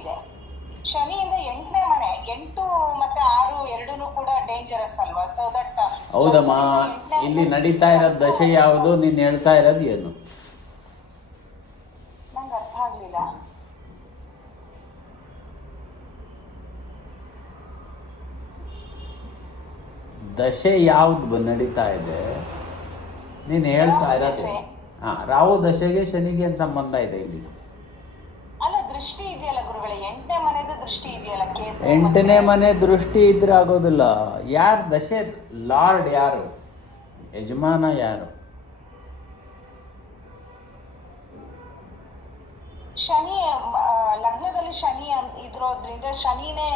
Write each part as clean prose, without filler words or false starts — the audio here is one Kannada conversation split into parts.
ಇದೆ. ಶನಿಯಿಂದ 8ನೇ ಮನೆ, 8 ಮತ್ತೆ 6 ಎರಡೂ ಕೂಡ ಡೇಂಜರಸ್ ಅಲ್ವಾ? ಸೊ ದಟ್ ಹೌದಮ್ಮ, ಇಲ್ಲಿ ನಡೀತಾ ಇರೋದು ದಶೆ ಯಾವುದು? ನೀನು ಹೇಳ್ತಾ ಇರೋದು ಏನು? ನಂಗೆ ಅರ್ಥ ಆಗ್ಲಿಲ್ಲ. ದಶೆ ಯಾವ್ದು ನಡೀತಾ ಇದೆ ನೀನು ಹೇಳ್ತಾ ಇರೋದು? ರಾಹು ದಶೆಗೆ ಶನಿಗೆ ಏನು ಸಂಬಂಧ ಇದೆ ಇಲ್ಲಿ? ಅಲ್ಲ, ದೃಷ್ಟಿ ಇದೆಯಲ್ಲ ಗುರುಗಳೇ, 8ನೇ ಮನೆದು ದೃಷ್ಟಿ ಇದೆಯಲ್ಲ, ಕೇತು. 8ನೇ ಮನೆ ದೃಷ್ಟಿ ಇದ್ರೆ ಆಗೋದಿಲ್ಲ. ಯಾರು ದಶೆ ಲಾರ್ಡ್ ಯಾರು? ಯಜಮಾನ ಯಾರು? ಶನಿ ಲಗ್ನದಲ್ಲಿ ಶನಿ ಅಂತ ಇದ್ರೋದ್ರಿಂದ ಶನಿನೇ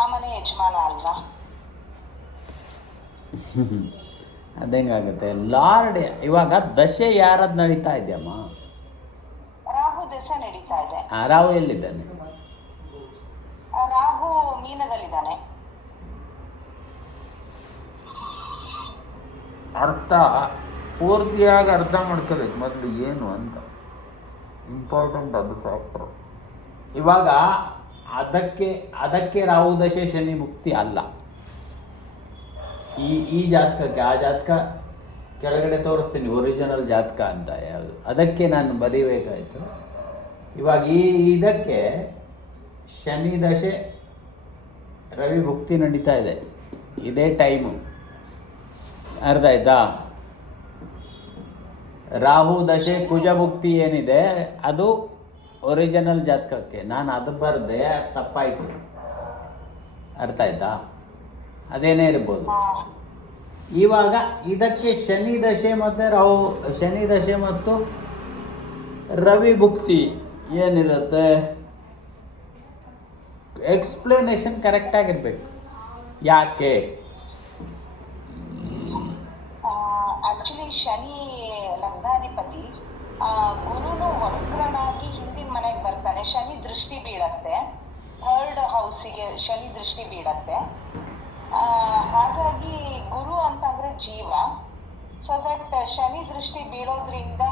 ಆ ಮನೆ ಯಜಮಾನ ಅಲ್ವಾ? ಅದೇಂಗಾಗುತ್ತೆ ಲಾರ್ಡ್? ಇವಾಗ ದಶೆ ಯಾರದ್ದು ನಡೀತಾ ಇದೆಯಮ್ಮ? ರಾಹು ದಶೆ ನಡೀತಾ ಇದೆ. ರಾಹು ಎಲ್ಲಿದ್ದಾನೆ? ರಾಹು ಮೀನದಲ್ಲಿದ್ದಾನೆ. ಅರ್ಥ ಪೂರ್ತಿಯಾಗಿ ಅರ್ಥ ಮಾಡ್ಕೋಬೇಕು ಮೊದಲು ಏನು ಅಂತ. ಇಂಪಾರ್ಟೆಂಟ್ ಅದು ಫ್ಯಾಕ್ಟರ್. ಇವಾಗ ಅದಕ್ಕೆ ರಾಹು ದಶೆ ಶನಿ ಮುಕ್ತಿ ಅಲ್ಲ. ಈ ಜಾತಕಕ್ಕೆ, ಆ ಜಾತಕ ಕೆಳಗಡೆ ತೋರಿಸ್ತೀನಿ, ಒರಿಜಿನಲ್ ಜಾತಕ ಅಂತ ಯಾವುದು, ಅದಕ್ಕೆ ನಾನು ಬರೀಬೇಕಾಯ್ತು. ಇವಾಗ ಇದಕ್ಕೆ ಶನಿ ದಶೆ ರವಿ ಭುಕ್ತಿ ನಡೀತಾ ಇದೆ, ಇದೇ ಟೈಮು. ಅರ್ಥ ಆಯ್ತಾ? ರಾಹು ದಶೆ ಕುಜ ಭುಕ್ತಿ ಏನಿದೆ ಅದು ಒರಿಜಿನಲ್ ಜಾತಕಕ್ಕೆ. ನಾನು ಅದು ಬರದೆ ತಪ್ಪಾಯಿತು. ಅರ್ಥ ಆಯ್ತಾ? ಅದೇನೇ ಇರ್ಬೋದು. ಇವಾಗ ಇದಕ್ಕೆ ಶನಿ ದಶೆ ಮತ್ತು ಶನಿ ದಶೆ ಮತ್ತು ರವಿ ಭುಕ್ತಿ ಏನಿರುತ್ತೆ, ಎಕ್ಸ್ಪ್ಲನೇಷನ್ ಕರೆಕ್ಟಾಗಿರ್ಬೇಕು. ಯಾಕೆ? ಆಕ್ಚುಲಿ ಶನಿ ಲಗ್ನಾಧಿಪತಿ, ಗುರುನು ವಕ್ರನಾಗಿ ಹಿಂದಿನ ಮನೆಗೆ ಬರ್ತಾನೆ. ಶನಿ ದೃಷ್ಟಿ ಬೀಳತ್ತೆ, 3rd ಹೌಸಿಗೆ ಶನಿ ದೃಷ್ಟಿ ಬೀಳತ್ತೆ. ಹಾಗಾಗಿ ಗುರು ಅಂತಂದ್ರೆ ಜೀವ. ಸೊ ದಟ್ ಶನಿ ದೃಷ್ಟಿ ಬೀಳೋದ್ರಿಂದ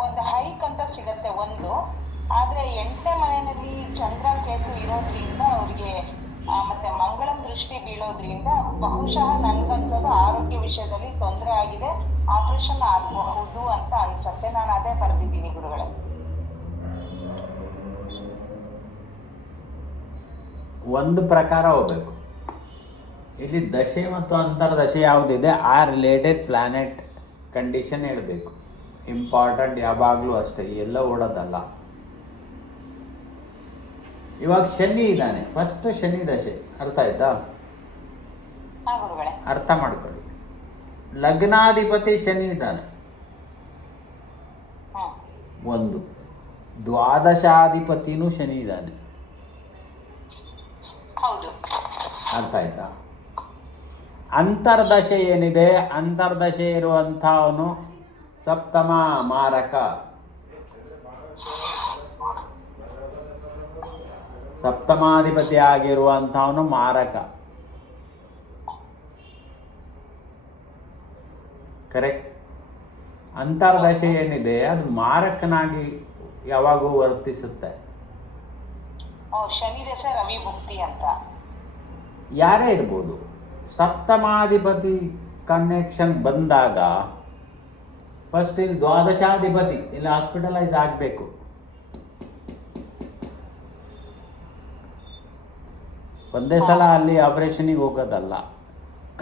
ಒಂದು ಹೈಕ್ ಅಂತ ಸಿಗತ್ತೆ ಒಂದು. ಆದ್ರೆ 8ನೇ ಮನೆಯಲ್ಲಿ ಚಂದ್ರ ಕೇತು ಇರೋದ್ರಿಂದ ಅವ್ರಿಗೆ ಮತ್ತೆ ಮಂಗಳನ ದೃಷ್ಟಿ ಬೀಳೋದ್ರಿಂದ ಬಹುಶಃ ನನ್ಗನ್ಸೋದು ಆರೋಗ್ಯ ವಿಷಯದಲ್ಲಿ ತೊಂದರೆ ಆಗಿದೆ, ಆಪರೇಷನ್ ಆಗಬಹುದು ಅಂತ ಅನ್ಸತ್ತೆ. ನಾನು ಅದೇ ಬರ್ದಿದ್ದೀನಿ ಗುರುಗಳೇ. ಒಂದು ಪ್ರಕಾರ ಹೋಗ್ಬೇಕು. ಇಲ್ಲಿ ದಶೆ ಮತ್ತು ಅಂತರ್ದಶೆ ಯಾವುದಿದೆ ಆ ರಿಲೇಟೆಡ್ ಪ್ಲಾನೆಟ್ ಕಂಡೀಷನ್ ಹೇಳಬೇಕು. ಇಂಪಾರ್ಟೆಂಟ್ ಯಾವಾಗಲೂ ಅಷ್ಟೇ, ಎಲ್ಲ ಓಡೋದಲ್ಲ. ಇವಾಗ ಶನಿ ಇದ್ದಾನೆ, ಫಸ್ಟ್ ಶನಿ ದಶೆ. ಅರ್ಥ ಆಯ್ತಾ? ಅರ್ಥ ಮಾಡ್ಕೊಳ್ಳಿ. ಲಗ್ನಾಧಿಪತಿ ಶನಿ ಇದ್ದಾನೆ ಒಂದು, ದ್ವಾದಶಾಧಿಪತಿನೂ ಶನಿ ಇದ್ದಾನೆ. ಅರ್ಥ ಆಯ್ತಾ? ಅಂತರ್ದಶೆ ಏನಿದೆ, ಅಂತರ್ದಶೆ ಇರುವಂಥವನು ಸಪ್ತಮ ಮಾರಕ. ಸಪ್ತಮಾಧಿಪತಿ ಆಗಿರುವಂಥವನು ಮಾರಕ. ಕರೆಕ್ಟ್? ಅಂತರ್ದಶೆ ಏನಿದೆ ಅದು ಮಾರಕನಾಗಿ ಯಾವಾಗೂ ವರ್ತಿಸುತ್ತೆ. ಶನಿ ದಶೆ ರವಿ ಭುಕ್ತಿ ಅಂತ ಯಾರೇ ಇರ್ಬೋದು. ಸಪ್ತಮಾಧಿಪತಿ ಕನೆಕ್ಷನ್ ಬಂದಾಗ ಫಸ್ಟ್ ಇಲ್ಲಿ ದ್ವಾದಶಾಧಿಪತಿ ಇಲ್ಲಿ ಹಾಸ್ಪಿಟಲೈಸ್ ಆಗಬೇಕು. ಒಂದೇ ಸಲ ಅಲ್ಲಿ ಆಪರೇಷನಿಗೆ ಹೋಗೋದಲ್ಲ.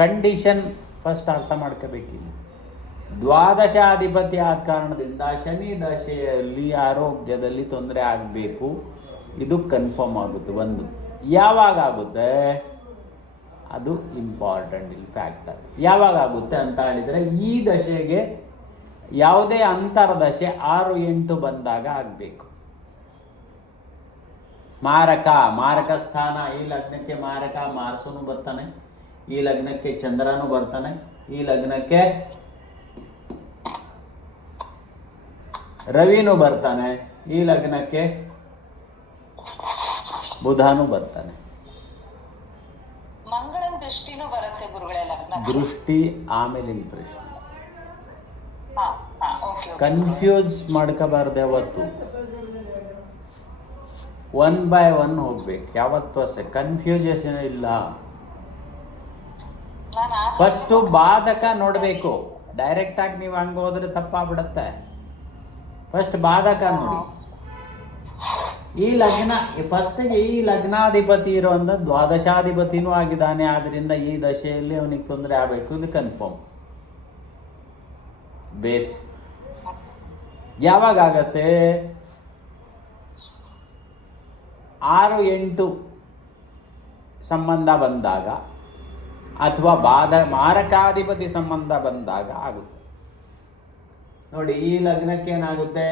ಕಂಡೀಷನ್ ಫಸ್ಟ್ ಅರ್ಥ ಮಾಡ್ಕೋಬೇಕಿಲ್ಲಿ. ದ್ವಾದಶಾಧಿಪತಿ ಆದ ಕಾರಣದಿಂದ ಶನಿ ದಶೆಯಲ್ಲಿ ಆರೋಗ್ಯದಲ್ಲಿ ತೊಂದರೆ ಆಗಬೇಕು, ಇದು ಕನ್ಫರ್ಮ್ ಆಗುತ್ತೆ. ಒಂದು ಯಾವಾಗ ಆಗುತ್ತೆ ಅದು ಇಂಪಾರ್ಟೆಂಟ್ ಇಲ್ಲಿ ಫ್ಯಾಕ್ಟರ್. ಯಾವಾಗ ಆಗುತ್ತೆ ಅಂತ ಹೇಳಿದರೆ ಈ ದಶೆಗೆ ಯಾವುದೇ ಅಂತರ್ದಶೆ 6, 8 ಬಂದಾಗ ಆಗಬೇಕು. ಮಾರಕ ಸ್ಥಾನ. ಈ ಲಗ್ನಕ್ಕೆ ಮಾರಕ ಮಾರ್ಸನು ಬರ್ತಾನೆ, ಈ ಲಗ್ನಕ್ಕೆ ಚಂದ್ರನು ಬರ್ತಾನೆ, ಈ ಲಗ್ನಕ್ಕೆ ರವಿನೂ ಬರ್ತಾನೆ, ಈ ಲಗ್ನಕ್ಕೆ ಬುಧನೂ ಬರ್ತಾನೆ. ಮಂಗಳನ ದೃಷ್ಟಿನೂ ಬರುತ್ತೆ ಗುರುಗಳೇ ಲಗ್ನ. ದೃಷ್ಟಿ ಆಮೇಲಿನ ಪ್ರಶ್ನೆ. ಕನ್ಫ್ಯೂಸ್ ಮಾಡ್ಕೋಬಾರ್ದು ಯಾವತ್ತು. ಒನ್ ಬೈ ಒನ್ ಹೋಗ್ಬೇಕು ಯಾವತ್ತೂ ಅಷ್ಟೇ, ಕನ್ಫ್ಯೂಷನ್ ಇಲ್ಲ. ನಾನು ಆ ಫಸ್ಟು ಬಾಧಕ ನೋಡಬೇಕು. ಡೈರೆಕ್ಟಾಗಿ ನೀವು ಹಂಗೆ ಹೋದ್ರೆ ತಪ್ಪಾಗ್ಬಿಡತ್ತೆ. ಫಸ್ಟ್ ಬಾಧಕ ನೋಡಿ. ಈ ಲಗ್ನ ಫಸ್ಟಿಗೆ ಈ ಲಗ್ನಾಧಿಪತಿ ಇರುವಂಥ ದ್ವಾದಶಾಧಿಪತಿನೂ ಆಗಿದ್ದಾನೆ. ಆದ್ದರಿಂದ ಈ ದಶೆಯಲ್ಲಿ ಅವನಿಗೆ ತೊಂದರೆ ಆಗಬೇಕು, ಇದು ಕನ್ಫರ್ಮ್. ಬೇಸ್ ಯಾವಾಗ ಆಗತ್ತೆ? 6-8 ಸಂಬಂಧ ಬಂದಾಗ ಅಥವಾ ಮಾರಕಾಧಿಪತಿ ಸಂಬಂಧ ಬಂದಾಗ ಆಗುತ್ತೆ. ನೋಡಿ, ಈ ಲಗ್ನಕ್ಕೆ ಏನಾಗುತ್ತೆ?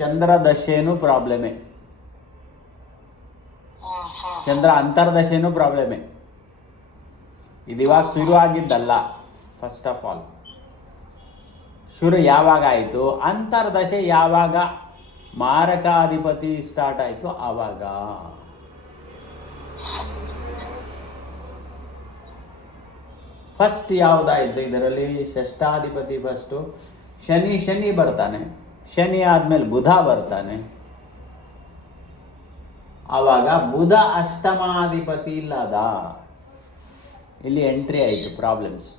ಚಂದ್ರ ದಶೆನೂ ಪ್ರಾಬ್ಲಮೇ, ಚಂದ್ರ ಅಂತರ್ದಶೆನೂ ಪ್ರಾಬ್ಲಮೇ. ಇದು ಇವಾಗ ಶುರು ಆಗಿದ್ದಲ್ಲ. ಫಸ್ಟ್ ಆಫ್ ಆಲ್ ಶುರು ಯಾವಾಗ ಆಯಿತು? ಅಂತರ್ದಶೆ ಯಾವಾಗ ಮಾರಕಾಧಿಪತಿ ಸ್ಟಾರ್ಟ್ ಆಯಿತು ಆವಾಗ. ಫಸ್ಟ್ ಯಾವುದಾಯಿತು ಇದರಲ್ಲಿ? ಷಷ್ಠಾಧಿಪತಿ ಫಸ್ಟು ಶನಿ ಬರ್ತಾನೆ. ಶನಿ ಆದಮೇಲೆ ಬುಧ ಬರ್ತಾನೆ. ಆವಾಗ ಬುಧ ಅಷ್ಟಮಾಧಿಪತಿ ಇಲ್ಲದ ಇಲ್ಲಿ ಎಂಟ್ರಿ ಆಯಿತು ಪ್ರಾಬ್ಲಮ್ಸ್.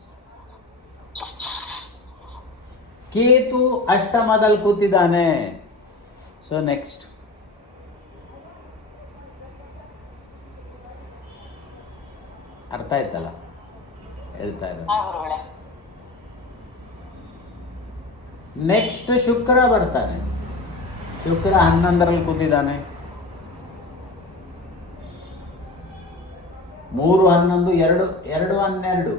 ಕೇತು ಅಷ್ಟಮದಲ್ಲಿ ಕೂತಿದ್ದಾನೆ. ಸೊ ನೆಕ್ಸ್ಟ್ ಅರ್ಥ ಆಯ್ತಲ್ಲ ಹೇಳ್ತಾ ಇರೋದು. ನೆಕ್ಸ್ಟ್ ಶುಕ್ರ ಬರ್ತಾನೆ. ಶುಕ್ರ 11ರಲ್ಲಿ ಕೂತಿದ್ದಾನೆ. 3, 11, 2, 12.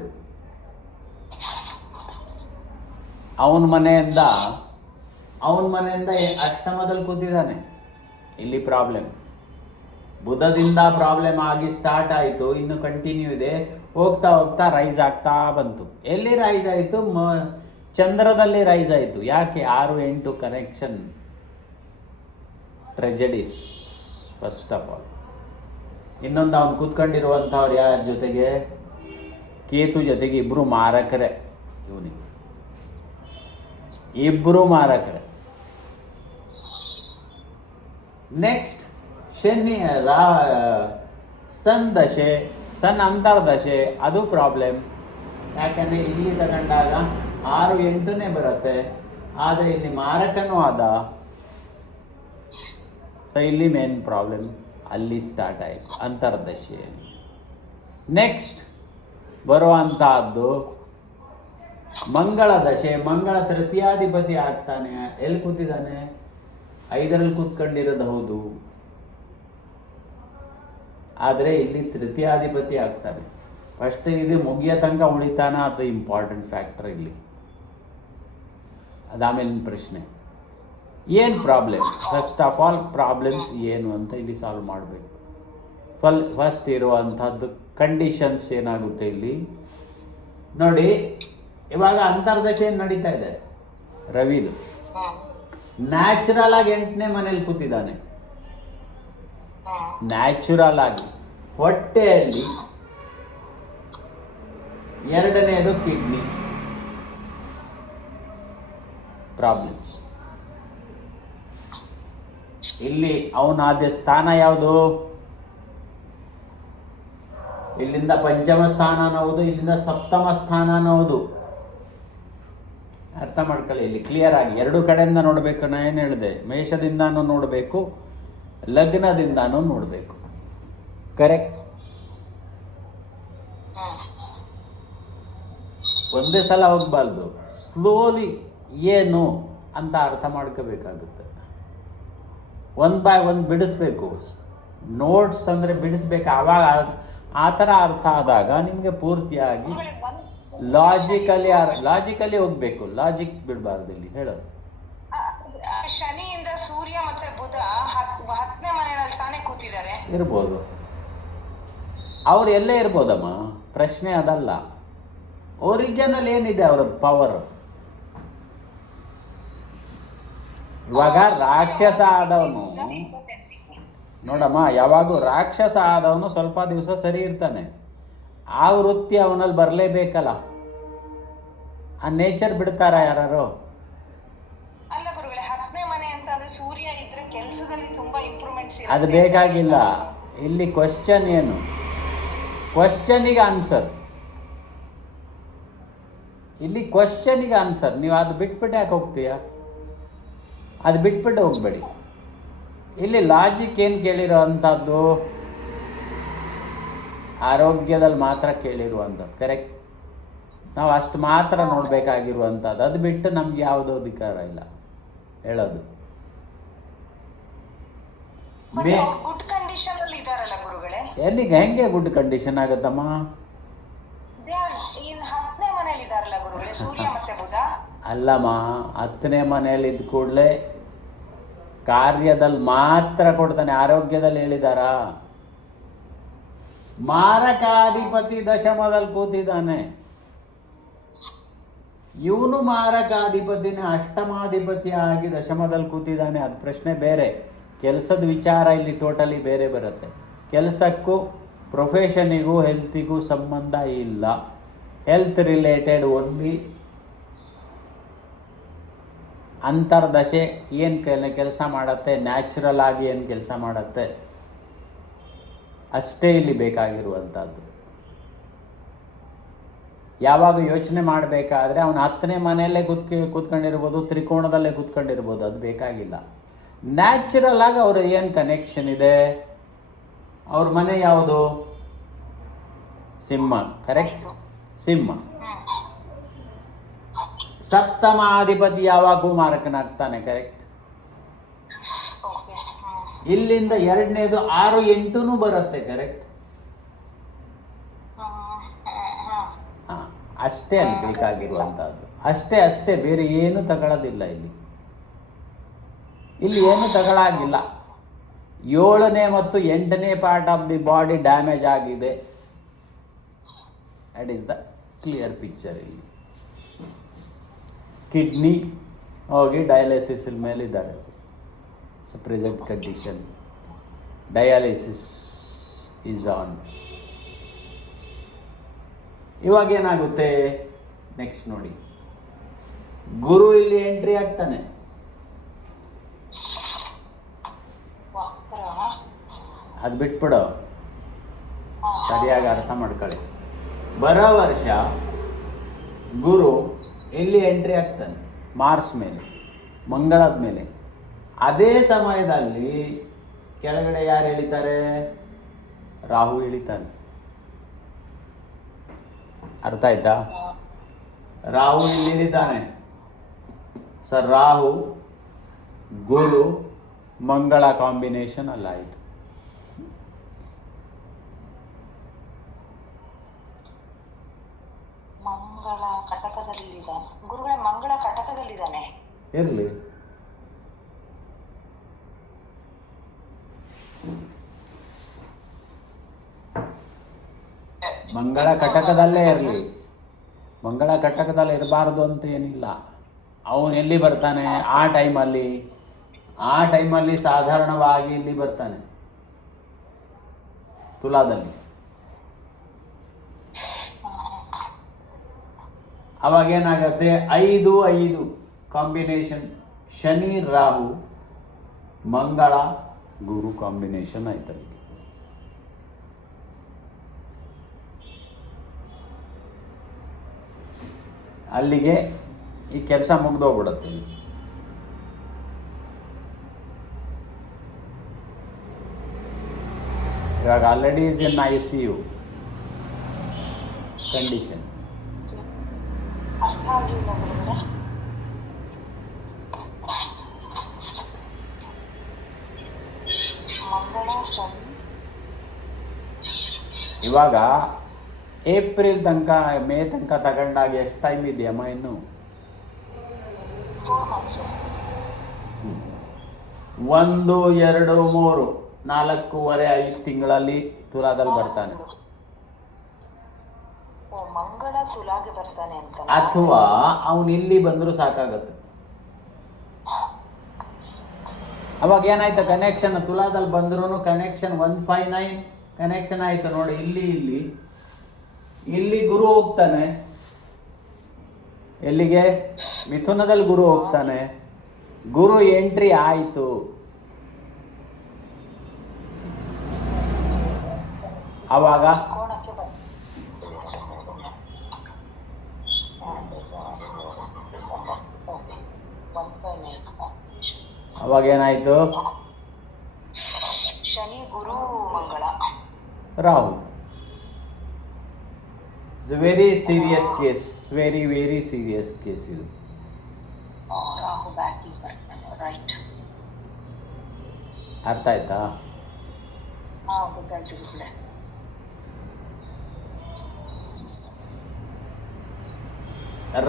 ಅವನ ಮನೆಯಿಂದ ಅಷ್ಟಮದಲ್ಲಿ ಕೂತಿದ್ದಾನೆ. ಇಲ್ಲಿ ಪ್ರಾಬ್ಲಮ್. ಬುಧದಿಂದ ಪ್ರಾಬ್ಲಮ್ ಆಗಿ ಸ್ಟಾರ್ಟ್ ಆಯಿತು, ಇನ್ನು ಕಂಟಿನ್ಯೂ ಇದೆ. ಹೋಗ್ತಾ ಹೋಗ್ತಾ ರೈಸ್ ಆಗ್ತಾ ಬಂತು. ಎಲ್ಲಿ ರೈಸ್ ಆಯಿತು? ಚಂದ್ರದಲ್ಲಿ ರೈಸ್ ಆಯಿತು. ಯಾಕೆ? 6-8 ಕನೆಕ್ಷನ್ ಟ್ರೆಜಡೀಸ್ ಫಸ್ಟ್ ಆಫ್ ಆಲ್. ಇನ್ನೊಂದು ಅವನು ಕೂತ್ಕೊಂಡಿರುವಂಥವ್ರು ಯಾರ ಜೊತೆಗೆ? ಕೇತು ಜೊತೆಗೆ ಇಬ್ಬರು ಮಾರಕರೇ. ಇವನಿಗೆ ಇಬ್ಬರು ಮಾರಕರೇ. ನೆಕ್ಸ್ಟ್ ಶನಿ ಸನ್ ದಶೆ, ಸನ್ ಅಂತರ್ದಶೆ, ಅದು ಪ್ರಾಬ್ಲಮ್. ಯಾಕಂದರೆ ಇಲ್ಲಿ ತಗೊಂಡಾಗ 6-8ನೇ ಬರುತ್ತೆ, ಆದರೆ ಇಲ್ಲಿ ಮಾರಕನೂ ಆದ. ಸೊ ಇಲ್ಲಿ ಮೇನ್ ಪ್ರಾಬ್ಲಮ್ ಅಲ್ಲಿ ಸ್ಟಾರ್ಟ್ ಆಯಿತು ಅಂತರ್ದಶೆಯಲ್ಲಿ. ನೆಕ್ಸ್ಟ್ ಬರುವಂತಹದ್ದು ಮಂಗಳ ದಶೆ. ಮಂಗಳ ತೃತೀಯಾಧಿಪತಿ ಆಗ್ತಾನೆ. ಎಲ್ಲಿ ಕೂತಿದ್ದಾನೆ? 5ರಲ್ಲಿ ಕೂತ್ಕೊಂಡಿರೋದು ಹೌದು, ಆದರೆ ಇಲ್ಲಿ ತೃತೀಯಾಧಿಪತಿ ಆಗ್ತಾನೆ. ಫಸ್ಟ್ ಇದು ಮುಗಿಯೋ ತನಕ ಉಳಿತಾನ, ಅದು ಇಂಪಾರ್ಟೆಂಟ್ ಫ್ಯಾಕ್ಟರ್ ಇಲ್ಲಿ. ಅದಾಮೇಲಿನ ಪ್ರಶ್ನೆ ಏನು problem? First of all problems ಏನು ಅಂತ ಇಲ್ಲಿ ಸಾಲ್ವ್ ಮಾಡಬೇಕು. ಫಸ್ಟ್ ಇರುವಂಥದ್ದು ಕಂಡೀಷನ್ಸ್ ಏನಾಗುತ್ತೆ ಇಲ್ಲಿ ನೋಡಿ. ಇವಾಗ ಅಂತರ್ದಶೆ ನಡೀತಾ ಇದೆ ರವಿದು. ನ್ಯಾಚುರಲ್ ಆಗಿ 8ನೇ ಮನೇಲಿ ಕೂತಿದ್ದಾನೆ. ನ್ಯಾಚುರಲ್ ಆಗಿ ಹೊಟ್ಟೆಯಲ್ಲಿ 2ನೇದು ಕಿಡ್ನಿ ಪ್ರಾಬ್ಲಮ್ಸ್. ಇಲ್ಲಿ ಅವನಾದ ಸ್ಥಾನ ಯಾವುದು? ಇಲ್ಲಿಂದ ಪಂಚಮ ಸ್ಥಾನ ಅನ್ನೋದು, ಇಲ್ಲಿಂದ ಸಪ್ತಮ ಸ್ಥಾನ ಅನ್ನೋದು. ಅರ್ಥ ಮಾಡ್ಕೊಳ್ಳಿ ಇಲ್ಲಿ ಕ್ಲಿಯರ್ ಆಗಿ. 2 ಕಡೆಯಿಂದ ನೋಡಬೇಕು. ನಾನು ಏನು ಹೇಳಿದೆ? ಮೇಷದಿಂದಾನು ನೋಡಬೇಕು, ಲಗ್ನದಿಂದಾನು ನೋಡಬೇಕು. ಕರೆಕ್ಟ್? ಒಂದೇ ಸಲ ಹೋಗ್ಬಾರ್ದು. ಸ್ಲೋಲಿ ಏನು ಅಂತ ಅರ್ಥ ಮಾಡ್ಕೋಬೇಕಾಗುತ್ತೆ. 1 by 1 ಬಿಡಿಸ್ಬೇಕು. ನೋಟ್ಸ್ ಅಂದರೆ ಬಿಡಿಸ್ಬೇಕು. ಆವಾಗ ಆ ಥರ ಅರ್ಥ ಆದಾಗ ನಿಮಗೆ ಪೂರ್ತಿಯಾಗಿ ಲಾಜಿಕಲಿ ಹೋಗ್ಬೇಕು. ಲಾಜಿಕ್ ಬಿಡಬಾರ್ದು ಇಲ್ಲಿ. ಹೇಳೋದು ಶನಿಯಿಂದ ಸೂರ್ಯ ಮತ್ತೆ ಬುಧ 10ನೇ ಮನೆಯಲ್ಲಿ ತಾನೇ ಕೂತಿದ್ದಾರೆ. ಇರ್ಬೋದು, ಅವ್ರು ಎಲ್ಲೇ ಇರ್ಬೋದಮ್ಮ. ಪ್ರಶ್ನೆ ಅದಲ್ಲ. ಒರಿಜಿನಲ್ ಏನಿದೆ ಅವರ ಪವರ್. ಇವಾಗ ರಾಕ್ಷಸ ಆದವನು ನೋಡಮ್ಮ, ಯಾವಾಗೂ ರಾಕ್ಷಸ ಆದವನು ಸ್ವಲ್ಪ ದಿವಸ ಸರಿ ಇರ್ತಾನೆ. ಆ ವೃತ್ತಿ ಅವನಲ್ಲಿ ಬರಲೇಬೇಕಲ್ಲ. ಆ ನೇಚರ್ ಬಿಡ್ತಾರ ಯಾರು? ಅಲ್ಲ ಗುರುಗಳೇ, 10ನೇ ಮನೆ ಅಂತಂದ್ರೆ ಸೂರ್ಯ ಇದ್ರೆ ಕೆಲಸದಲ್ಲಿ ತುಂಬಾ ಇಂಪ್ರೂವ್ಮೆಂಟ್ಸ್ ಅದು ಬೇಕಾಗಿಲ್ಲ. ಇಲ್ಲಿ ಕ್ವಶನ್ ಏನು? ಕ್ವಶನಿಗೆ ಆನ್ಸರ್. ಇಲ್ಲಿ ಕ್ವಶನಿಗೆ ಆನ್ಸರ್. ನೀವು ಅದು ಬಿಟ್ಬಿಟ್ಟು ಯಾಕೆ ಹೋಗ್ತೀಯ? ಅದು ಬಿಟ್ಬಿಟ್ಟು ಹೋಗ್ಬೇಡಿ. ಇಲ್ಲಿ ಲಾಜಿಕ್ ಏನು ಕೇಳಿರೋ ಅಂಥದ್ದು? ಆರೋಗ್ಯದಲ್ಲಿ ಮಾತ್ರ ಕೇಳಿರುವಂಥದ್ದು. ಕರೆಕ್ಟ್. ನಾವು ಅಷ್ಟು ಮಾತ್ರ ನೋಡಬೇಕಾಗಿರುವಂಥದ್ದು. ಅದು ಬಿಟ್ಟು ನಮ್ಗೆ ಯಾವುದೋ ಅಧಿಕಾರ ಇಲ್ಲ ಹೇಳೋದು. ಗುಡ್ ಕಂಡೀಷನ್ ಅಲ್ಲಿ ಇದಾರಲ್ಲ ಗುರುಗಳೇ. ಎಲ್ಲಿಗೆ ಹೆಂಗೆ ಗುಡ್ ಕಂಡೀಷನ್ ಆಗುತ್ತಮ್ಮ? 10ನೇ ಮನೇಲಿ ಇದಾರಲ್ಲ ಗುರುಗಳೇ, ಸೂರ್ಯ ಮತ್ತೆ ಬುಧ. ಅಲ್ಲಮ್ಮ, 10ನೇ ಮನೆಯಲ್ಲಿ ಇದ್ದ ಕೂಡಲೇ ಕಾರ್ಯದಲ್ಲಿ ಮಾತ್ರ ಕೊಡ್ತಾನೆ. ಆರೋಗ್ಯದಲ್ಲಿ ಹೇಳಿದಾರ? ಮಾರಕಾಧಿಪತಿ ದಶಮದಲ್ಲಿ ಕೂತಿದ್ದಾನೆ. ಇವನು ಮಾರಕಾಧಿಪತಿನೇ, ಅಷ್ಟಮಾಧಿಪತಿ ಆಗಿ ದಶಮದಲ್ಲಿ ಕೂತಿದ್ದಾನೆ. ಅದು ಪ್ರಶ್ನೆ ಬೇರೆ. ಕೆಲಸದ ವಿಚಾರ ಇಲ್ಲಿ ಟೋಟಲಿ ಬೇರೆ ಬರುತ್ತೆ. ಕೆಲಸಕ್ಕೂ ಪ್ರೊಫೆಷನಿಗೂ ಹೆಲ್ತಿಗೂ ಸಂಬಂಧ ಇಲ್ಲ. Health related only. ಅಂತರ್ದಶೆ ಏನು ಕೆಲಸ ಮಾಡುತ್ತೆ, ನ್ಯಾಚುರಲ್ ಆಗಿ ಏನು ಕೆಲಸ ಮಾಡುತ್ತೆ, ಅಷ್ಟೇ ಇಲ್ಲಿ ಬೇಕಾಗಿರುವಂಥದ್ದು. ಯಾವಾಗ ಯೋಚನೆ ಮಾಡಬೇಕಾದ್ರೆ ಅವನು 10ನೇ ಮನೆಯಲ್ಲೇ ಕೂತ್ಕೊಂಡಿರ್ಬೋದು, ತ್ರಿಕೋಣದಲ್ಲೇ ಕೂತ್ಕೊಂಡಿರ್ಬೋದು, ಅದು ಬೇಕಾಗಿಲ್ಲ. ನ್ಯಾಚುರಲ್ ಆಗಿ ಅವ್ರ ಏನು ಕನೆಕ್ಷನ್ ಇದೆ. ಅವ್ರ ಮನೆ ಯಾವುದು? ಸಿಂಹ. ಕರೆಕ್ಟ್. ಸಿಂಹ. ಸಪ್ತಮಾಧಿಪತಿ ಯಾವಾಗೂ ಮಾರಕನಾಗ್ತಾನೆ. ಕರೆಕ್ಟ್. ಇಲ್ಲಿಂದ 2ನೇದು 6, 8 ಬರುತ್ತೆ. ಕರೆಕ್ಟ್. ಅಷ್ಟೇ ಅಲ್ಲಿ ಬೇಕಾಗಿರುವಂಥದ್ದು. ಅಷ್ಟೇ ಬೇರೆ ಏನು ತಗೊಳ್ಳೋದಿಲ್ಲ ಇಲ್ಲಿ. ಏನು ತಗೊಳ್ಳಾಗಿಲ್ಲ. 7ನೇ ಮತ್ತು 8ನೇ part of the body damage ಆಗಿದೆ. That is the clear picture. ಇಲ್ಲಿ ಕಿಡ್ನಿ ಹೋಗಿ ಡಯಾಲಿಸಿಸ್ ಮೇಲಿದ್ದಾರೆ. Present condition dialysis is on. ಇವಾಗ ಏನಾಗುತ್ತೆ ನೆಕ್ಸ್ಟ್ ನೋಡಿ. ಗುರು ಇಲ್ಲಿ ಎಂಟ್ರಿ ಆಗ್ತಾನೆ. ಅದು ಬಿಟ್ಬಿಡು, ಸರಿಯಾಗಿ ಅರ್ಥ ಮಾಡ್ಕೊಳ್ಳಿ. ಬರೋ ವರ್ಷ ಗುರು ಎಲ್ಲಿ ಎಂಟ್ರಿ ಆಗ್ತಾನೆ? ಮಾರ್ಸ್ ಮೇಲೆ, ಮಂಗಳದ ಮೇಲೆ. ಅದೇ ಸಮಯದಲ್ಲಿ ಕೆಳಗಡೆ ಯಾರು ಇಳಿತಾರೆ? ರಾಹು ಇಳಿತಾನೆ. ಅರ್ಥ ಆಯ್ತಾ? ರಾಹು ಇಲ್ಲಿ ಇಳಿತಾನೆ. ಸರ್, ರಾಹು ಗುರು ಮಂಗಳ ಕಾಂಬಿನೇಷನ್ ಅಲ್ಲಾಯಿತು. ಮಂಗಳ ಕಟಕದಲ್ಲಿದ್ದಾನೆ ಗುರುಗಳೇ. ಮಂಗಳ ಕಟಕದಲ್ಲಿದ್ದಾನೆ. ಇರಲಿ. ಮಂಗಳ ಕಟಕದಲ್ಲೇ ಇರಲಿ. ಮಂಗಳ ಕಟಕದಲ್ಲಿ ಇರಬಾರ್ದು ಅಂತ ಏನಿಲ್ಲ. ಅವನು ಎಲ್ಲಿ ಬರ್ತಾನೆ? ಆ ಟೈಮಲ್ಲಿ ಸಾಧಾರಣವಾಗಿ ಇಲ್ಲಿ ಬರ್ತಾನೆ, ತುಲಾದಲ್ಲಿ. ಅವಾಗೇನಾಗತ್ತೆ? 5-5 ಕಾಂಬಿನೇಷನ್. ಶನಿ ರಾಹು ಮಂಗಳ ಗುರು ಕಾಂಬಿನೇಷನ್ ಆಯ್ತಲ್ಲಿ. ಅಲ್ಲಿಗೆ ಈ ಕೆಲಸ ಮುಗ್ದೋಗ್ಬಿಡುತ್ತೆ. ಇವಾಗ already is in ICU condition. ಅರ್ಥ ಆಗಿಲ್ಲ ಗುರುಗಳೇ. ಮಂಗಳ ಶನಿ ಇವಾಗ ಏಪ್ರಿಲ್ ತನಕ, ಮೇ ತನಕ ತಗೊಂಡಾಗ ಎಷ್ಟು ಟೈಮ್ ಇದೆಯಮ್ಮ ಇನ್ನು? 4 months. 1, 2, 3, 4.5, 5 ತಿಂಗಳಲ್ಲಿ ತುಲಾದಲ್ಲಿ ಬರ್ತಾನೆ. ಮಂಗಳ ತುಲಾಗೆ ಬರ್ತಾನೆ ಅಂತ. ಅಥವಾ ಅವನು ಇಲ್ಲಿ ಬಂದರೂ ಸಾಕಾಗತ್ತೆ. ಅವಾಗ ಏನಾಯ್ತು? ಕನೆಕ್ಷನ್ ತುಲಾದಲ್ಲಿ ಬಂದ್ರೂ ಕನೆಕ್ಷನ್ 159 ಕನೆಕ್ಷನ್ ಆಯ್ತು ನೋಡಿ. ಇಲ್ಲಿ ಗುರು ಹೋಗ್ತಾನೆ. ಎಲ್ಲಿಗೆ? ಮಿಥುನದಲ್ಲಿ ಗುರು ಹೋಗ್ತಾನೆ. ಗುರು ಎಂಟ್ರಿ ಆಯಿತು. ಆವಾಗ ಕೋಣಕ್ಕೆ ಬಂದು ಅವಾಗ ಏನಾಯಿತು? Shani Guru Mangala Rahu. It's very serious case, very very serious case ಇದು. Rahu backing right. ಅರ್ಥ ಆಯ್ತಾ? ಗೊತ್ತಾಯ್ತು ಗುರುಗಳೇ.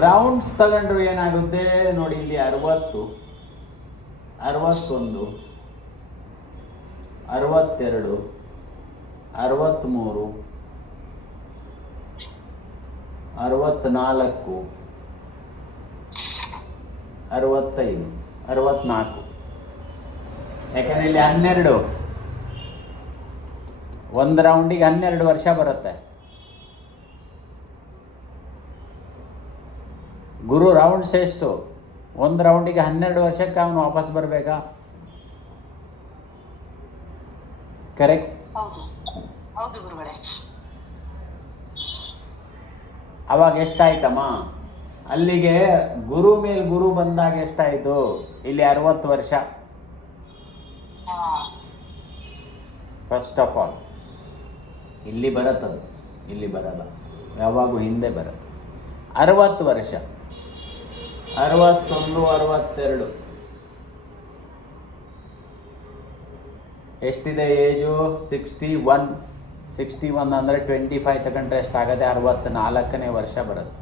ರೌಂಡ್ಸ್ ತಗೊಂಡ್ರು ಏನಾಗುತ್ತೆ ನೋಡಿ, ಇಲ್ಲಿ 60, 61, 62, 63, 64, 65, 64. ಯಾಕಂದ್ರೆ ಇಲ್ಲಿ 12, ಒಂದು ರೌಂಡಿಗೆ 12 ವರ್ಷ ಬರುತ್ತೆ. ಗುರು ರೌಂಡ್ಸ್ ಎಷ್ಟು? ಒಂದು ರೌಂಡಿಗೆ 12 ವರ್ಷಕ್ಕೆ ಅವನು ವಾಪಸ್ ಬರಬೇಕಾ? ಕರೆಕ್ಟ್? ಹೌದು ಹೌದು ಗುರುಗಳೇ. ಅವಾಗ ಎಷ್ಟಾಯ್ತಮ್ಮ? ಅಲ್ಲಿಗೆ ಗುರು ಮೇಲೆ ಗುರು ಬಂದಾಗ ಎಷ್ಟಾಯಿತು? ಇಲ್ಲಿ 60 ವರ್ಷ. ಫಸ್ಟ್ ಆಫ್ ಆಲ್ ಇಲ್ಲಿ ಬರುತ್ತದು, ಇಲ್ಲಿ ಬರಲ್ಲ, ಯಾವಾಗೂ ಹಿಂದೆ ಬರುತ್ತೆ. 60 ವರ್ಷ, 61, 62 ಎಷ್ಟಿದೆ ಏಜು? 61. 61 ಅಂದರೆ 25 ತಗೊಂಡ್ರೆ ಎಷ್ಟಾಗದೆ? 64ನೇ ವರ್ಷ ಬರುತ್ತೆ.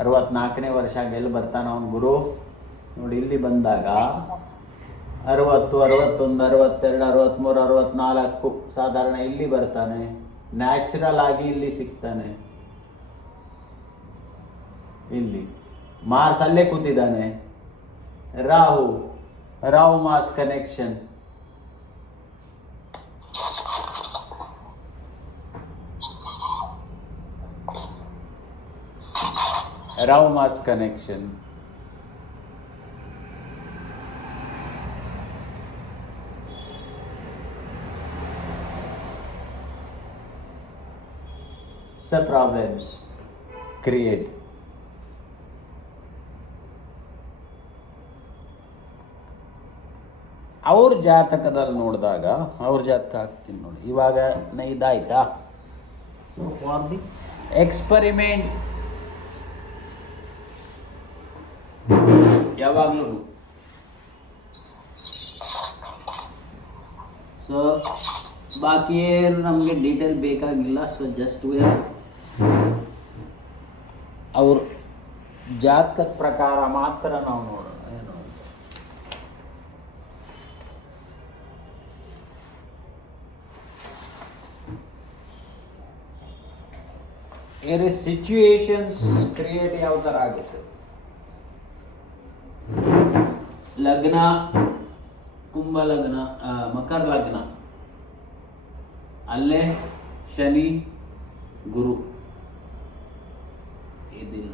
64ನೇ ವರ್ಷ ಗೆಲ್ಲಿ ಬರ್ತಾನೆ ಅವನು ಗುರು? ನೋಡಿ ಇಲ್ಲಿ ಬಂದಾಗ 60, 61, 62, 63, 64 ಸಾಧಾರಣ ಇಲ್ಲಿ ಬರ್ತಾನೆ. ನ್ಯಾಚುರಲ್ ಆಗಿ ಇಲ್ಲಿ ಸಿಗ್ತಾನೆ. ಇಲ್ಲಿ ಮಾರ್ಸ್ ಅಲ್ಲೇ ಕೂತಿದ್ದಾನೆ. Rahu Mars connection. Rahu Mars connection. problems create. ಅವ್ರ ಜಾತಕದಲ್ಲಿ ನೋಡಿದಾಗ, ಅವ್ರ ಜಾತಕ ಹಾಕ್ತೀನಿ ನೋಡಿ. ಇವಾಗ ಇದಾಯ್ತಾ? ಸೊ ಫಾರ್ ದಿ ಎಕ್ಸ್ಪರಿಮೆಂಟ್ ಯಾವಾಗಲೂ ಸೊ ಬಾಕಿ ಏನು ನಮಗೆ ಡೀಟೇಲ್ ಬೇಕಾಗಿಲ್ಲ. ಸೊ ಜಸ್ಟ್ ಅವ್ರ ಜಾತಕದ ಪ್ರಕಾರ ಮಾತ್ರ ನಾವು ನೋಡೋಣ. ಏನು ಏರ್ ಸಿಚುಯೇಷನ್ಸ್ ಕ್ರಿಯೇಟ್ ಯಾವ ಥರ ಆಗುತ್ತೆ? ಲಗ್ನ ಕುಂಭ ಲಗ್ನ, ಮಕರ ಲಗ್ನ, ಅಲ್ಲೇ ಶನಿ ಗುರು ಇದಿಲ್ಲ,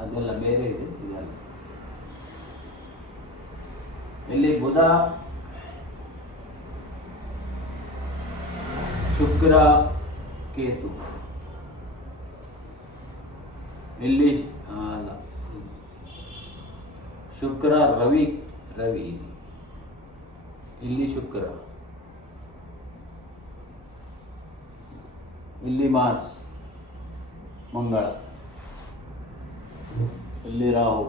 ಅದೆಲ್ಲ ಬೇರೆ ಇದೆ, ಇದಲ್ಲ. ಇಲ್ಲಿ ಬುಧ ಶುಕ್ರ ಕೇತು, ಇಲ್ಲಿ ಅಲ್ಲ ಶುಕ್ರ ರವಿ ಇಲ್ಲಿ ಶುಕ್ರ, ಇಲ್ಲಿ ಮಾರ್ಸ್ ಮಂಗಳ, ಇಲ್ಲಿ ರಾಹು,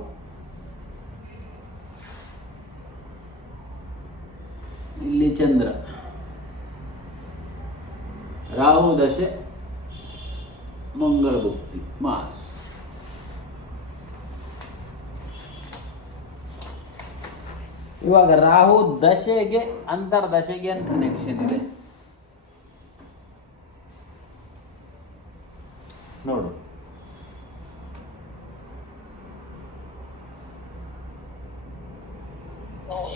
ಇಲ್ಲಿ ಚಂದ್ರ. ರಾಹು ದಶೆ ಮಂಗಳ ಭುಕ್ತಿ ಮಾರ್ಸ್. ಇವಾಗ ರಾಹು ದಶೆಗೆ ಅಂತರ್ದಶೆಗೆ ಏನು ಕನೆಕ್ಷನ್ ಇದೆ ನೋಡು.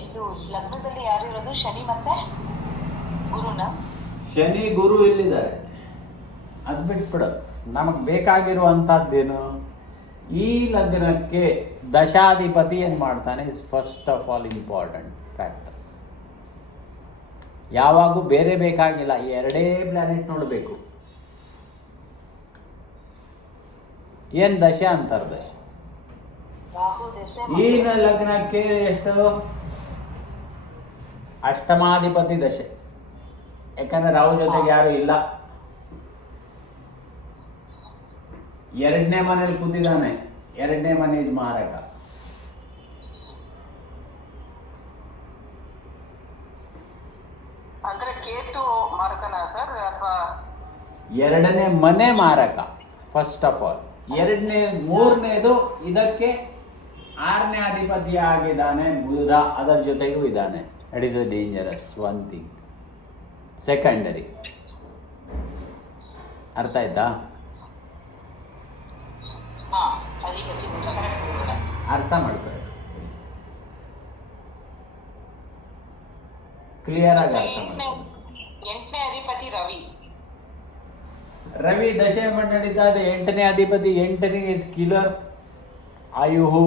ಇದು ಲಗ್ನದಲ್ಲಿ ಯಾರಿರೋದು? ಶನಿ ಮತ್ತೆ ಗುರುನ? ಶನಿ ಗುರು ಇಲ್ಲಿದ್ದಾರೆ, ಅದು ಬಿಟ್ಬಿಡು. ನಮಗೆ ಬೇಕಾಗಿರುವಂಥದ್ದೇನು? ಈ ಲಗ್ನಕ್ಕೆ ದಶಾಧಿಪತಿ ಏನು ಮಾಡ್ತಾನೆ is first of all important factor. ಯಾವಾಗೂ ಬೇರೆ ಬೇಕಾಗಿಲ್ಲ, ಈ ಎರಡೇ ಪ್ಲಾನೆಟ್ ನೋಡಬೇಕು. ಏನು ದಶೆ ಅಂತಾರೆ ದಶೆ. ರಾಹು ದಶೆ ಈ ಲಗ್ನಕ್ಕೆ ಎಷ್ಟು? ಅಷ್ಟಮಾಧಿಪತಿ ದಶೆ. ಯಾಕಂದ್ರೆ ರಾಹು ಜೊತೆಗೆ ಯಾರು ಇಲ್ಲ. ಎರಡನೇ ಮನೇಲಿ ಕೂತಿದ್ದಾನೆ. ಎರಡನೇ ಮನೆ ಇಸ್ ಮಾರಕ. ಅಂದ್ರೆ ಕೇತು ಮಾರಕನ ಸರ್ ಅಥವಾ ಎರಡನೇ ಮನೆ ಮಾರಕ ಫಸ್ಟ್ ಆಫ್ ಆಲ್. ಮೂರನೇದು ಇದಕ್ಕೆ 6ನೇ ಅಧಿಪತಿ ಆಗಿದ್ದಾನೆ ಬುಧ, ಅದರ ಜೊತೆಗೂ ಇದ್ದಾನೆ. It is a dangerous one thing. Secondary. ಅರ್ಥ ಆಯ್ತಾ? ಅರ್ಥ ಮಾಡ್ಕೊಳ್ಳಿ, ಕ್ಲಿಯರ್ ಆಗಿ ಅರ್ಥ ಮಾಡ್ಕೊಳ್ಳಿ. 8ನೇ ಅಧಿಪತಿ ರವಿ. ರವಿ ದಶೆ ನಡೀತಾ ಇದೆ. 8ನೇ ಅಧಿಪತಿ. 8ನೇ ಇಸ್ ಕಿಲರ್. ಆಯುಹು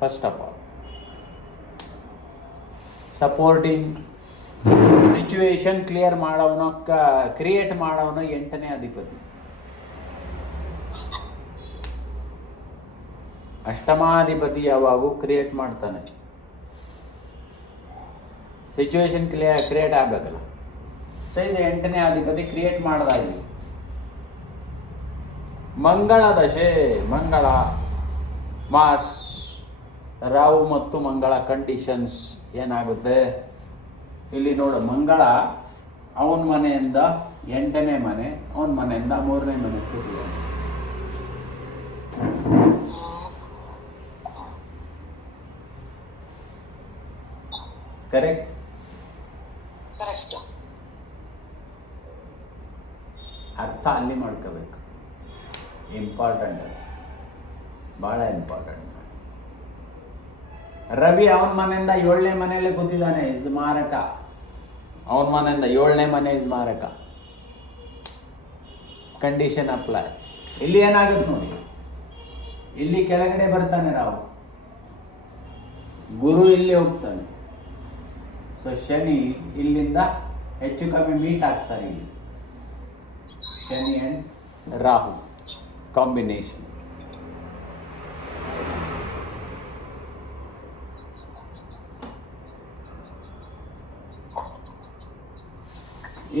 first of all supporting situation clear ಮಾಡೋನು, ಕ್ರಿಯೇಟ್ ಮಾಡೋನು 8ನೇ ಅಧಿಪತಿ. ಅಷ್ಟಮಾಧಿಪತಿ ಯಾವಾಗೂ ಕ್ರಿಯೇಟ್ ಮಾಡ್ತಾನೆ. Situation create ಆಗಬೇಕಲ್ಲ. ಸೊ ಇದು 8ನೇ ಅಧಿಪತಿ ಕ್ರಿಯೇಟ್ ಮಾಡ್ದಾಗಿ. ಮಂಗಳ ದಶೆ. ಮಂಗಳ, ಮಾರ್ಸ್, ರಾಹು ಮತ್ತು ಮಂಗಳ ಕಂಡೀಷನ್ಸ್ ಏನಾಗುತ್ತೆ ಇಲ್ಲಿ ನೋಡು. ಮಂಗಳ ಅವನ ಮನೆಯಿಂದ 8ನೇ ಮನೆ, ಅವನ ಮನೆಯಿಂದ 3ನೇ ಮನೆ ಕೂತಿದ್ದಾನೆ. ಕರೆಕ್ಟ್? ಕರೆಕ್ಟ್. ಅರ್ಥ ಅಲ್ಲಿ ಮಾಡ್ಕೋಬೇಕು. ಇಂಪಾರ್ಟೆಂಟ್, ಭಾಳ ಇಂಪಾರ್ಟೆಂಟ್. ರವಿ ಅವನ ಮನೆಯಿಂದ 7ನೇ ಮನೆಯಲ್ಲಿ ಕೂತಿದ್ದಾನೆ. ಇಸ್ ಮಾರಕ. ಅವನ ಮನೆಯಿಂದ 7ನೇ ಮನೆ ಇಸ್ ಮಾರಕ. Condition apply. ಇಲ್ಲಿ ಏನಾಗುತ್ತೆ ನೋಡಿ, ಇಲ್ಲಿ ಕೆಳಗಡೆ ಬರ್ತಾನೆ ರಾಹು, ಗುರು ಇಲ್ಲಿ ಹೋಗ್ತಾನೆ. ಸೊ ಶನಿ ಇಲ್ಲಿಂದ ಹೆಚ್ಚು ಕಮ್ಮಿ ಮೀಟ್ ಆಗ್ತಾರೆ. ಇಲ್ಲಿ ಶನಿ ಅಂಡ್ ರಾಹು ಕಾಂಬಿನೇಷನ್.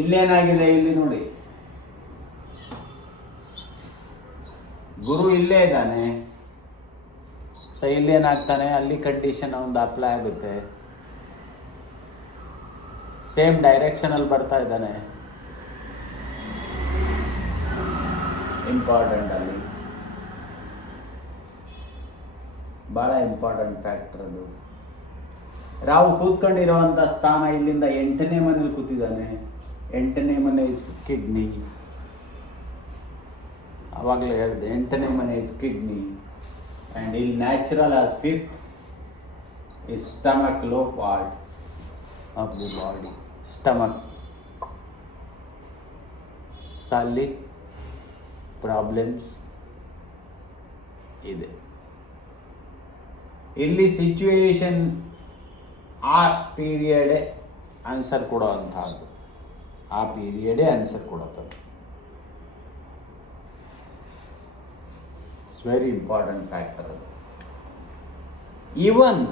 ಇಲ್ಲೇನಾಗಿದೆ ಇಲ್ಲಿ ನೋಡಿ, ಗುರು ಇಲ್ಲೇ ಇದ್ದಾನೆ. ಸೊ ಇಲ್ಲೇನಾಗ್ತಾನೆ, ಅಲ್ಲಿ ಕಂಡೀಷನ್ ಒಂದು ಅಪ್ಲೈ ಆಗುತ್ತೆ. ಸೇಮ್ ಡೈರೆಕ್ಷನಲ್ಲಿ ಬರ್ತಾ ಇದ್ದಾನೆ. ಇಂಪಾರ್ಟೆಂಟ್, ಅಲ್ಲಿ ಭಾಳ ಇಂಪಾರ್ಟೆಂಟ್ ಫ್ಯಾಕ್ಟರ್ ಅದು. ರಾಹು ಕೂತ್ಕೊಂಡಿರುವಂಥ ಸ್ಥಾನ ಇಲ್ಲಿಂದ 8ನೇ ಮನೇಲಿ ಕೂತಿದ್ದಾನೆ. 8ನೇ ಮನೆ ಇಸ್ ಕಿಡ್ನಿ. ಆವಾಗಲೇ ಹೇಳಿದೆ 8ನೇ ಮನೆ ಇಸ್ ಕಿಡ್ನಿ. ಆ್ಯಂಡ್ ಇಲ್ಲಿ natural as 5th is stomach, low part of the body, stomach. So ಅಲ್ಲಿ ಪ್ರಾಬ್ಲಮ್ಸ್ ಇದೆ. ಇಲ್ಲಿ ಸಿಚುವೇಶನ್ ಆ ಪೀರಿಯಡೇ ಆನ್ಸರ್ ಕೊಡೋವಂಥದ್ದು. ಆ ಪೀರಿಯಡೇ ಆನ್ಸರ್ ಕೊಡುತ್ತದೆ. ಇಟ್ಸ್ ವೆರಿ ಇಂಪಾರ್ಟೆಂಟ್ ಫ್ಯಾಕ್ಟರ್ ಅದು. ಈವನ್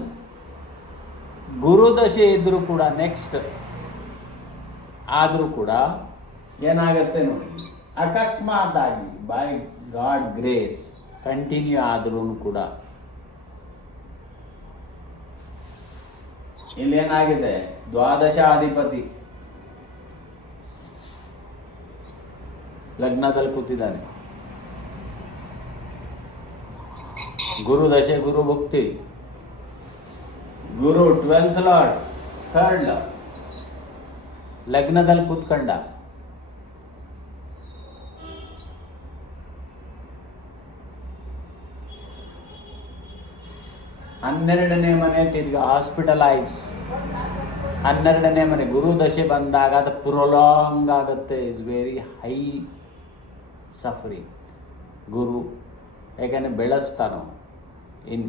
ಗುರುದಶೆ ಇದ್ದರೂ ಕೂಡ, ನೆಕ್ಸ್ಟ್ ಆದರೂ ಕೂಡ ಏನಾಗತ್ತೆ ನೋಡಿ, ಅಕಸ್ಮಾತ್ ಆಗಿ ಬೈ ಗಾಡ್ ಗ್ರೇಸ್ ಕಂಟಿನ್ಯೂ ಆದ್ರೂ ಕೂಡ ಇಲ್ಲೇನಾಗಿದೆ, ದ್ವಾದಶಾಧಿಪತಿ ಲಗ್ನದಲ್ಲಿ ಕೂತಿದ್ದಾನೆ. ಗುರು ದಶೆ, ಗುರು ಭುಕ್ತಿ, ಗುರು 12th ಲಾರ್ಡ್, 3rd ಲಾರ್ಡ್ ಲಗ್ನದಲ್ಲಿ ಕೂತ್ಕೊಂಡ. ಹನ್ನೆರಡನೇ ಮನೆ ತಿರ್ಗ ಹಾಸ್ಪಿಟಲೈಸ್. 12ನೇ ಮನೆ ಗುರು ದಶೆ ಬಂದಾಗ ಅದು ಪ್ರೊಲಾಂಗ್ ಆಗುತ್ತೆ. ಇಸ್ ವೆರಿ ಹೈ ಸಫರಿಂಗ್ ಗುರು. ಯಾಕಂದರೆ ಬೆಳೆಸ್ತಾನೋ ಏನು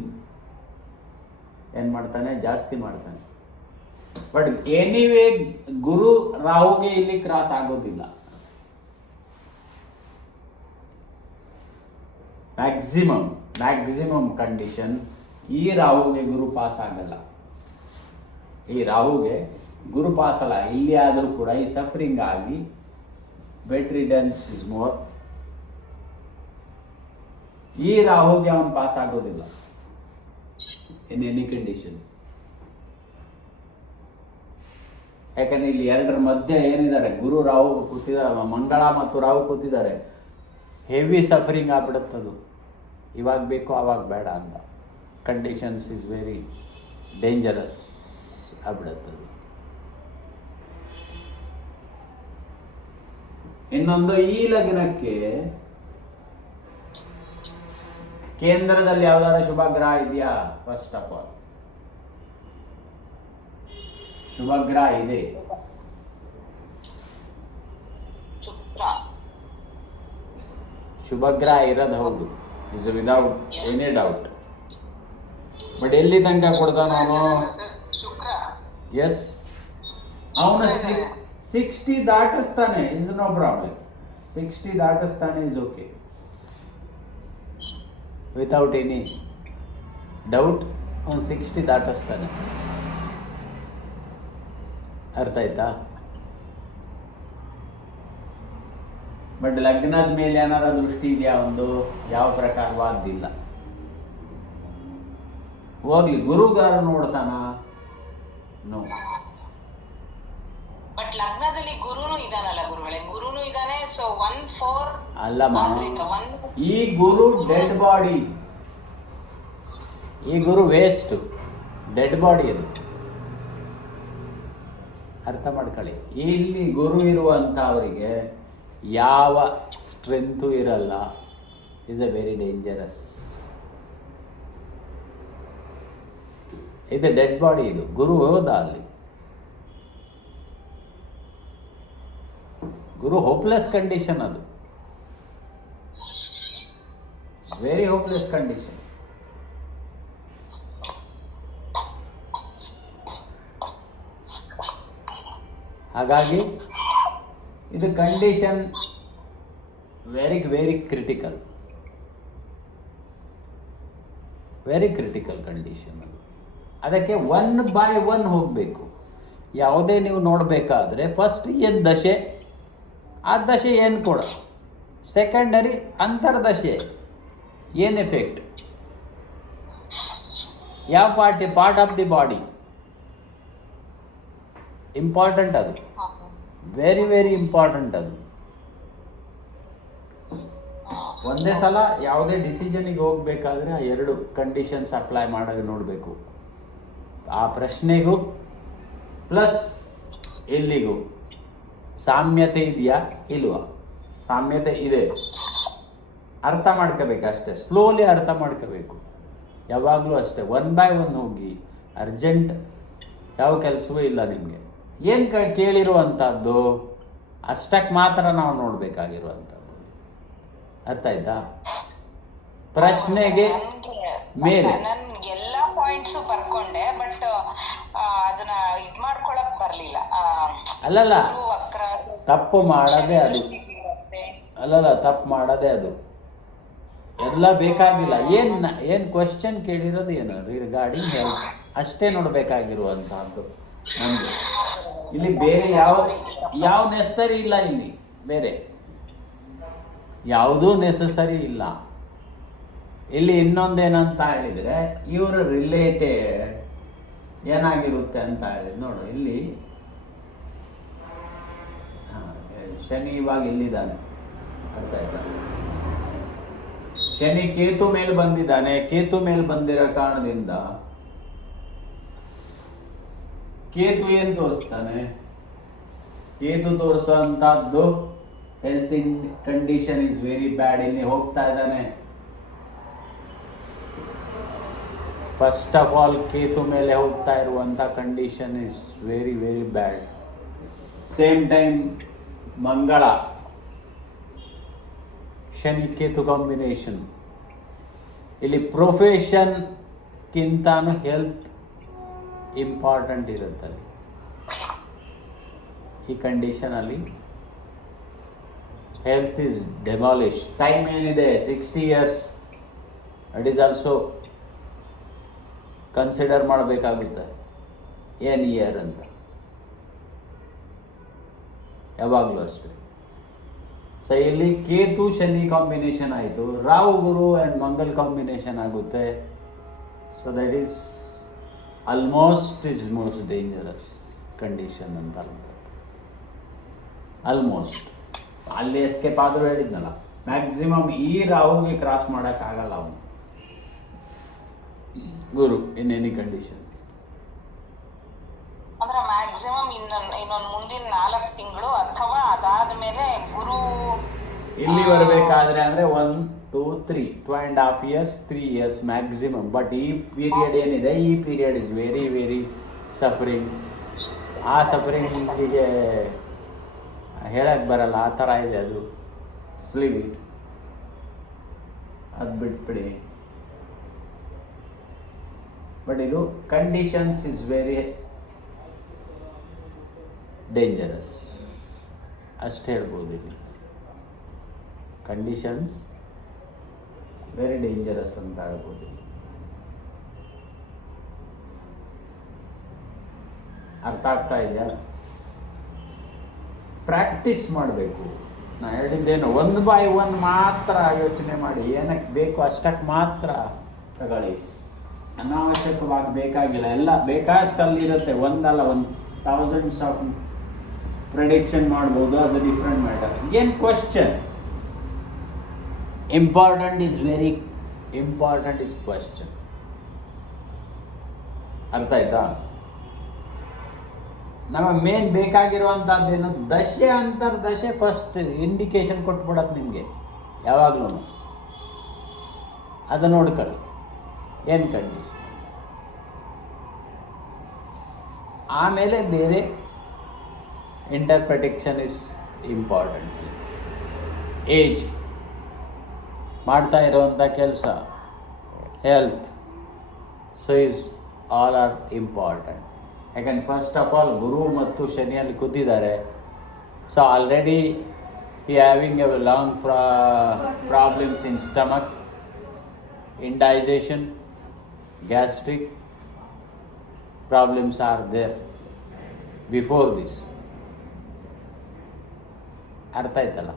ಮಾಡ್ತಾನೆ, ಜಾಸ್ತಿ ಮಾಡ್ತಾನೆ. ಬಟ್ ಎನಿವೇ ಗುರು ರಾಹುಗೆ ಇಲ್ಲಿ ಕ್ರಾಸ್ ಆಗೋದಿಲ್ಲ. ಮ್ಯಾಕ್ಸಿಮಮ್ ಕಂಡೀಷನ್ ಈ ರಾಹುಗೆ ಗುರು ಪಾಸ್ ಆಗಲ್ಲ. ಈ ರಾಹುಗೆ ಗುರು ಪಾಸ್ ಅಲ್ಲ. ಇಲ್ಲಿ ಆದರೂ ಕೂಡ ಈ ಸಫರಿಂಗ್ ಆಗಿ ಬೆಡ್ ರಿಡನ್ಸ್ ಇಸ್ ಮೋರ್. ಈ ರಾಹುಗೆ ಅವನು ಪಾಸ್ ಆಗೋದಿಲ್ಲ ಇನ್ ಎನಿ ಕಂಡೀಷನ್. ಯಾಕಂದ್ರೆ ಇಲ್ಲಿ ಎರಡರ ಮಧ್ಯೆ ಏನಿದ್ದಾರೆ, ಗುರು ರಾಹು ಕೂತಿದ್ದಾರೆ, ಮಂಗಳ ಮತ್ತು ರಾಹು ಕೂತಿದ್ದಾರೆ. ಹೆವಿ ಸಫರಿಂಗ್ ಆಗ್ಬಿಡುತ್ತದು. ಇವಾಗ ಬೇಕು ಆವಾಗ ಬೇಡ ಅಂತ. ಕಂಡೀಷನ್ಸ್ ಇಸ್ ವೆರಿ ಡೇಂಜರಸ್ ಆಗ್ಬಿಡುತ್ತದು. ಇನ್ನೊಂದು, ಈ ಲಗ್ನಕ್ಕೆ ಕೇಂದ್ರದಲ್ಲಿ ಯಾವ್ದಾರ ಶುಭ ಗ್ರಹ ಇದೆಯಾ? ಫಸ್ಟ್ ಆಫ್ ಆಲ್ ಶುಭ ಗ್ರಹ ಇದೆ. ಶುಭ ಗ್ರಹ ಇರೋದು ಹೌದು, is without any doubt. But ಎಲ್ಲಿ ತನಕ ಕೊಡ್ತಾನ ಅವನು? ಎಸ್, ಅವನು 60 ದಾಟಿಸ್ತಾನೆ, ಇಸ್ ನೋ ಪ್ರಾಬ್ಲಮ್. 60 ದಾಟಿಸ್ತಾನೆ, is okay, without any doubt. ಅವನು 60 ದಾಟಿಸ್ತಾನೆ. ಅರ್ಥ ಆಯ್ತಾ? ಬಟ್ ಲಗ್ನದ ಮೇಲೆ ಏನಾರ ದೃಷ್ಟಿ ಇದೆಯಾ ಒಂದು? ಯಾವ ಪ್ರಕಾರವಾದ್ದಿಲ್ಲ. ಹೋಗ್ಲಿ, ಗುರುಗಾರ ನೋಡ್ತಾನ? ನೋ. ಬಟ್ ಲಗ್ನದಲ್ಲಿ ಗುರುನು ಇದಾನಲ್ಲ ಗುರುಗಳೇ, ಗುರುನು ಇದಾನೆ. ಸೊ 1-4 ಅಲ್ಲಮ್ಮ, ಈ ಗುರು ಡೆಡ್ ಬಾಡಿ, ಈ ಗುರು ವೇಸ್ಟ್, ಡೆಡ್ ಬಾಡಿ ಅದು. ಅರ್ಥ ಮಾಡ್ಕೊಳ್ಳಿ. ಇಲ್ಲಿ ಗುರು ಇರುವಂಥವರಿಗೆ ಯಾವ ಸ್ಟ್ರೆಂತು ಇರಲ್ಲ. Is A very dangerous. ಇದು ಡೆಡ್ ಬಾಡಿ, ಇದು ಗುರು ಹೋದ ಅಲ್ಲಿ. ಗುರು ಹೋಪ್ಲೆಸ್ ಕಂಡೀಷನ್, ಅದು ವೆರಿ ಹೋಪ್ಲೆಸ್ ಕಂಡೀಷನ್. ಹಾಗಾಗಿ ಇದು condition very critical, very critical condition. ಅದಕ್ಕೆ 1 by 1 ಹೋಗಬೇಕು. ಯಾವುದೇ ನೀವು ನೋಡಬೇಕಾದ್ರೆ ಫಸ್ಟ್ ಏನು ದಶೆ, ಆ ದಶೆ ಏನು ಕೊಡ, ಸೆಕೆಂಡರಿ ಅಂತರ್ದಶೆ ಏನು ಎಫೆಕ್ಟ್, ಯಾವ part of the body important. ಅದು ವೆರಿ ಇಂಪಾರ್ಟೆಂಟ್. ಅದು ಒಂದೇ ಸಲ ಯಾವುದೇ ಡಿಸಿಷನಿಗೆ ಹೋಗಬೇಕಾದ್ರೆ ಆ 2 ಕಂಡೀಷನ್ಸ್ ಅಪ್ಲೈ ಮಾಡಾಗ ನೋಡಬೇಕು. ಆ ಪ್ರಶ್ನೆಗೂ ಪ್ಲಸ್ ಎಲ್ಲಿಗೂ ಸಾಮ್ಯತೆ ಇದೆಯಾ ಇಲ್ವಾ? ಸಾಮ್ಯತೆ ಇದೆ, ಅರ್ಥ ಮಾಡ್ಕೋಬೇಕು ಅಷ್ಟೇ. ಸ್ಲೋಲಿ ಅರ್ಥ ಮಾಡ್ಕೋಬೇಕು. ಯಾವಾಗಲೂ ಅಷ್ಟೇ 1 by 1 ಹೋಗಿ. ಅರ್ಜೆಂಟ್ ಯಾವ ಕೆಲಸವೂ ಇಲ್ಲ ನಿಮಗೆ. ಏನು ಕೇಳಿರುವಂಥದ್ದು ಅಷ್ಟಕ್ಕೆ ಮಾತ್ರ ನಾವು ನೋಡಬೇಕಾಗಿರುವಂಥದ್ದು. ಅರ್ಥ ಆಯ್ತಾ? ಪ್ರಶ್ನೆಗೆ ಮೇಲೆ ಎಲ್ಲ ಪಾಯಿಂಟ್ಸು ಬರ್ಕೊಂಡೆ, ಬಟ್ ಅದನ್ನ ಇದು ಮಾಡ್ಕೊಳಕ್ ಬರ್ಲಿಲ್ಲ. ಅಲ್ಲಲ್ಲ, ತಪ್ಪು ಮಾಡೋದೇ ಅದು. ಅಲ್ಲಲ್ಲ, ತಪ್ಪು ಮಾಡೋದೇ ಅದು. ಎಲ್ಲ ಬೇಕಾಗಿಲ್ಲ. ಏನು ಕ್ವಶನ್ ಕೇಳಿರೋದು ಏನು ರಿಗಾರ್ಡಿಂಗ್ ಹೆಲ್ತ್ ಅಷ್ಟೇ ನೋಡಬೇಕಾಗಿರುವಂತಹದ್ದು ನಮಗೆ. ಇಲ್ಲಿ ಬೇರೆ ಯಾವ ನೆಸಸರಿ ಇಲ್ಲ. ಇಲ್ಲಿ ಬೇರೆ ಯಾವುದೂ ನೆಸಸರಿ ಇಲ್ಲ. ಇಲ್ಲಿ ಇನ್ನೊಂದೇನಂತ ಹೇಳಿದರೆ, ಇವರು ರಿಲೇಟೆಡ್ ಏನಾಗಿರುತ್ತೆ ಅಂತ ಹೇಳಿದ್ರೆ, ನೋಡು ಇಲ್ಲಿ ಶನಿ ಇವಾಗ ಎಲ್ಲಿದ್ದಾನೆ ಅರ್ಥ ಆಯ್ತಾ? ಶನಿ ಕೇತು ಮೇಲೆ ಬಂದಿದ್ದಾನೆ. ಕೇತು ಮೇಲೆ ಬಂದಿರೋ ಕಾರಣದಿಂದ ಕೇತು ಏನು ತೋರಿಸ್ತಾನೆ? ಕೇತು ತೋರಿಸುವಂತಹದ್ದು health condition is very bad. ಇಲ್ಲಿ ಹೋಗ್ತಾ ಇದ್ದಾನೆ. ಫಸ್ಟ್ ಆಫ್ ಆಲ್ ಕೇತು ಮೇಲೆ ಹೋಗ್ತಾ ಇರುವಂಥ condition is very bad. Same time ಮಂಗಳ ಶನಿ ಕೇತು ಕಾಂಬಿನೇಷನ್. ಇಲ್ಲಿ ಪ್ರೊಫೆಷನ್ಗಿಂತಾನು ಹೆಲ್ತ್ ಇಂಪಾರ್ಟೆಂಟ್ ಇರುತ್ತಲ್ಲಿ. ಈ ಕಂಡೀಷನಲ್ಲಿ ಹೆಲ್ತ್ ಈಸ್ ಡೆಮಾಲಿಷ್. ಟೈಮ್ ಏನಿದೆ 60 years, it is also consider ಮಾಡಬೇಕಾಗುತ್ತೆ ಏನು ಇಯರ್ ಅಂತ, ಯಾವಾಗಲೂ ಅಷ್ಟೇ. ಸೊ ಇಲ್ಲಿ ಕೇತು ಶನಿ ಕಾಂಬಿನೇಷನ್ ಆಯಿತು, ರಾಹು ಗುರು ಆ್ಯಂಡ್ ಮಂಗಲ್ ಕಾಂಬಿನೇಷನ್ ಆಗುತ್ತೆ. So that is almost is most dangerous condition ಅಂತ ಆಲ್ಮೋಸ್ಟ್. ಅಲ್ಲಿ ಎಸ್ಕೇಪ್ ಆದರೂ ಹೇಳಿದ್ನಲ್ಲ, ಮ್ಯಾಕ್ಸಿಮಮ್ ಈ ರಾಹುಗೆ ಕ್ರಾಸ್ ಮಾಡೋಕ್ಕಾಗಲ್ಲ ಅವನು ಗುರು ಇನ್ ಎನಿ ಕಂಡೀಷನ್. ಅಂದ್ರೆ ಮ್ಯಾಕ್ಸಿಮಮ್ ಇನ್ನೊಂದು ಮುಂದಿನ 4 ತಿಂಗಳು ಅಥವಾ ಅದಾದ್ಮೇಲೆ ಗುರು ಇಲ್ಲಿ ಬರಬೇಕಾದ್ರೆ ಅಂದರೆ 1, 2, 3 2.5 ಇಯರ್ಸ್ 3 ಇಯರ್ಸ್ ಮ್ಯಾಕ್ಸಿಮಮ್. ಬಟ್ ಈ ಪೀರಿಯಡ್ ಏನಿದೆ, ಈ period is very very suffering. ಆ ಸಫರಿಂಗಿಗೆ ಹೇಳಕ್ಕೆ ಬರಲ್ಲ, ಆ ಥರ ಇದೆ ಅದು. ಸ್ಲೀವ್ ಇಟ್, ಅದು ಬಿಟ್ಬಿಡಿ. ಬಟ್ ಇದು ಕಂಡೀಷನ್ಸ್ ಇಸ್ ವೆರಿ ಡೇಂಜರಸ್ ಅಷ್ಟು ಹೇಳ್ಬೋದು. ಇಲ್ಲಿ ಕಂಡೀಷನ್ಸ್ ವೆರಿ ಡೇಂಜರಸ್ ಅಂತ ಹೇಳ್ಬೋದು. ಅರ್ಥ ಆಗ್ತಾ ಇದೆಯಾ? ಪ್ರಾಕ್ಟೀಸ್ ಮಾಡಬೇಕು. ನಾ ಹೇಳಿದ್ದೇನು, 1 by 1 ಮಾತ್ರ ಯೋಚನೆ ಮಾಡಿ, ಏನಕ್ಕೆ ಬೇಕು ಅಷ್ಟಕ್ಕೆ ಮಾತ್ರ ತಗೊಳ್ಳಿ. ಅನಾವಶ್ಯಕವಾಗಿ ಬೇಕಾಗಿಲ್ಲ, ಎಲ್ಲ ಬೇಕಾಷ್ಟಲ್ಲಿರುತ್ತೆ. ಒಂದಲ್ಲ 1000s ಆಫ್ ಪ್ರೆಡಿಕ್ಷನ್ ಮಾಡ್ಬೋದು, ಅದು ಡಿಫ್ರೆಂಟ್ ಮ್ಯಾಟರ್. ಏನು question important is very important is question. ಅರ್ಥ ಆಯ್ತಾ? ನಮಗೆ ಮೇನ್ ಬೇಕಾಗಿರುವಂಥದ್ದೇನು, ದಶೆ ಅಂತರ್ದಶೆ ಫಸ್ಟ್ ಇಂಡಿಕೇಶನ್ ಕೊಟ್ಬಿಡತ್ತೆ ನಿಮಗೆ ಯಾವಾಗಲೂ. ಅದು ನೋಡ್ಕೊಳ್ಳಿ ಏನು ಕಂಡೀಷನ್. ಆಮೇಲೆ ಬೇರೆ ಇಂಟರ್ಪ್ರಿಟೇಷನ್ ಇಸ್ ಇಂಪಾರ್ಟೆಂಟ್. ಏಜ್, ಮಾಡ್ತಾ ಇರೋವಂಥ ಕೆಲಸ, health, so is all are important. ಯಾಕಂದ್ರೆ ಫಸ್ಟ್ ಆಫ್ ಆಲ್ ಗುರು ಮತ್ತು ಶನಿಯಲ್ಲಿ ಕೂತಿದ್ದಾರೆ. ಸೊ ಆಲ್ರೆಡಿ ಈ having a long problems in stomach, indigestion, gastric problems are there before this. ಅರ್ಥ ಆಯ್ತಲ್ಲ?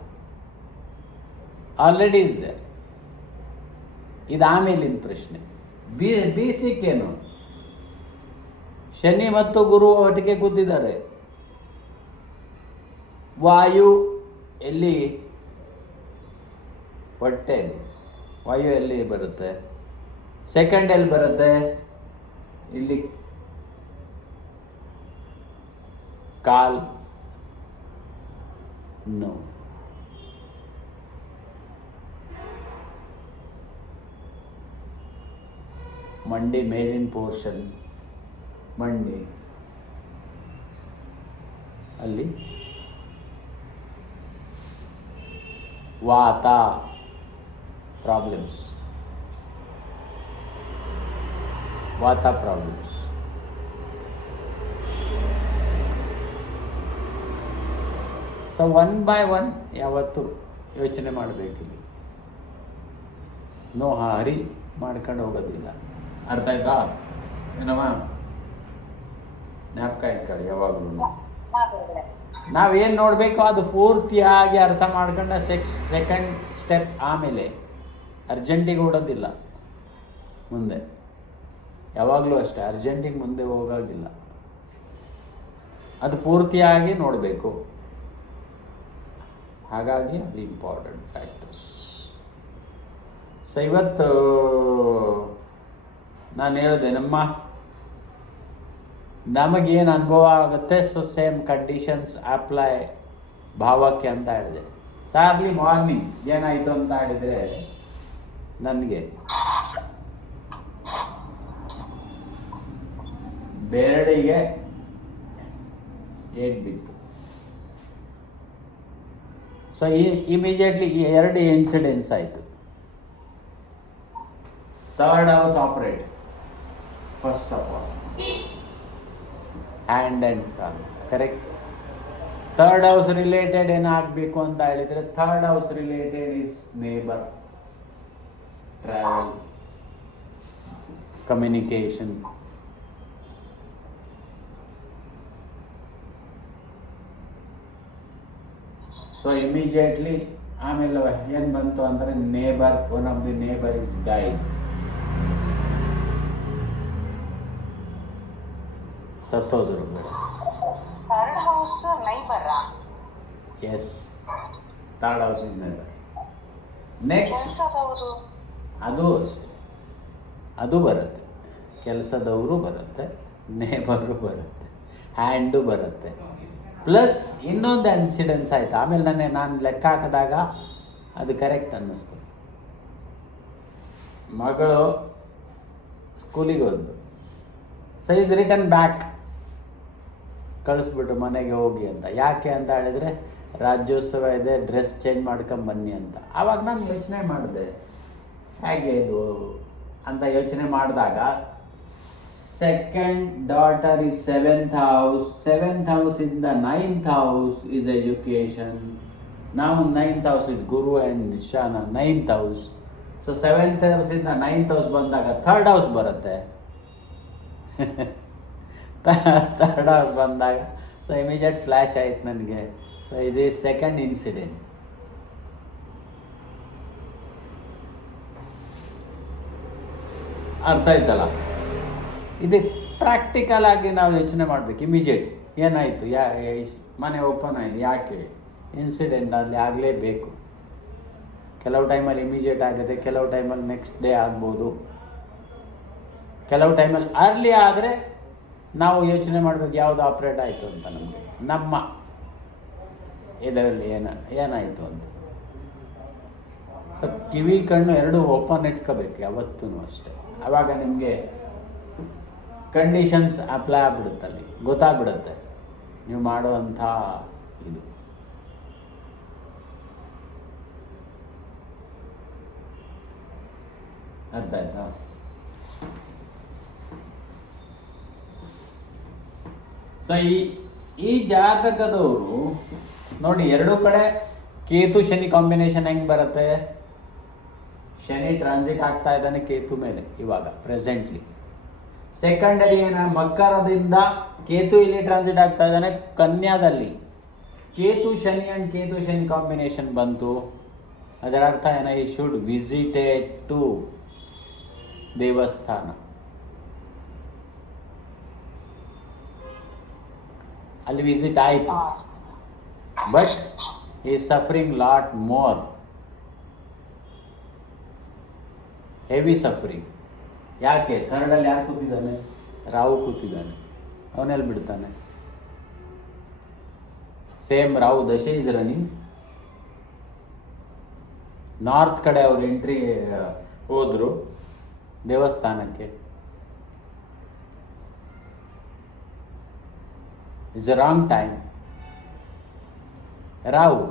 Already is there. ಇದು ಆಮೇಲಿನ ಪ್ರಶ್ನೆ. ಬೇಸಿಕ್ ಏನು, ಶನಿ ಮತ್ತು ಗುರು ಒಟ್ಟಿಗೆ ಕೂತಿದ್ದಾರೆ. ವಾಯು ಎಲ್ಲಿ? ಹೊಟ್ಟೆಯಲ್ಲಿ. ವಾಯು ಎಲ್ಲಿ ಬರುತ್ತೆ? ಸೆಕೆಂಡ್ ಎಲ್ಲಿ ಬರುತ್ತೆ? ಇಲ್ಲಿ ಕಾಲ್ ನೋ. ಮಂಡಿ ಮೇಲಿನ ಪೋರ್ಷನ್, ಮಂಡಿ ಅಲ್ಲಿ ವಾತ ಪ್ರಾಬ್ಲಮ್ಸ್, ವಾತ ಪ್ರಾಬ್ಲಮ್ಸ್. ಸೊ 1 by 1 ಯಾವತ್ತು ಯೋಚನೆ ಮಾಡಬೇಕಿಲ್ಲ. ನೋ ಹರಿ ಮಾಡ್ಕೊಂಡು ಹೋಗೋದಿಲ್ಲ. ಅರ್ಥ ಆಯ್ತಾ? ಏನಮ್ಮ ಜ್ಞಾಪಕ ಇಟ್ಕೊಳ್ಳಿ ಯಾವಾಗಲೂ. ನಾವೇನು ನೋಡಬೇಕು ಅದು ಪೂರ್ತಿಯಾಗಿ ಅರ್ಥ ಮಾಡ್ಕೊಂಡ ಸೆಕೆಂಡ್ ಸ್ಟೆಪ್. ಆಮೇಲೆ ಅರ್ಜೆಂಟಿಗೆ ಓಡೋದಿಲ್ಲ ಮುಂದೆ, ಯಾವಾಗಲೂ ಅಷ್ಟೇ ಅರ್ಜೆಂಟಿಗೆ ಮುಂದೆ ಹೋಗೋದಿಲ್ಲ. ಅದು ಪೂರ್ತಿಯಾಗಿ ನೋಡಬೇಕು. ಹಾಗಾಗಿ ಅದು ಇಂಪಾರ್ಟೆಂಟ್ ಫ್ಯಾಕ್ಟರ್ಸ್. ಸೊ ಇವತ್ತು ನಾನು ಹೇಳಿದೆ ನಮಗೇನು ಅನುಭವ ಆಗುತ್ತೆ, ಸೊ ಸೇಮ್ ಕಂಡೀಷನ್ಸ್ ಅಪ್ಲೈ ಭಾವಕ್ಕೆ ಅಂತ ಹೇಳಿದೆ. ಸೊ ಅರ್ಲಿ ಮಾರ್ನಿಂಗ್ ಏನಾಯಿತು ಅಂತ ಹೇಳಿದರೆ, ನನಗೆ ಬೆರಳಿಗೆ ಏಟ್ ಬಿತ್ತು. ಸೊ ಇಮಿಡಿಯೇಟ್ಲಿ ಈ 2 ಇನ್ಸಿಡೆನ್ಸ್ ಆಯಿತು. 3rd house operate, first of all, hand and thumb, correct? Third house related ಏನಾಗಬೇಕು ಅಂತ ಹೇಳಿದರೆ third house related is neighbour, travel, communication. So immediately ಆಮೇಲೆ ಏನು ಬಂತು ಅಂದರೆ neighbour, one of the neighbour is died, ಸತ್ತೋದ್ರು ಬೇಡ. ಥರ್ಡ್ ಹೌಸ್ ನೈಬರಾ? Yes, third house is neighbour. Next ಕೆಲಸದವರು ಅದು ಅಷ್ಟೆ, ಅದು ಬರುತ್ತೆ, ಕೆಲಸದವರು ಬರುತ್ತೆ, ನೇಬರು ಬರುತ್ತೆ, ಹ್ಯಾಂಡು ಬರುತ್ತೆ. ಪ್ಲಸ್ ಇನ್ನೊಂದು ಇನ್ಸಿಡೆನ್ಸ್ ಆಯಿತು. ಆಮೇಲೆ ನಾನು ಲೆಕ್ಕ ಹಾಕಿದಾಗ ಅದು ಕರೆಕ್ಟ್ ಅನ್ನಿಸ್ತು. ಮಗಳು ಸ್ಕೂಲಿಗೆ ಹೋದ್ಲು. ಸೊ ಈಸ್ ರಿಟರ್ನ್ ಬ್ಯಾಕ್, ಕಳಿಸ್ಬಿಟ್ರು ಮನೆಗೆ ಹೋಗಿ ಅಂತ. ಯಾಕೆ ಅಂತ ಹೇಳಿದರೆ ರಾಜ್ಯೋತ್ಸವ ಇದೆ, ಡ್ರೆಸ್ ಚೇಂಜ್ ಮಾಡ್ಕೊಂಬನ್ನಿ ಅಂತ. ಆವಾಗ ನಾನು ಯೋಚನೆ ಮಾಡಿದೆ ಹೇಗೆ ಇದು ಅಂತ ಯೋಚನೆ ಮಾಡಿದಾಗ, second daughter is seventh house in the 9th house is education. ನಾವು 9th house is Guru and ಶಾನ 9th house. So 7th house ಇಂದ 9th ಹೌಸ್ ಬಂದಾಗ ಥರ್ಡ್ ಹೌಸ್ ಬರುತ್ತೆ. ಥರ್ಡ್ ಹೌಸ್ ಬಂದಾಗ ಸೊ ಇಮಿಡಿಯೇಟ್ ಫ್ಲ್ಯಾಶ್ ಆಯ್ತು ನನಗೆ. ಸೊ ಇದು ಈಸ್ ಸೆಕೆಂಡ್ ಇನ್ಸಿಡೆಂಟ್. ಅರ್ಥ ಆಯ್ತಲ್ಲ? ಇದು ಪ್ರಾಕ್ಟಿಕಲ್ ಆಗಿ ನಾವು ಯೋಚನೆ ಮಾಡಬೇಕು. ಇಮಿಡಿಯೇಟ್ ಏನಾಯಿತು, ಮನೆ ಓಪನ್ ಆಯಿತು, ಯಾಕೆ ಇನ್ಸಿಡೆಂಟ್ ಅಲ್ಲಿ ಆಗಲೇಬೇಕು. ಕೆಲವು ಟೈಮಲ್ಲಿ ಇಮಿಡಿಯೇಟ್ ಆಗುತ್ತೆ, ಕೆಲವು ಟೈಮಲ್ಲಿ ನೆಕ್ಸ್ಟ್ ಡೇ ಆಗ್ಬೋದು, ಕೆಲವು ಟೈಮಲ್ಲಿ ಅರ್ಲಿ ಆದರೆ ನಾವು ಯೋಚನೆ ಮಾಡಬೇಕು ಯಾವುದು ಆಪ್ರೇಟ್ ಆಯಿತು ಅಂತ, ನಮಗೆ ನಮ್ಮ ಇದರಲ್ಲಿ ಏನಾಯಿತು ಅಂತ. ಸೊ ಕಿವಿ ಕಣ್ಣು ಎರಡೂ ಓಪನ್ ಇಟ್ಕೋಬೇಕು ಯಾವತ್ತೂ ಅಷ್ಟೆ. ಆವಾಗ ನಿಮಗೆ ಕಂಡೀಷನ್ಸ್ ಅಪ್ಲೈ ಆಗ್ಬಿಡುತ್ತಲ್ಲಿ, ಗೊತ್ತಾಗ್ಬಿಡುತ್ತೆ ನೀವು ಮಾಡುವಂಥ ಇದು. ಅರ್ಥ ಆಯ್ತಾ? ಸೊ ಈ ಜಾತಕದವರು ನೋಡಿ, ಎರಡೂ ಕಡೆ ಕೇತು ಶನಿ ಕಾಂಬಿನೇಷನ್ ಹೆಂಗೆ ಬರುತ್ತೆ. ಶನಿ ಟ್ರಾನ್ಸಿಟ್ ಆಗ್ತಾ ಇದ್ದಾನೆ ಕೇತು ಮೇಲೆ ಇವಾಗ ಪ್ರೆಸೆಂಟ್ಲಿ. ಸೆಕೆಂಡರಿ ಮಕರದಿಂದ ಕೇತು ಇಲ್ಲಿ ಟ್ರಾನ್ಸಿಟ್ ಆಗ್ತಾ ಇದ್ದಾನೆ ಕನ್ಯಾದಲ್ಲಿ. ಕೇತು ಶನಿ ಆ್ಯಂಡ್ ಕೇತು ಶನಿ ಕಾಂಬಿನೇಷನ್ ಬಂತು. ಅದರ ಅರ್ಥ ಏನ, ಈ ಶುಡ್ ವಿಸಿಟೆಡ್ ಟು ದೇವಸ್ಥಾನ. ಅಲ್ಲಿ ವಿಸಿಟ್ ಆಯಿತು, ಬಟ್ ಈ suffering lot more, heavy suffering. ಯಾಕೆ? ಥರ್ಡಲ್ಲಿ ಯಾರು ಕೂತಿದ್ದಾನೆ? ರಾಹು ಕೂತಿದ್ದಾನೆ. ಅವನೆಲ್ಲಿ ಬಿಡ್ತಾನೆ? ಸೇಮ್ ರಾಹು ದಶೆ ಇಸ್ ರನ್ನಿಂಗ್. ನಾರ್ತ್ ಕಡೆ ಅವ್ರು ಎಂಟ್ರಿ ಹೋದ್ರು ದೇವಸ್ಥಾನಕ್ಕೆ. Is a wrong time. Rahu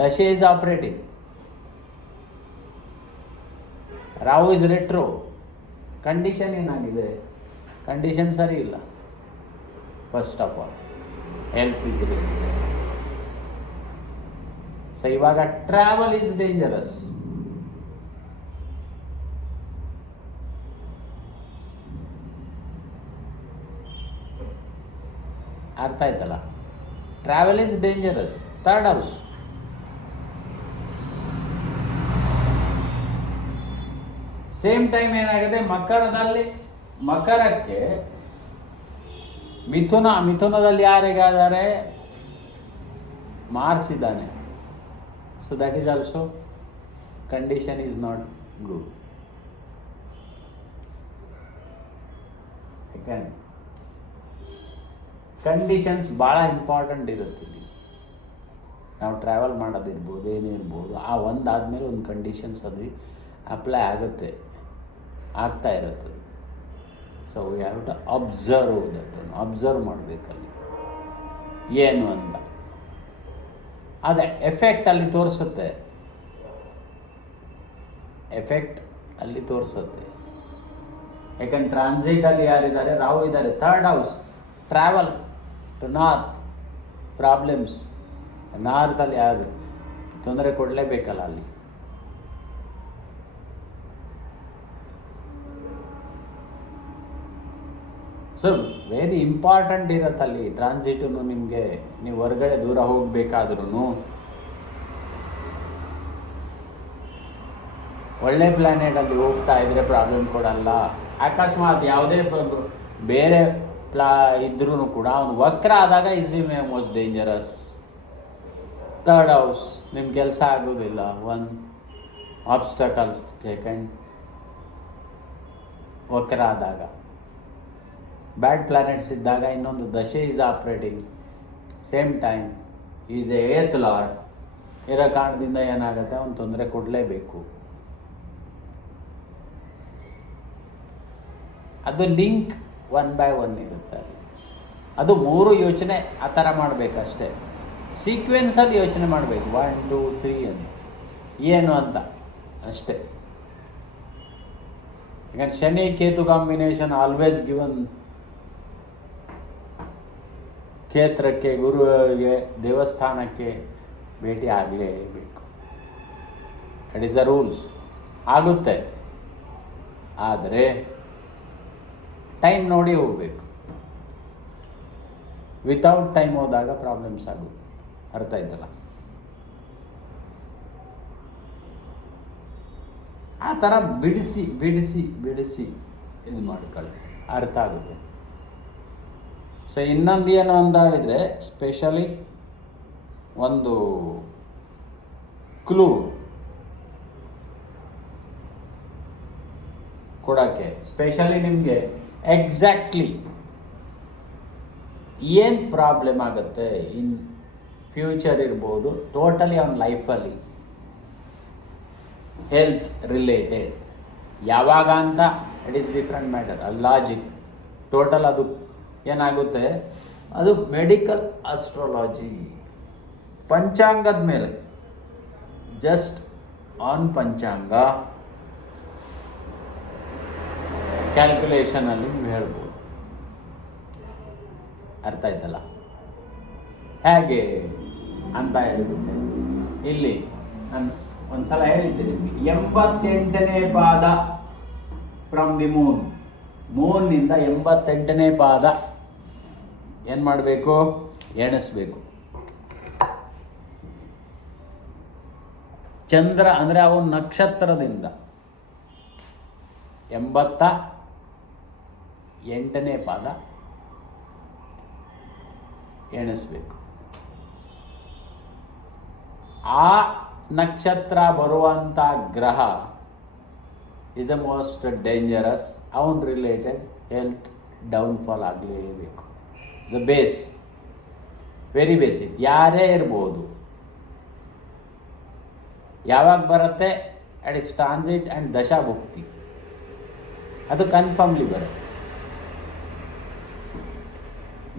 ದಶೆ is operating. Rahu is retro. Condition ಏನಾಗಿದೆ? ಕಂಡೀಷನ್ ಸರಿ ಇಲ್ಲ. First of all health is related. So ಇವಾಗ ಟ್ರಾವೆಲ್ ಇಸ್ ಡೇಂಜರಸ್. ಅರ್ಥ ಆಯ್ತಲ್ಲ? Travel is dangerous. Third house. Same time ಏನಾಗಿದೆ, ಮಕರಕ್ಕೆ ಮಿಥುನದಲ್ಲಿ ಯಾರಿಗಾದರೆ ಮಾರ್ಸ್ ಇದ್ದಾನೆ. So that is also condition is not good. ಯಾಕಂದ್ರೆ ಕಂಡೀಷನ್ಸ್ ಭಾಳ ಇಂಪಾರ್ಟೆಂಟ್ ಇರುತ್ತೆ ಇಲ್ಲಿ. ನಾವು ಟ್ರಾವೆಲ್ ಮಾಡೋದಿರ್ಬೋದು, ಏನೇ ಇರ್ಬೋದು, ಆ ಒಂದಾದ್ಮೇಲೆ ಒಂದು ಕಂಡೀಷನ್ಸ್ ಅದು ಅಪ್ಲೈ ಆಗುತ್ತೆ, ಆಗ್ತಾ ಇರುತ್ತೆ. So we have to observe that. Observe ಮಾಡಬೇಕಲ್ಲಿ ಏನು ಅಂತ. ಅದೇ ಎಫೆಕ್ಟ್ ಅಲ್ಲಿ ತೋರಿಸುತ್ತೆ. ಎಫೆಕ್ಟ್ ಅಲ್ಲಿ ತೋರಿಸುತ್ತೆ. ಯಾಕಂದ್ರೆ ಟ್ರಾನ್ಸಿಟಲ್ಲಿ ಯಾರಿದ್ದಾರೆ? ರಾಹು ಇದ್ದಾರೆ. Third house travel. To north problems. ನಾರ್ತಲ್ಲಿ ಯಾರು ತೊಂದರೆ ಕೊಡಲೇಬೇಕಲ್ಲ ಅಲ್ಲಿ. ಸೊ ವೆರಿ ಇಂಪಾರ್ಟೆಂಟ್ ಇರತ್ತಲ್ಲಿ ಟ್ರಾನ್ಸಿಟು ನಿಮಗೆ. ನೀವು ಹೊರಗಡೆ ದೂರ ಹೋಗಬೇಕಾದ್ರೂ ಒಳ್ಳೆ ಪ್ಲ್ಯಾನೆಟಲ್ಲಿ ಹೋಗ್ತಾ ಇದ್ರೆ ಪ್ರಾಬ್ಲಮ್ ಕೊಡಲ್ಲ. ಅಕಸ್ಮಾತ್ ಯಾವುದೇ ಬೇರೆ ಇದ್ರೂ ಕೂಡ ಅವನು ವಕ್ರ ಆದಾಗ is the most dangerous. Third house ನಿಮ್ಮ ಕೆಲಸ ಆಗೋದಿಲ್ಲ. One obstacles. ಸೆಕೆಂಡ್ ವಕ್ರ ಆದಾಗ. ಬ್ಯಾಡ್ ಪ್ಲಾನೆಟ್ಸ್ ಇದ್ದಾಗ ಇನ್ನೊಂದು ದಶೆ is operating same time is A eight lord ಇರೋ ಕಾರಣದಿಂದ ಏನಾಗುತ್ತೆ, ಅವನು ತೊಂದರೆ ಕೊಡಲೇಬೇಕು. ಅದು ಲಿಂಕ್ 1 by 1 ಇರುತ್ತೆ. ಅದು 3 ಯೋಚನೆ ಆ ಥರ ಮಾಡಬೇಕಷ್ಟೇ. ಸೀಕ್ವೆನ್ಸಲ್ಲಿ ಯೋಚನೆ ಮಾಡಬೇಕು 1 2 3 ಅಂತ ಏನು ಅಂತ ಅಷ್ಟೇ. ಈಗ Shani Ketu combination always given. ಕ್ಷೇತ್ರಕ್ಕೆ, ಗುರುವಿಗೆ, ದೇವಸ್ಥಾನಕ್ಕೆ ಭೇಟಿ ಆಗಲೇಬೇಕು. It is the rules. ಆಗುತ್ತೆ, ಆದರೆ ಟೈಮ್ ನೋಡಿ ಹೋಗಬೇಕು. ವಿತೌಟ್ ಟೈಮ್ ಹೋದಾಗ ಪ್ರಾಬ್ಲಮ್ಸ್ ಆಗುತ್ತೆ. ಅರ್ಥ ಆಯ್ತಲ್ಲ? ಆ ಥರ ಬಿಡಿಸಿ ಬಿಡಿಸಿ ಬಿಡಿಸಿ ಇದು ಮಾಡ್ಕೊಳ್ಳಿ, ಅರ್ಥ ಆಗುತ್ತೆ. ಸೊ ಇನ್ನೊಂದು ಏನು ಅಂತ ಹೇಳಿದರೆ, ಸ್ಪೆಷಲಿ ಒಂದು ಕ್ಲೂ ಕೊಡೋಕ್ಕೆ, ಸ್ಪೆಷಲಿ ನಿಮಗೆ ಎಕ್ಸಾಕ್ಟ್ಲಿ ಏನು ಪ್ರಾಬ್ಲಮ್ ಆಗುತ್ತೆ ಇನ್ ಫ್ಯೂಚರ್ ಇರ್ಬೋದು, ಟೋಟಲಿ ಅವನ ಲೈಫಲ್ಲಿ ಹೆಲ್ತ್ ರಿಲೇಟೆಡ್ ಯಾವಾಗ ಅಂತ ಇಟ್ ಈಸ್ ಡಿಫ್ರೆಂಟ್ ಮ್ಯಾಟರ್. ಅದು ಲಾಜಿಕ್ ಟೋಟಲ್ ಅದು ಏನಾಗುತ್ತೆ, ಅದು ಮೆಡಿಕಲ್ ಆಸ್ಟ್ರಾಲಜಿ ಪಂಚಾಂಗದ ಮೇಲೆ, ಜಸ್ಟ್ ಆನ್ ಪಂಚಾಂಗ ಕ್ಯಾಲ್ಕುಲೇಷನಲ್ಲಿ ನೀವು ಹೇಳ್ಬೋದು. ಅರ್ಥ ಆಯ್ತಲ್ಲ? ಹೇಗೆ ಅಂತ ಹೇಳಿಬಿಟ್ಟೆ. ಇಲ್ಲಿ ನಾನು ಒಂದ್ಸಲ ಹೇಳಿದ್ದೆ ನಿಮಗೆ, 88ನೇ ಪಾದ ಫ್ರಮ್ ದಿ ಮೂನ್. ಮೂನ್ನಿಂದ 88ನೇ ಪಾದ ಏನು ಮಾಡಬೇಕು, ಎಣಿಸ್ಬೇಕು. ಚಂದ್ರ ಅಂದರೆ ಅವನ ನಕ್ಷತ್ರದಿಂದ 88ನೇ ಪಾದ ಎಣಿಸ್ಬೇಕು. ಆ ನಕ್ಷತ್ರ ಬರುವಂಥ ಗ್ರಹ ಇಸ್ ಅ ಮೋಸ್ಟ್ ಡೇಂಜರಸ್. ಅವನ್ ರಿಲೇಟೆಡ್ ಹೆಲ್ತ್ ಡೌನ್ಫಾಲ್ ಆಗಲೇಬೇಕು. Is a base, very basic. ಯಾರೇ ಇರ್ಬೋದು, ಯಾವಾಗ ಬರುತ್ತೆ ಅಟ್ ಇಸ್ ಟ್ರಾನ್ಸಿಟ್ ಆ್ಯಂಡ್ ದಶಾಭುಕ್ತಿ, ಅದು ಕನ್ಫರ್ಮ್ಲಿ ಬರುತ್ತೆ.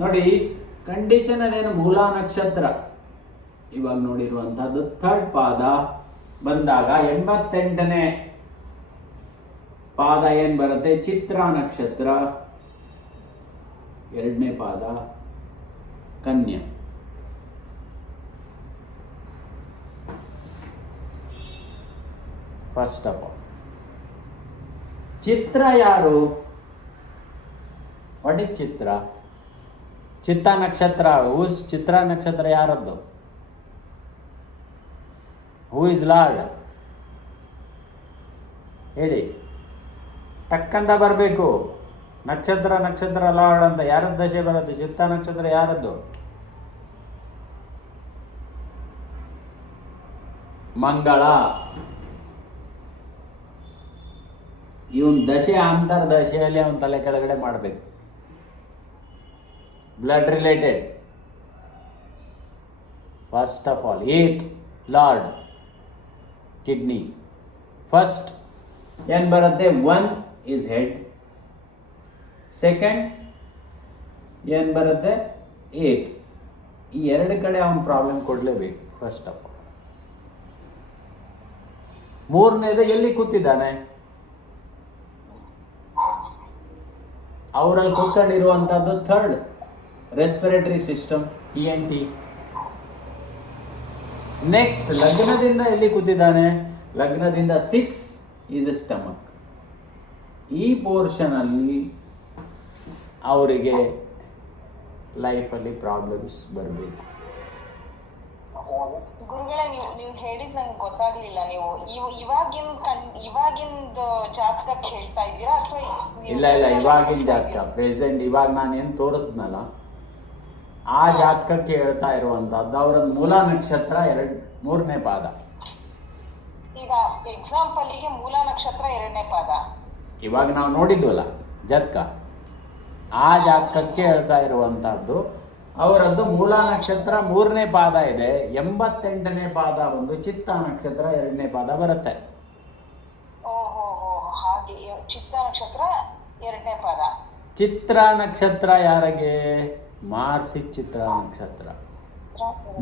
ನೋಡಿ ಕಂಡೀಷನ್ ಅದೇನು, ಮೂಲ ನಕ್ಷತ್ರ ಇವಾಗ ನೋಡಿರುವಂಥದ್ದು ಥರ್ಡ್ ಪಾದ ಬಂದಾಗ 88ನೇ ಪಾದ ಏನು ಬರುತ್ತೆ, ಚಿತ್ರ ನಕ್ಷತ್ರ 2ನೇ ಪಾದ ಕನ್ಯಾ. ಫಸ್ಟ್ ಆಫ್ ಆಲ್ ಚಿತ್ರ ಯಾರು? ವಾಟ್ ಇಸ್ ಚಿತ್ರ? ಚಿತ್ತ ನಕ್ಷತ್ರ. ಹೂಸ್ ಚಿತ್ರ ನಕ್ಷತ್ರ ಯಾರದ್ದು? Who is lord? ಹೇಳಿ, ಟಕ್ಕಂತ ಬರಬೇಕು. ನಕ್ಷತ್ರ ನಕ್ಷತ್ರ ಲಾರ್ಡ್ ಅಂತ ಯಾರದ್ದು ದಶೆ ಬರುತ್ತೆ? ಚಿತ್ತ ನಕ್ಷತ್ರ ಯಾರದ್ದು? ಮಂಗಳ. ಇವನ್ ದಶೆ ಅಂತರ್ದಶೆಯಲ್ಲಿ ಅವನ ತಲೆ ಕೆಳಗಡೆ ಮಾಡಬೇಕು. Blood related. First of all 8th lord kidney. First ಏನು ಬರುತ್ತೆ, 1 is ಹೆಡ್. ಸೆಕೆಂಡ್ ಏನು ಬರುತ್ತೆ, 8. ಈ 2 ಕಡೆ ಅವನು ಪ್ರಾಬ್ಲಮ್ ಕೊಡಲೇಬೇಕು. ಫಸ್ಟ್ ಆಫ್ ಆಲ್ 3ನೇದು ಎಲ್ಲಿ ಕೂತಿದ್ದಾನೆ? ಅವರಲ್ಲಿ ಕೂತ್ಕೊಂಡಿರುವಂಥದ್ದು third respiratory system, ENT. Next ಲಗ್ನದಿಂದ ಎಲ್ಲಿ ಕೂತಿದ್ದಾನೆ? ಲಗ್ನದಿಂದ 6 ಈಸ್ ಸ್ಟಮಕ್. ಈ ಪೋರ್ಷನಲ್ಲಿ ಅವರಿಗೆ ಲೈಫಲ್ಲಿ ಪ್ರಾಬ್ಲಮ್ಸ್ ಬರಬೇಕು. ಗುರುಗಳೇ, ನೀವು ಹೇಳಿದ್ ನಂಗೆ ಗೊತ್ತಾಗ್ಲಿಲ್ಲ. ನೀವು ಇವಾಗಿಂದ ಜಾತಕಕ್ಕೆ ಹೇಳ್ತಾ ಇದ್ದೀರಾ ಅಥವಾ ಇಲ್ಲ ಇವಾಗಿನ ಜಾತಕ, ಪ್ರೆಸೆಂಟ್ ಇವಾಗ ನಾನೇನು ತೋರಿಸ್ನಲ್ಲ ಆ ಜಾತಕಕ್ಕೆ ಹೇಳ್ತಾ ಇರುವಂತದ್ದು. ಅವರ ಮೂಲ ನಕ್ಷತ್ರ 3ನೇ ಪಾದ. ಈಗ ಎಕ್ಸಾಂಪಲ್ಗೆ ಮೂಲ ನಕ್ಷತ್ರ 2ನೇ ಪಾದ ಇವಾಗ ನಾವು ನೋಡಿದ್ವಲ್ಲ ಜಾತಕ, ಆ ಜಾತಕಕ್ಕೆ ಹೇಳ್ತಾ ಇರುವಂತಹದ್ದು. ಅವರದ್ದು ಮೂಲ ನಕ್ಷತ್ರ 3ನೇ ಪಾದ ಇದೆ, 88ನೇ ಪಾದ ಒಂದು ಚಿತ್ತ ನಕ್ಷತ್ರ 2ನೇ ಪಾದ ಬರುತ್ತೆ. ಓಹೋ, ಹಾಗೆ ಚಿತ್ತ ನಕ್ಷತ್ರ 2ನೇ ಪಾದ. ಚಿತ್ರ ನಕ್ಷತ್ರ ಯಾರಿಗೆ? ಮಾರ್ಸಿ ಚಿತ್ರ ನಕ್ಷತ್ರ,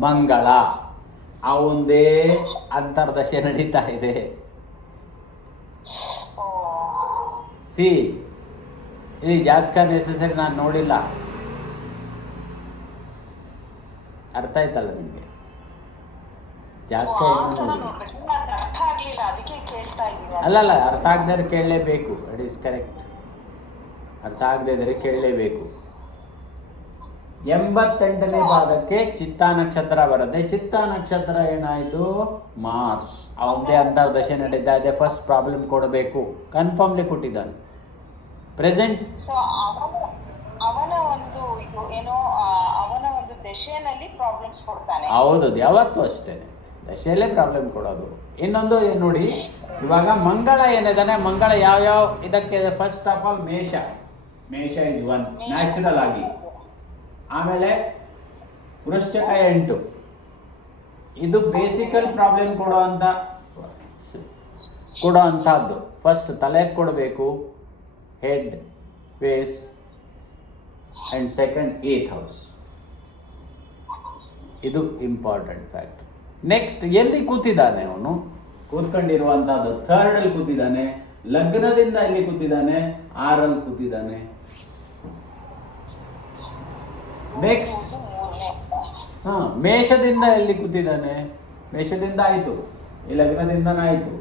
ಮಂಗಳ. ಅವಂದೇ ಅಂತರ್ದಶೆ ನಡೀತಾ ಇದೆ. ಸಿ ಇಲ್ಲಿ ಜಾತಕ ನೆಸೆಸರಿ ನಾನು ನೋಡಿಲ್ಲ, ಅರ್ಥ ಆಯ್ತಲ್ಲ ನಿಮಗೆ? ಜಾತಕ ಅರ್ಥ ಆಗ್ಲಿಲ್ಲ, ಅದಕ್ಕೆ ಕೇಳ್ತಾ ಇದ್ದೀನಿ. ಅಲ್ಲಲ್ಲ, ಅರ್ಥ ಆಗದ್ರೆ ಕೇಳಲೇಬೇಕು. It is correct. ಅರ್ಥ ಆಗದೆ ಇದ್ರೆ ಕೇಳಲೇಬೇಕು. 88ನೇ ಪಾದಕ್ಕೆ ಚಿತ್ತ ನಕ್ಷತ್ರ ಬರುತ್ತೆ. ಚಿತ್ತ ನಕ್ಷತ್ರ ಏನಾಯಿತು? ಮಾರ್ಸ್. ಅವನದೇ ಅಂತರ್ದಶೆ ನಡೀತಾ ಇದೆ. ಫಸ್ಟ್ ಪ್ರಾಬ್ಲಮ್ ಕೊಡಬೇಕು, ಕನ್ಫರ್ಮ್ಲಿ ಕೊಟ್ಟಿದ್ದಾನೆ. ಪ್ರೆಸೆಂಟ್ ಸೊ ಅವನ ಒಂದು ಇದು ಏನೋ ಅವನ ಒಂದು ದಶೆಯಲ್ಲಿ ಪ್ರಾಬ್ಲಮ್ಸ್ ಕೊಡ್ತಾನೆ. ಹೌದು, ಯಾವತ್ತೂ ಅಷ್ಟೇ ದಶೆಯಲ್ಲೇ ಪ್ರಾಬ್ಲಮ್ ಕೊಡೋದು. ಇನ್ನೊಂದು ನೋಡಿ, ಇವಾಗ ಮಂಗಳ ಏನಿದಾನೆ, ಮಂಗಳ ಯಾವ್ಯಾವ ಇದಕ್ಕೆ? ಫಸ್ಟ್ ಆಫ್ ಆಲ್ ಮೇಷ ಇಸ್ 1 ನ್ಯಾಚುರಲ್ ಆಗಿ. ಆಮೇಲೆ ವೃಶ್ಚಿಕ 8, ಇದು ಬೇಸಿಕಲ್ ಪ್ರಾಬ್ಲಮ್ ಕೊಡುವಂಥದ್ದು. ಫಸ್ಟ್ ತಲೆಗೆ ಕೊಡಬೇಕು, head, face and second 8th house. ಇದು ಇಂಪಾರ್ಟೆಂಟ್ ಫ್ಯಾಕ್ಟ್. ನೆಕ್ಸ್ಟ್ ಎಲ್ಲಿ ಕೂತಿದ್ದಾನೆ ಅವನು? ಕೂತ್ಕೊಂಡಿರುವಂಥದ್ದು 3rd ಕೂತಿದ್ದಾನೆ. ಲಗ್ನದಿಂದ ಎಲ್ಲಿ ಕೂತಿದ್ದಾನೆ? 6ರಲ್ಲಿ ಕೂತಿದ್ದಾನೆ. ನೆಕ್ಸ್ಟ್ ಮೇಷದಿಂದ ಎಲ್ಲಿ ಕೂತಿದ್ದಾನೆ? ಮೇಷದಿಂದ ಆಯಿತು, ಈ ಲಗ್ನದಿಂದನೇ ಆಯಿತು.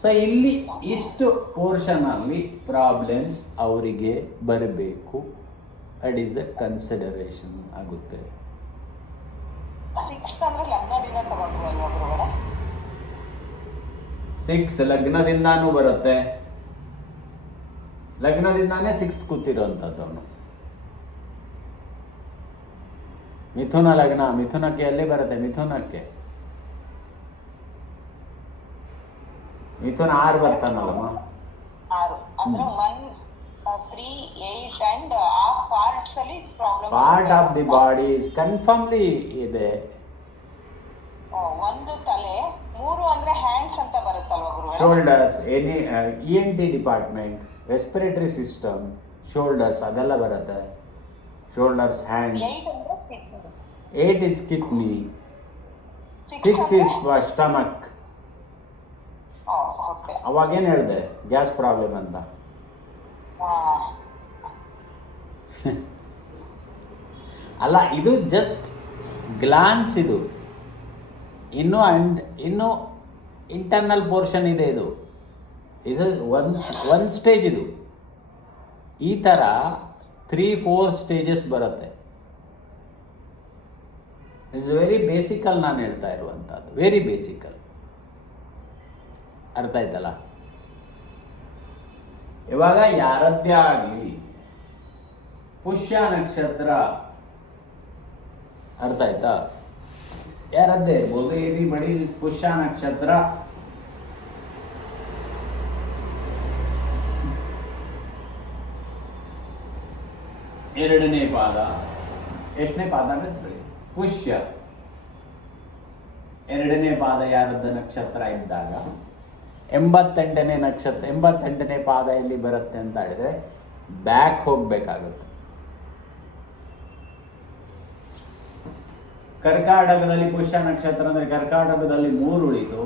ಸೊ ಇಲ್ಲಿ ಇಷ್ಟು ಪೋರ್ಷನ್ ಅಲ್ಲಿ ಪ್ರಾಬ್ಲಮ್ಸ್ ಅವರಿಗೆ ಬರಬೇಕು. ಅಟ್ ಈಸ್ ದ ಕನ್ಸಿಡರೇಷನ್ ಆಗುತ್ತೆ. 6th ಅಂದ್ರೆ ಲಗ್ನದಿಂದ ತಗೊಂಡ್ರು ಅಲ್ವಾ ಗುರುಗಳೇ? 6 ಲಗ್ನದಿಂದಾನೂ ಬರುತ್ತೆ. ಲಗ್ನದಿಂದಾನೇ 6th ಕೂತಿರೋಂಥದ್ದು ಅವನು. ಮಿಥುನ ಲಗ್ನ, ಮಿಥುನಕ್ಕೆ ಎಲ್ಲಿ ಬರುತ್ತೆ? ಮಿಥುನಕ್ಕೆ ಮಿಥುನ 6 ಬರ್ತಾನಲ್ಲಮ್ಮ. 6 ಅಂದ್ರೆ 1, 3, 8 ಅಂಡ್ ಆ ಪಾರ್ಟ್ಸ್ ಅಲ್ಲಿ problems. Part of the body confirmly ಇದೆ. ಒಂದು ತಲೆ, 3 ಅಂದ್ರೆ ಹ್ಯಾಂಡ್ಸ್ ಅಂತ ಬರುತ್ತಲ್ವಾ ಗುರುಗಳೇ? Shoulders, any ENT department, respiratory system, shoulders ಅದೆಲ್ಲ ಬರುತ್ತೆ. Shoulders, hands. 8 is kidney, 6 is stomach. ಅವಾಗೇನು ಹೇಳಿದೆ? ಗ್ಯಾಸ್ ಪ್ರಾಬ್ಲಮ್ ಅಂತ. ಅಲ್ಲ, ಇದು ಜಸ್ಟ್ ಗ್ಲಾನ್ಸ್. ಇದು ಇನ್ನು ಇಂಟರ್ನಲ್ ಪೋರ್ಷನ್ ಇದೆ. ಇದು ಒನ್ ಸ್ಟೇಜ್. ಇದು ಈ ಥರ 3-4 ಸ್ಟೇಜಸ್ ಬರುತ್ತೆ. ಇಟ್ಸ್ ವೆರಿ ಬೇಸಿಕಲ್ ನಾನು ಹೇಳ್ತಾ ಇರುವಂಥದ್ದು, ವೆರಿ ಬೇಸಿಕಲ್. ಅರ್ಥ ಆಯ್ತಲ್ಲ? ಇವಾಗ ಯಾರದ್ದೇ ಆಗಲಿ ಪುಷ್ಯ ನಕ್ಷತ್ರ, ಅರ್ಥ ಆಯ್ತಾ? ಯಾರದ್ದೇ ಇರ್ಬೋದು, ಎನಿ ಬಡಿ ಪುಷ್ಯ ನಕ್ಷತ್ರ ಎರಡನೇ ಪಾದ, ಎಷ್ಟನೇ ಪಾದ ಅಂದ್ರೆ ಪುಷ್ಯ 2ನೇ ಪಾದ ಯಾರದ್ದ ನಕ್ಷತ್ರ ಇದ್ದಾಗ 88ನೇ ನಕ್ಷತ್ರ 88ನೇ ಪಾದ ಎಲ್ಲಿ ಬರುತ್ತೆ ಅಂತ ಹೇಳಿದ್ರೆ ಬ್ಯಾಕ್ ಹೋಗ್ಬೇಕಾಗುತ್ತೆ. ಕರ್ಕಾಟಕದಲ್ಲಿ ಪುಷ್ಯ ನಕ್ಷತ್ರ ಅಂದ್ರೆ ಕರ್ಕಾಟಕದಲ್ಲಿ 3 ಉಳಿತು,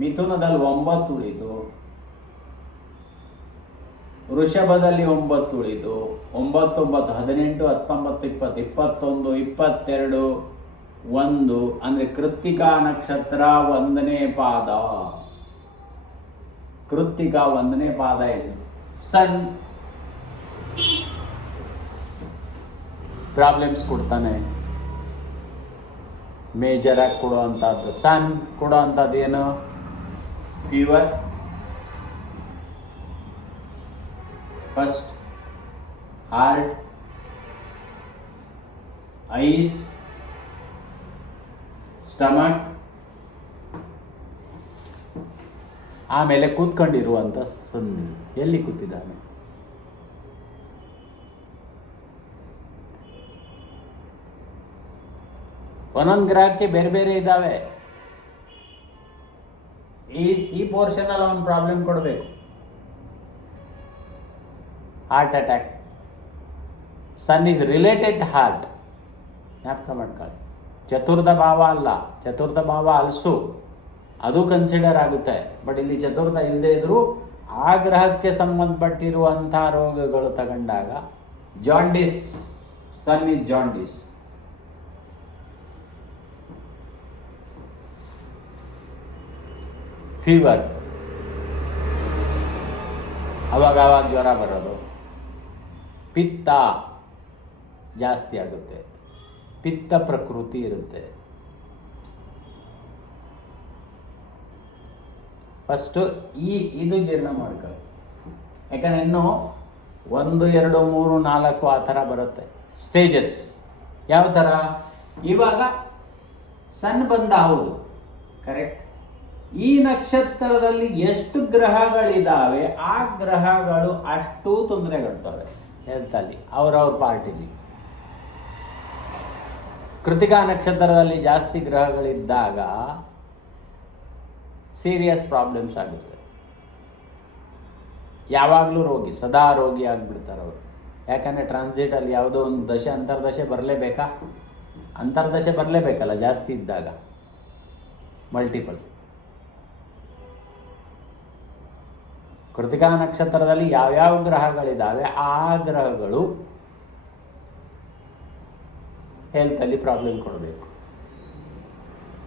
ಮಿಥುನದಲ್ಲಿ 9 ಉಳಿತು, ವೃಷಭದಲ್ಲಿ 9 ಉಳಿದು 9 9 18 19 20 21 22 1 ಅಂದರೆ ಕೃತ್ತಿಕಾ ನಕ್ಷತ್ರ 1ನೇ ಪಾದ. ಕೃತ್ತಿಕಾ 1ನೇ ಪಾದ ಹೆಸರು. ಸನ್ ಪ್ರಾಬ್ಲಮ್ಸ್ ಕೊಡ್ತಾನೆ, ಮೇಜರಾಗಿ ಕೊಡುವಂಥದ್ದು. ಸನ್ ಕೊಡುವಂಥದ್ದು ಏನು? Fever, first heart, ice, stomach, ಆಮೇಲೆ ಕೂತ್ಕೊಂಡಿರುವಂಥ ಸಂಧಿ. ಎಲ್ಲಿ ಕೂತಿದ್ದಾನೆ? ಒಂದೊಂದು ಗ್ರಹಕ್ಕೆ ಬೇರೆ ಬೇರೆ ಇದ್ದಾವೆ. ಈ ಪೋರ್ಷನಲ್ಲಿ ಅವನು ಪ್ರಾಬ್ಲಮ್ ಕೊಡಬೇಕು. Heart attack, sun is related heart, ಜ್ಞಾಪಕ ಮಾಡ್ಕೊಳ್ಳಿ. ಚತುರ್ಥ ಭಾವ ಅಲ್ಲ, ಚತುರ್ಥ ಭಾವ ಅಲ್ಸು, ಅದು ಕನ್ಸಿಡರ್ ಆಗುತ್ತೆ. ಬಟ್ ಇಲ್ಲಿ ಚತುರ್ಥ ಇಲ್ಲದೆ ಇದ್ರೂ ಆ ಗ್ರಹಕ್ಕೆ ಸಂಬಂಧಪಟ್ಟಿರುವಂಥ ರೋಗಗಳು ತಗೊಂಡಾಗ, jaundice, sun is jaundice. Fever, ಅವಾಗ ಜ್ವರ ಬರೋದು. ಪಿತ್ತ ಜಾಸ್ತಿ ಆಗುತ್ತೆ, ಪಿತ್ತ ಪ್ರಕೃತಿ ಇರುತ್ತೆ. ಫಸ್ಟು ಇದು ಜೀರ್ಣ ಮಾಡ್ಕೊಳ್ಳಿ. ಯಾಕಂದರೆ ಇನ್ನು 1 2 3 4 ಆ ಥರ ಬರುತ್ತೆ ಸ್ಟೇಜಸ್. ಯಾವ ಥರ? ಇವಾಗ ಸನ್ ಬಂದ, ಹೌದು ಕರೆಕ್ಟ್. ಈ ನಕ್ಷತ್ರದಲ್ಲಿ ಎಷ್ಟು ಗ್ರಹಗಳಿದ್ದಾವೆ ಆ ಗ್ರಹಗಳು ಅಷ್ಟು ತೊಂದರೆಗಳ್ತವೆ ಹೆಲ್ತಲ್ಲಿ, ಅವ್ರವ್ರ ಪಾರ್ಟಿಲಿ. ಕೃತಿಕಾ ನಕ್ಷತ್ರದಲ್ಲಿ ಜಾಸ್ತಿ ಗ್ರಹಗಳಿದ್ದಾಗ ಸೀರಿಯಸ್ ಪ್ರಾಬ್ಲಮ್ಸ್ ಆಗುತ್ತೆ. ಯಾವಾಗಲೂ ರೋಗಿ, ಸದಾ ರೋಗಿ ಆಗಿಬಿಡ್ತಾರೆ ಅವರು. ಯಾಕಂದರೆ ಟ್ರಾನ್ಸಿಟಲ್ಲಿ ಯಾವುದೋ ಒಂದು ದಶೆ ಅಂತರ್ದಶೆ ಬರಲೇಬೇಕಾ? ಅಂತರ್ದಶೆ ಬರಲೇಬೇಕಲ್ಲ ಜಾಸ್ತಿ ಇದ್ದಾಗ, ಮಲ್ಟಿಪಲ್. ಕೃತಿಕಾ ನಕ್ಷತ್ರದಲ್ಲಿ ಯಾವ್ಯಾವ ಗ್ರಹಗಳಿದ್ದಾವೆ ಆ ಗ್ರಹಗಳು ಹೆಲ್ತಲ್ಲಿ ಪ್ರಾಬ್ಲಮ್ ಕೊಡಬೇಕು.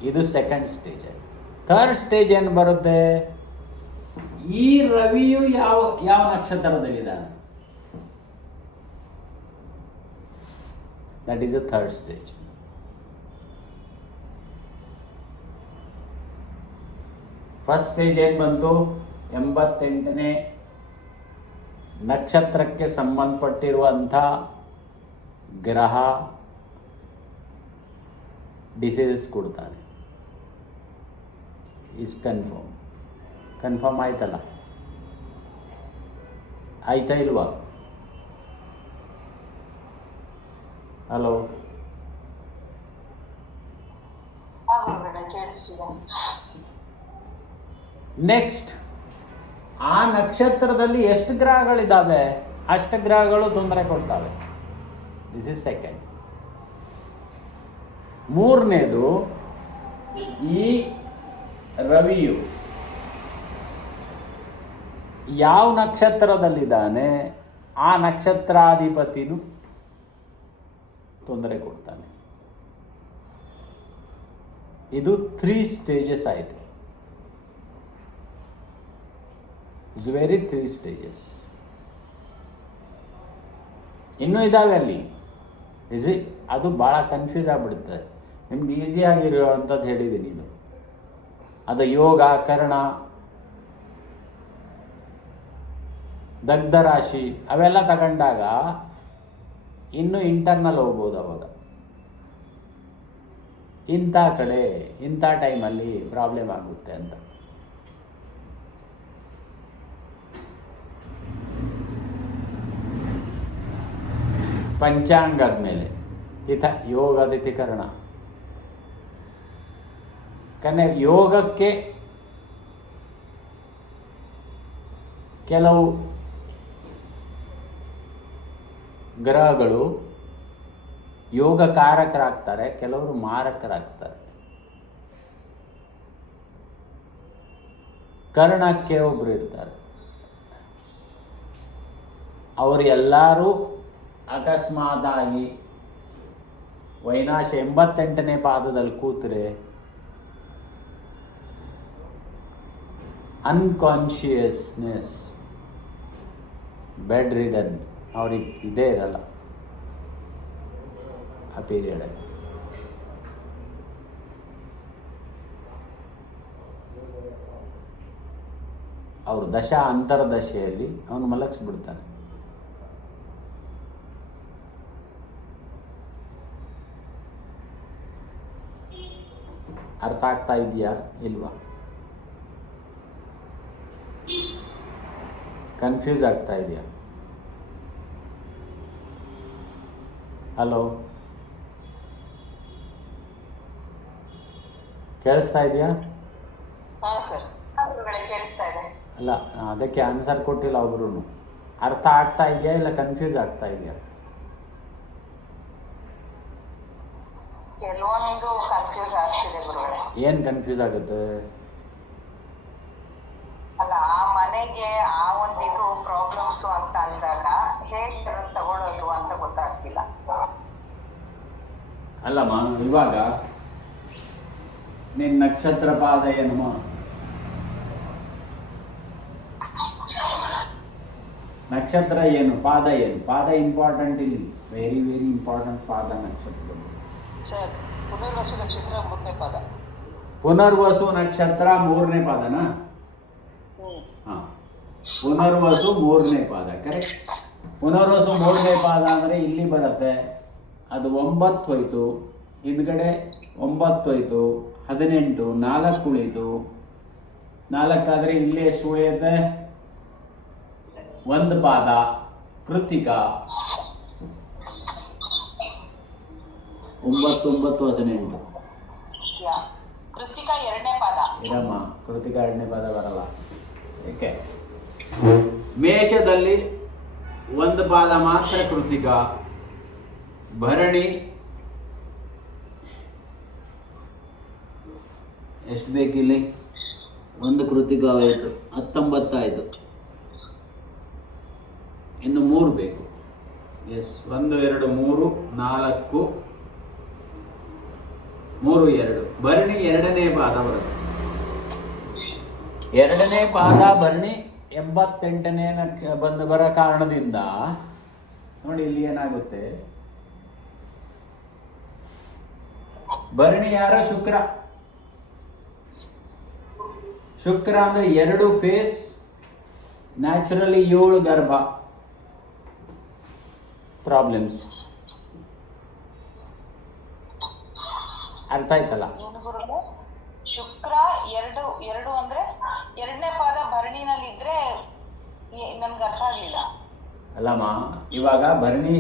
ಇದು ಸೆಕೆಂಡ್ ಸ್ಟೇಜ್. ಥರ್ಡ್ ಸ್ಟೇಜ್ ಏನು ಬರುತ್ತೆ? ಈ ರವಿಯು ಯಾವ ನಕ್ಷತ್ರದಲ್ಲಿದ್ದಾನೆ? That is a third stage. First stage ಏನು ಬಂತು? 88ನೇ ನಕ್ಷತ್ರಕ್ಕೆ ಸಂಬಂಧಪಟ್ಟಿರುವಂಥ ಗ್ರಹ ಡಿಸೀಸಸ್ ಕೊಡ್ತಾನೆ. ಇಸ್ ಕನ್ಫರ್ಮ್ ಆಯ್ತಲ್ಲ? ಆಯ್ತಾ ಇಲ್ವಾ? ಹಲೋ, ನೆಕ್ಸ್ಟ್, ಆ ನಕ್ಷತ್ರದಲ್ಲಿ ಎಷ್ಟು ಗ್ರಹಗಳಿದ್ದಾವೆ ಅಷ್ಟು ಗ್ರಹಗಳು ತೊಂದರೆ ಕೊಡ್ತವೆ. This is second. ಮೂರನೇದು, ಈ ರವಿಯು ಯಾವ ನಕ್ಷತ್ರದಲ್ಲಿದ್ದಾನೆ ಆ ನಕ್ಷತ್ರಾಧಿಪತಿನೂ ತೊಂದರೆ ಕೊಡ್ತಾನೆ. ಇದು 3 ಸ್ಟೇಜಸ್ ಆಯಿತು. It's very 3 stages. ಇನ್ನೂ ಇದ್ದಾವೆ ಅಲ್ಲಿ. ಅದು ಭಾಳ ಕನ್ಫ್ಯೂಸ್ ಆಗಿಬಿಡುತ್ತೆ. ನಿಮ್ಗೆ ಈಸಿಯಾಗಿರುವಂಥದ್ದು ಹೇಳಿದ್ದೀನಿ. ಅದು ಯೋಗ, ಕರ್ಣ, ದಗ್ಧ ರಾಶಿ ಅವೆಲ್ಲ ತಗೊಂಡಾಗ ಇನ್ನೂ ಇಂಟರ್ನಲ್ ಹೋಗ್ಬೋದು. ಅವಾಗ ಇಂಥ ಕಡೆ ಇಂಥ ಟೈಮಲ್ಲಿ ಪ್ರಾಬ್ಲಮ್ ಆಗುತ್ತೆ ಅಂತ. ಪಂಚಾಂಗದ ಮೇಲೆ ಯೋಗ ತಿಥಿಕರಣ. ಯಾಕಂದರೆ ಯೋಗಕ್ಕೆ ಕೆಲವು ಗ್ರಹಗಳು ಯೋಗಕಾರಕರಾಗ್ತಾರೆ, ಕೆಲವರು ಮಾರಕರಾಗ್ತಾರೆ. ಕರ್ಣಕ್ಕೆ ಒಬ್ಬರು ಇರ್ತಾರೆ. ಅವರು ಎಲ್ಲರೂ ಅಕಸ್ಮಾತಾಗಿ ವೈನಾಶ 88ನೇ ಪಾದದಲ್ಲಿ ಕೂತ್ರೆ ಅನ್ಕಾನ್ಷಿಯಸ್ನೆಸ್, ಬೆಡ್ ರಿಡನ್, ಅವ್ರಿಗೆ ಇದೇ ಇರಲ್ಲ ಆ ಪೀರಿಯಡಲ್ಲಿ. ಅವರು ಅಂತರ್ದಶೆಯಲ್ಲಿ ಅವನು ಮಲಗಿಸ್ಬಿಡ್ತಾನೆ. ಅರ್ಥ ಆಗ್ತಾ ಇದೆಯಾ ಇಲ್ವಾ? ಕನ್ಫ್ಯೂಸ್ ಆಗ್ತಾ ಇದೆಯಾ? ಹಲೋ, ಕೇಳಿಸ್ತಾ ಇದೆಯಾ? ಅಲ್ಲ, ಅದಕ್ಕೆ ಆನ್ಸರ್ ಕೊಟ್ಟಿಲ್ಲ ಒಬ್ರು. ಅರ್ಥ ಆಗ್ತಾ ಇದೆಯಾ ಇಲ್ಲ ಕನ್ಫ್ಯೂಸ್ ಆಗ್ತಾ ಇದೆಯಾ? ಕೆಲವೊಂದು ಕನ್ಫ್ಯೂಸ್ ಆಗ್ತಿದೆ ಗುರುಗಳೇ. ಏನು ಕನ್ಫ್ಯೂಸ್ ಆಗುತ್ತೆ? ಅಲ್ಲ, ಆ ಮನೆಗೆ ಆ ಒಂದಿದು ಪ್ರಾಬ್ಲಮ್ಸ್ ಅಂತ ಅಂದಾಗ ಹೇಗೆ ಅದನ್ನ ತಗೊಳ್ಳೋದು ಅಂತ ಗೊತ್ತಾಗ್ತಿಲ್ಲ. ಅಲ್ಲಮ್ಮ, ಇವಾಗ ನಿನ್ನ ನಕ್ಷತ್ರ ಪಾದ ಏನಮ್ಮ? ನಕ್ಷತ್ರ ಏನು, ಪಾದ ಏನು? ಪಾದ ಇಂಪಾರ್ಟೆಂಟ್ ಇಲ್ಲಿ, ವೆರಿ ವೆರಿ ಇಂಪಾರ್ಟೆಂಟ್ ಪಾದ ನಕ್ಷತ್ರ. ಸರ್, ಪುನರ್ವಸು ನಕ್ಷತ್ರ 3ನೇ ಪಾದ. ಪುನರ್ವಸು ನಕ್ಷತ್ರ 3ನೇ ಪಾದನಾ? ಹಾಂ, ಪುನರ್ವಸು 3ನೇ ಪಾದ, ಕರೆಕ್ಟ್. ಪುನರ್ವಸು 3ನೇ ಪಾದ ಅಂದರೆ ಇಲ್ಲಿ ಬರುತ್ತೆ. ಅದು 9 ಹೋಯ್ತು, ಹಿಂದ್ಗಡೆ 9 ಹೋಯ್ತು, 18, 4 ಉಳಿತು. 4 ಆದರೆ ಇಲ್ಲಿ ಎಷ್ಟು ಉಳಿಯುತ್ತೆ? 1 ಪಾದ, ಕೃತಿಕಾ. 9, 9, 18. ಕೃತಿಕಾ 2ನೇ ಪಾದ. ಇರಮ್ಮ, ಕೃತಿಕಾ 2ನೇ ಪಾದ ಬರಲ್ಲ. ಏಕೆ? ಮೇಷದಲ್ಲಿ 1 ಪಾದ ಮಾತ್ರ ಕೃತಿಕಾ. ಭರಣಿ ಎಷ್ಟು ಬೇಕಿಲ್ಲಿ? 1 ಕೃತಿಕಾ ಆಯಿತು, 19 ಆಯಿತು. ಇನ್ನು 3 ಬೇಕು. ಎಸ್, 1, 2, 3, 4, 3, 2. ಭರಣಿ 2ನೇ ಪಾದ ಬರುತ್ತೆ. 2ನೇ ಪಾದ ಭರಣಿ 88ನೇ ಬಂದು ಬರೋ ಕಾರಣದಿಂದ ನೋಡಿ ಇಲ್ಲಿ ಏನಾಗುತ್ತೆ. ಭರಣಿ ಯಾರು? ಶುಕ್ರ. ಶುಕ್ರ ಅಂದ್ರೆ 2 ಫೇಸ್, ನ್ಯಾಚುರಲಿ 7 ಗರ್ಭ ಪ್ರಾಬ್ಲಮ್ಸ್. ಅರ್ಥ ಆಯ್ತಲ್ಲ? ಶುಕ್ರ 2 ಅಂದ್ರೆ 2ನೇ ಪಾದ ಭರಣಿನಲ್ಲಿ ಇದ್ರೆ ನನ್ಗೆ ಅರ್ಥ ಆಗ್ಲಿಲ್ಲ. ಅಲ್ಲಮ್ಮ, ಇವಾಗ ಭರಣಿ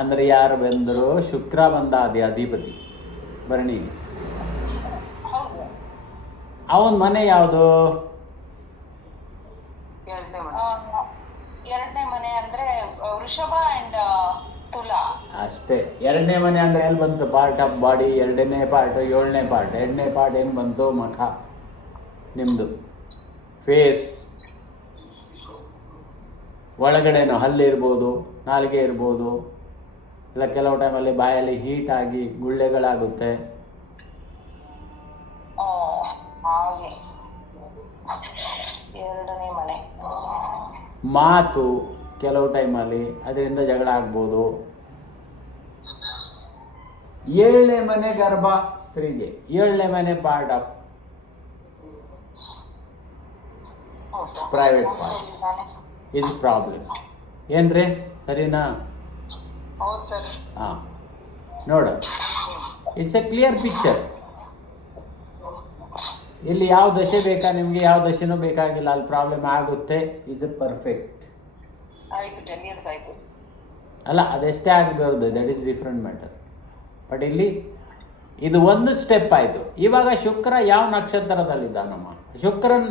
ಅಂದ್ರೆ ಯಾರು ಬಂದರು? ಶುಕ್ರ ಬಂದ ಅಧಿಪತಿ ಭರಣಿ. ಅವನ ಮನೆ ಯಾವುದು? 2ನೇ ಮನೆ ಅಂದ್ರೆ ವೃಷಭ ಅಂಡ್ ತುಲಾ. ಅಷ್ಟೇ. 2ನೇ ಮನೆ ಅಂದ್ರೆ ಎಲ್ಲಿ ಬಂತು? Part of body. 2ನೇ ಪಾರ್ಟ್ 7ನೇ ಪಾರ್ಟ್. 2ನೇ ಪಾರ್ಟ್ ಏನು ಬಂತು? ಮುಖ ನಿಮ್ಮದು, ಫೇಸ್. ಒಳಗಡೆನೋ ಹಲ್ಲು ಇರ್ಬೋದು, ನಾಲಿಗೆ ಇರ್ಬೋದು, ಇಲ್ಲ ಕೆಲವು ಟೈಮಲ್ಲಿ ಬಾಯಲ್ಲಿ ಹೀಟ್ ಆಗಿ ಗುಳ್ಳೆಗಳಾಗುತ್ತೆ. ಹಾಗೆ 2ನೇ ಮನೆ. ಮಾತು ಕೆಲವು ಟೈಮಲ್ಲಿ ಅದರಿಂದ ಜಗಳ ಆಗ್ಬೋದು. 7ನೇ ಮನೆ ಗರ್ಭ ಸ್ತ್ರೀಗೆ. 7ನೇ ಮನೆ part of private part is problem. ಏನ್ರಿ, ಸರಿನಾ? ಹೌದು ಸರ್. ಹಾಂ, ನೋಡ, ಇಟ್ಸ್ ಎ ಕ್ಲಿಯರ್ ಪಿಕ್ಚರ್. ಇಲ್ಲಿ ಯಾವ ದಶೆ ಬೇಕಾ ನಿಮಗೆ? ಯಾವ ದಶೆನೂ ಬೇಕಾಗಿಲ್ಲ, ಅಲ್ಲಿ ಪ್ರಾಬ್ಲಮ್ ಆಗುತ್ತೆ. Is A perfect. ಅಲ್ಲ, ಅದೆಷ್ಟೇ ಆಗಬಾರ್ದು, that is different matter. But ಇಲ್ಲಿ ಇದು ಒಂದು ಸ್ಟೆಪ್ ಆಯಿತು. ಇವಾಗ ಶುಕ್ರ ಯಾವ ನಕ್ಷತ್ರದಲ್ಲಿದ್ದಾನಮ್ಮ? ಶುಕ್ರನ್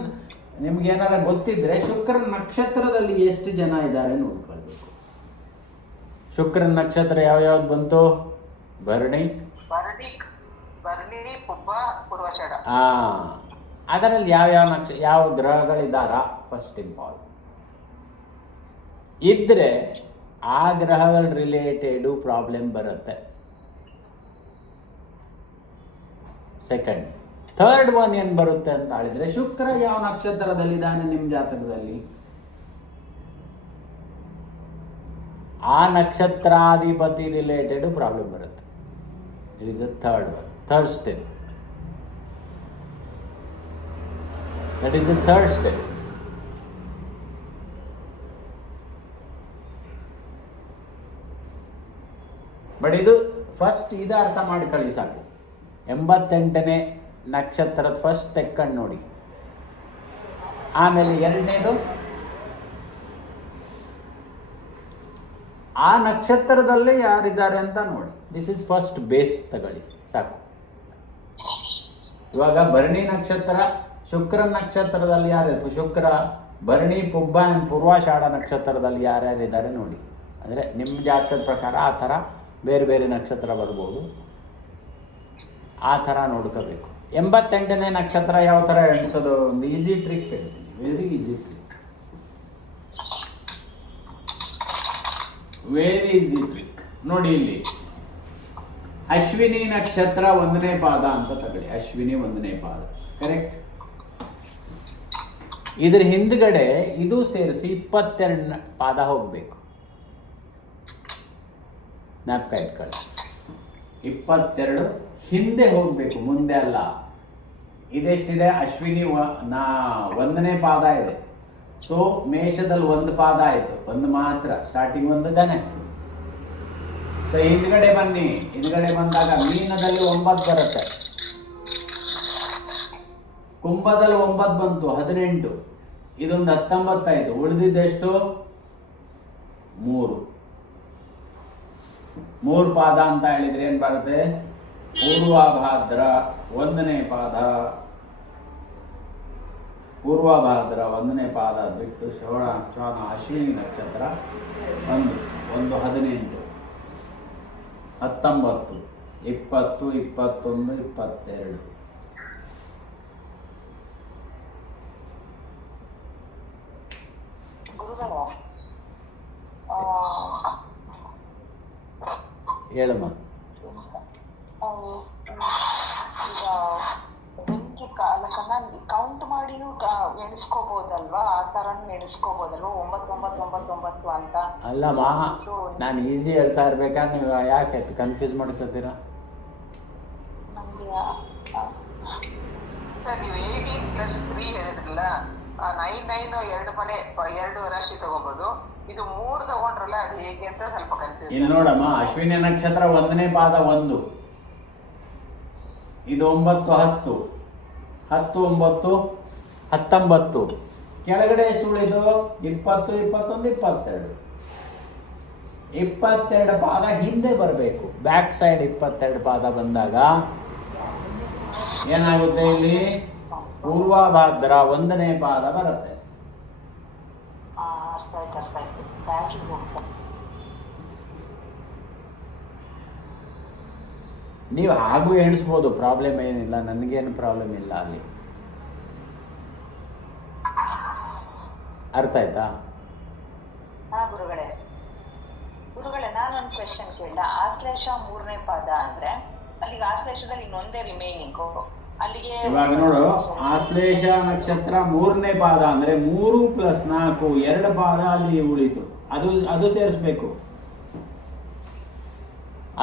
ನಿಮ್ಗೆ ಏನಾರ ಗೊತ್ತಿದ್ರೆ ಶುಕ್ರನ ನಕ್ಷತ್ರದಲ್ಲಿ ಎಷ್ಟು ಜನ ಇದ್ದಾರೆ ನೋಡ್ಕೊಳ್ಬೇಕು. ಶುಕ್ರನ ನಕ್ಷತ್ರ ಯಾವ್ಯಾವ್ದು ಬಂತು? ಭರಣಿ, ಪುಬ್ಬ, ಪೂರ್ವಾಷಾಢ. ಅದರಲ್ಲಿ ಯಾವ ಗ್ರಹಗಳಿದ್ದಾರಾ? First important. ಇದ್ದರೆ ಆ ಗ್ರಹಗಳ ರಿಲೇಟೆಡು ಪ್ರಾಬ್ಲಮ್ ಬರುತ್ತೆ. ಸೆಕೆಂಡ್. ಥರ್ಡ್ ಒನ್ ಏನು ಬರುತ್ತೆ ಅಂತ ಹೇಳಿದ್ರೆ, ಶುಕ್ರ ಯಾವ ನಕ್ಷತ್ರದಲ್ಲಿದ್ದಾನೆ ನಿಮ್ಮ ಜಾತಕದಲ್ಲಿ, ಆ ನಕ್ಷತ್ರಾಧಿಪತಿ ರಿಲೇಟೆಡ್ ಪ್ರಾಬ್ಲಮ್ ಬರುತ್ತೆ. It is a third one, third step. That is a third step. But ಇದು ಫಸ್ಟ್ ಇದು ಅರ್ಥ ಮಾಡ್ಕೊಳ್ಳಿ ಸಾಕು. 88ನೇ ನಕ್ಷತ್ರದ ಫಸ್ಟ್ ತೆಕ್ಕೊಂಡು ನೋಡಿ. ಆಮೇಲೆ ಎರಡನೇದು ಆ ನಕ್ಷತ್ರದಲ್ಲೇ ಯಾರಿದ್ದಾರೆ ಅಂತ ನೋಡಿ. ದಿಸ್ ಇಸ್ ಫಸ್ಟ್ ಬೇಸ್ ತಗೊಳ್ಳಿ ಸಾಕು. ಇವಾಗ ಭರಣಿ ನಕ್ಷತ್ರ, ಶುಕ್ರ ನಕ್ಷತ್ರದಲ್ಲಿ ಯಾರು, ಶುಕ್ರ ಭರಣಿ, ಪುಬ್ಬ ಆ್ಯಂಡ್ ಪೂರ್ವಾಷಾಢ ನಕ್ಷತ್ರದಲ್ಲಿ ಯಾರ್ಯಾರಿದ್ದಾರೆ ನೋಡಿ. ಅಂದರೆ ನಿಮ್ಮ ಜಾತಕದ ಪ್ರಕಾರ ಆ ಥರ ಬೇರೆ ಬೇರೆ ನಕ್ಷತ್ರ ಬರ್ಬೋದು, ಆ ಥರ ನೋಡ್ಕೋಬೇಕು. 88ನೇ ನಕ್ಷತ್ರ ಯಾವ ಥರ ಎಣಿಸೋದು, ಒಂದು ಈಸಿ ಟ್ರಿಕ್ ಹೇಳ್ತೀನಿ, very easy trick, very easy trick ನೋಡಿ. ಇಲ್ಲಿ ಅಶ್ವಿನಿ ನಕ್ಷತ್ರ 1ನೇ ಪಾದ ಅಂತ ತಗೊಳ್ಳಿ. ಅಶ್ವಿನಿ 1ನೇ ಪಾದ, ಕರೆಕ್ಟ್. ಇದ್ರ ಹಿಂದ್ಗಡೆ ಇದು ಸೇರಿಸಿ 22 ಪಾದ ಹೋಗಬೇಕು. ಜ್ಞಾಪಕ ಇಟ್ಕೊಳ್ಳಿ, 22 ಹಿಂದೆ ಹೋಗಬೇಕು, ಮುಂದೆ ಅಲ್ಲ. ಇದೆಷ್ಟಿದೆ, ಅಶ್ವಿನಿ 1ನೇ ಪಾದ ಇದೆ. ಸೊ ಮೇಷದಲ್ಲಿ 1 ಪಾದ ಆಯಿತು, 1 ಮಾತ್ರ, ಸ್ಟಾರ್ಟಿಂಗ್ 1 ತಾನೆ. ಸೊ ಹಿಂದ್ಗಡೆ ಬನ್ನಿ, ಹಿಂದ್ಗಡೆ ಬಂದಾಗ ಮೀನದಲ್ಲಿ 9 ಬರುತ್ತೆ, ಕುಂಭದಲ್ಲಿ 9 ಬಂತು, 18, ಇದೊಂದು 19 ಆಯಿತು. ಉಳಿದಿದ್ದೆಷ್ಟು, 3 ಪಾದ ಅಂತ ಹೇಳಿದ್ರೆ ಏನು ಬರುತ್ತೆ, ಪೂರ್ವಭಾದ್ರ 1ನೇ ಪಾದ, ಪೂರ್ವಭಾದ್ರ 1ನೇ ಪಾದ ಬಿಟ್ಟು ಶ್ರವಣ ಅಶ್ವಿನಿ ನಕ್ಷತ್ರ 1 18 19 20 21 22. ಹೇಳಮ್ಮ. ಬೆಂಕಿ ಕೌಂಟ್ ಮಾಡಿನೂ ಎಣಿಸ್ಕೋಬಹುದಲ್ವಾ, ಆ ಥರನೂ ಎಣಿಸ್ಕೋಬಹುದಲ್ವಾ, 9 ಅಂತ. ಅಲ್ಲಮ್ಮ, ನಾನು ಈಸಿ ಹೇಳ್ತಾ ಇರ್ಬೇಕಾ, ನೀವು ಯಾಕೆ ಕನ್ಫ್ಯೂಸ್ ಮಾಡ್ಕೊತೀರಾ? ಸರ್, ನೀವು 18 + 3 ಹೇಳಿದ್ರಲ್ಲ, 9 2 ರಾಶಿ ತಗೋಬಹುದು. ಇದು 3 ತಗೊಂಡ್ರಲ್ಲ, ಅದು ಹೇಗೆ ಅಂತ ಸ್ವಲ್ಪ ಕನ್ಫ್ಯೂಸ್. ಇಲ್ಲಿ ನೋಡಮ್ಮ, ಅಶ್ವಿನಿ ನಕ್ಷತ್ರ 1ನೇ ಪಾದ 1, ಇದು 9 10 10 9 19, ಕೆಳಗಡೆ ಎಷ್ಟು ಉಳಿದು, 20 21 22. 22 ಪಾದ ಹಿಂದೆ ಬರಬೇಕು, ಬ್ಯಾಕ್ ಸೈಡ್ 22 ಪಾದ ಬಂದಾಗ ಏನಾಗುತ್ತೆ, ಇಲ್ಲಿ ಪೂರ್ವಭಾದ್ರ 1ನೇ ಪಾದ ಬರುತ್ತೆ. ನೀವು ಹಾಗೂ ಎಣಿಸ್ಬೋದು, ಪ್ರಾಬ್ಲಮ್ ಏನಿಲ್ಲ, ನನಗೇನು ಪ್ರಾಬ್ಲಮ್ ಇಲ್ಲ ಅಲ್ಲಿ. ಅರ್ಥ ಆಯ್ತಾ? ಗುರುಗಳೇ, ನಾನೊಂದು ಕ್ವೆಶನ್ ಕೇಳ. ಆಶ್ಲೇಷ 3ನೇ ಪಾದ ಅಂದ್ರೆ ಅಲ್ಲಿಗೆ ಆಶ್ಲೇಷದಲ್ಲಿ ಇನ್ನೊಂದೇ ರಿಮೈನಿಂಗ್, ಅಲ್ಲಿಗೆ ಇವಾಗ ನೋಡು, ಆಶ್ಲೇಷ ನಕ್ಷತ್ರ 3ನೇ ಪಾದ ಅಂದ್ರೆ 3 + 4 2 ಪಾದ ಅಲ್ಲಿ ಉಳಿತು, ಅದು ಸೇರಿಸ್ಬೇಕು,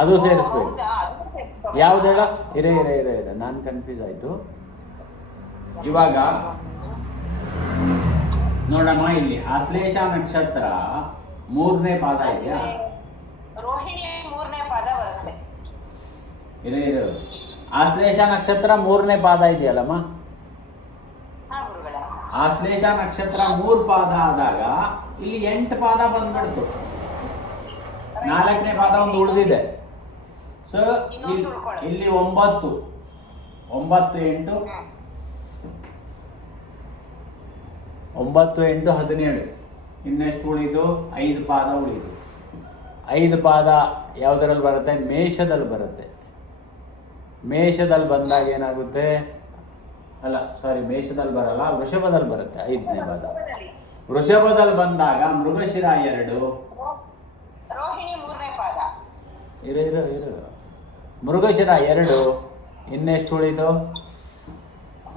ಅದು ಸೇರಿಸ್ಬೇಕು. ಯಾವ್ದು ಹೇಳ, ಇರೇ ನಾನು ಕನ್ಫ್ಯೂಸ್ ಆಯ್ತು. ಇವಾಗ ನೋಡಮ್ಮ, ಇಲ್ಲಿ ಆಶ್ಲೇಷ ನಕ್ಷತ್ರ 3ನೇ ಪಾದ ಇದೆಯಾ, ರೋಹಿಣಿ 3ನೇ ಪಾದ ಬರುತ್ತೆ. ಇರೇ ಆಶ್ಲೇಷ ನಕ್ಷತ್ರ 3ನೇ ಪಾದ ಇದೆಯಲ್ಲಮ್ಮ, ಆಶ್ಲೇಷ ನಕ್ಷತ್ರ 3 ಪಾದ ಆದಾಗ ಇಲ್ಲಿ 8 ಪಾದ ಬಂದ್ಬಿಡ್ತು, 4ನೇ ಪಾದ ಒಂದು ಉಳಿದಿದೆ. ಸೊ ಇಲ್ಲಿ 9 8 17, ಇನ್ನೆಷ್ಟು ಉಳಿದು, 5 ಪಾದ ಉಳಿದು. 5 ಪಾದ ಯಾವುದರಲ್ಲಿ ಬರುತ್ತೆ, ಮೇಷದಲ್ಲಿ ಬರುತ್ತೆ. ಮೇಷದಲ್ಲಿ ಬಂದಾಗ ಏನಾಗುತ್ತೆ, ಅಲ್ಲ ಸಾರಿ, ಮೇಷದಲ್ಲಿ ಬರಲ್ಲ, ವೃಷಭದಲ್ಲಿ ಬರುತ್ತೆ 5ನೇ ಪಾದ. ವೃಷಭದಲ್ಲಿ ಬಂದಾಗ ಮೃಗಶಿರ 2. ರೋಹಿಣಿ 3ನೇ ಪಾದ. ಇರು ಮೃಗಶಿರ 2. ಇನ್ನೆಷ್ಟು ಉಳಿದು?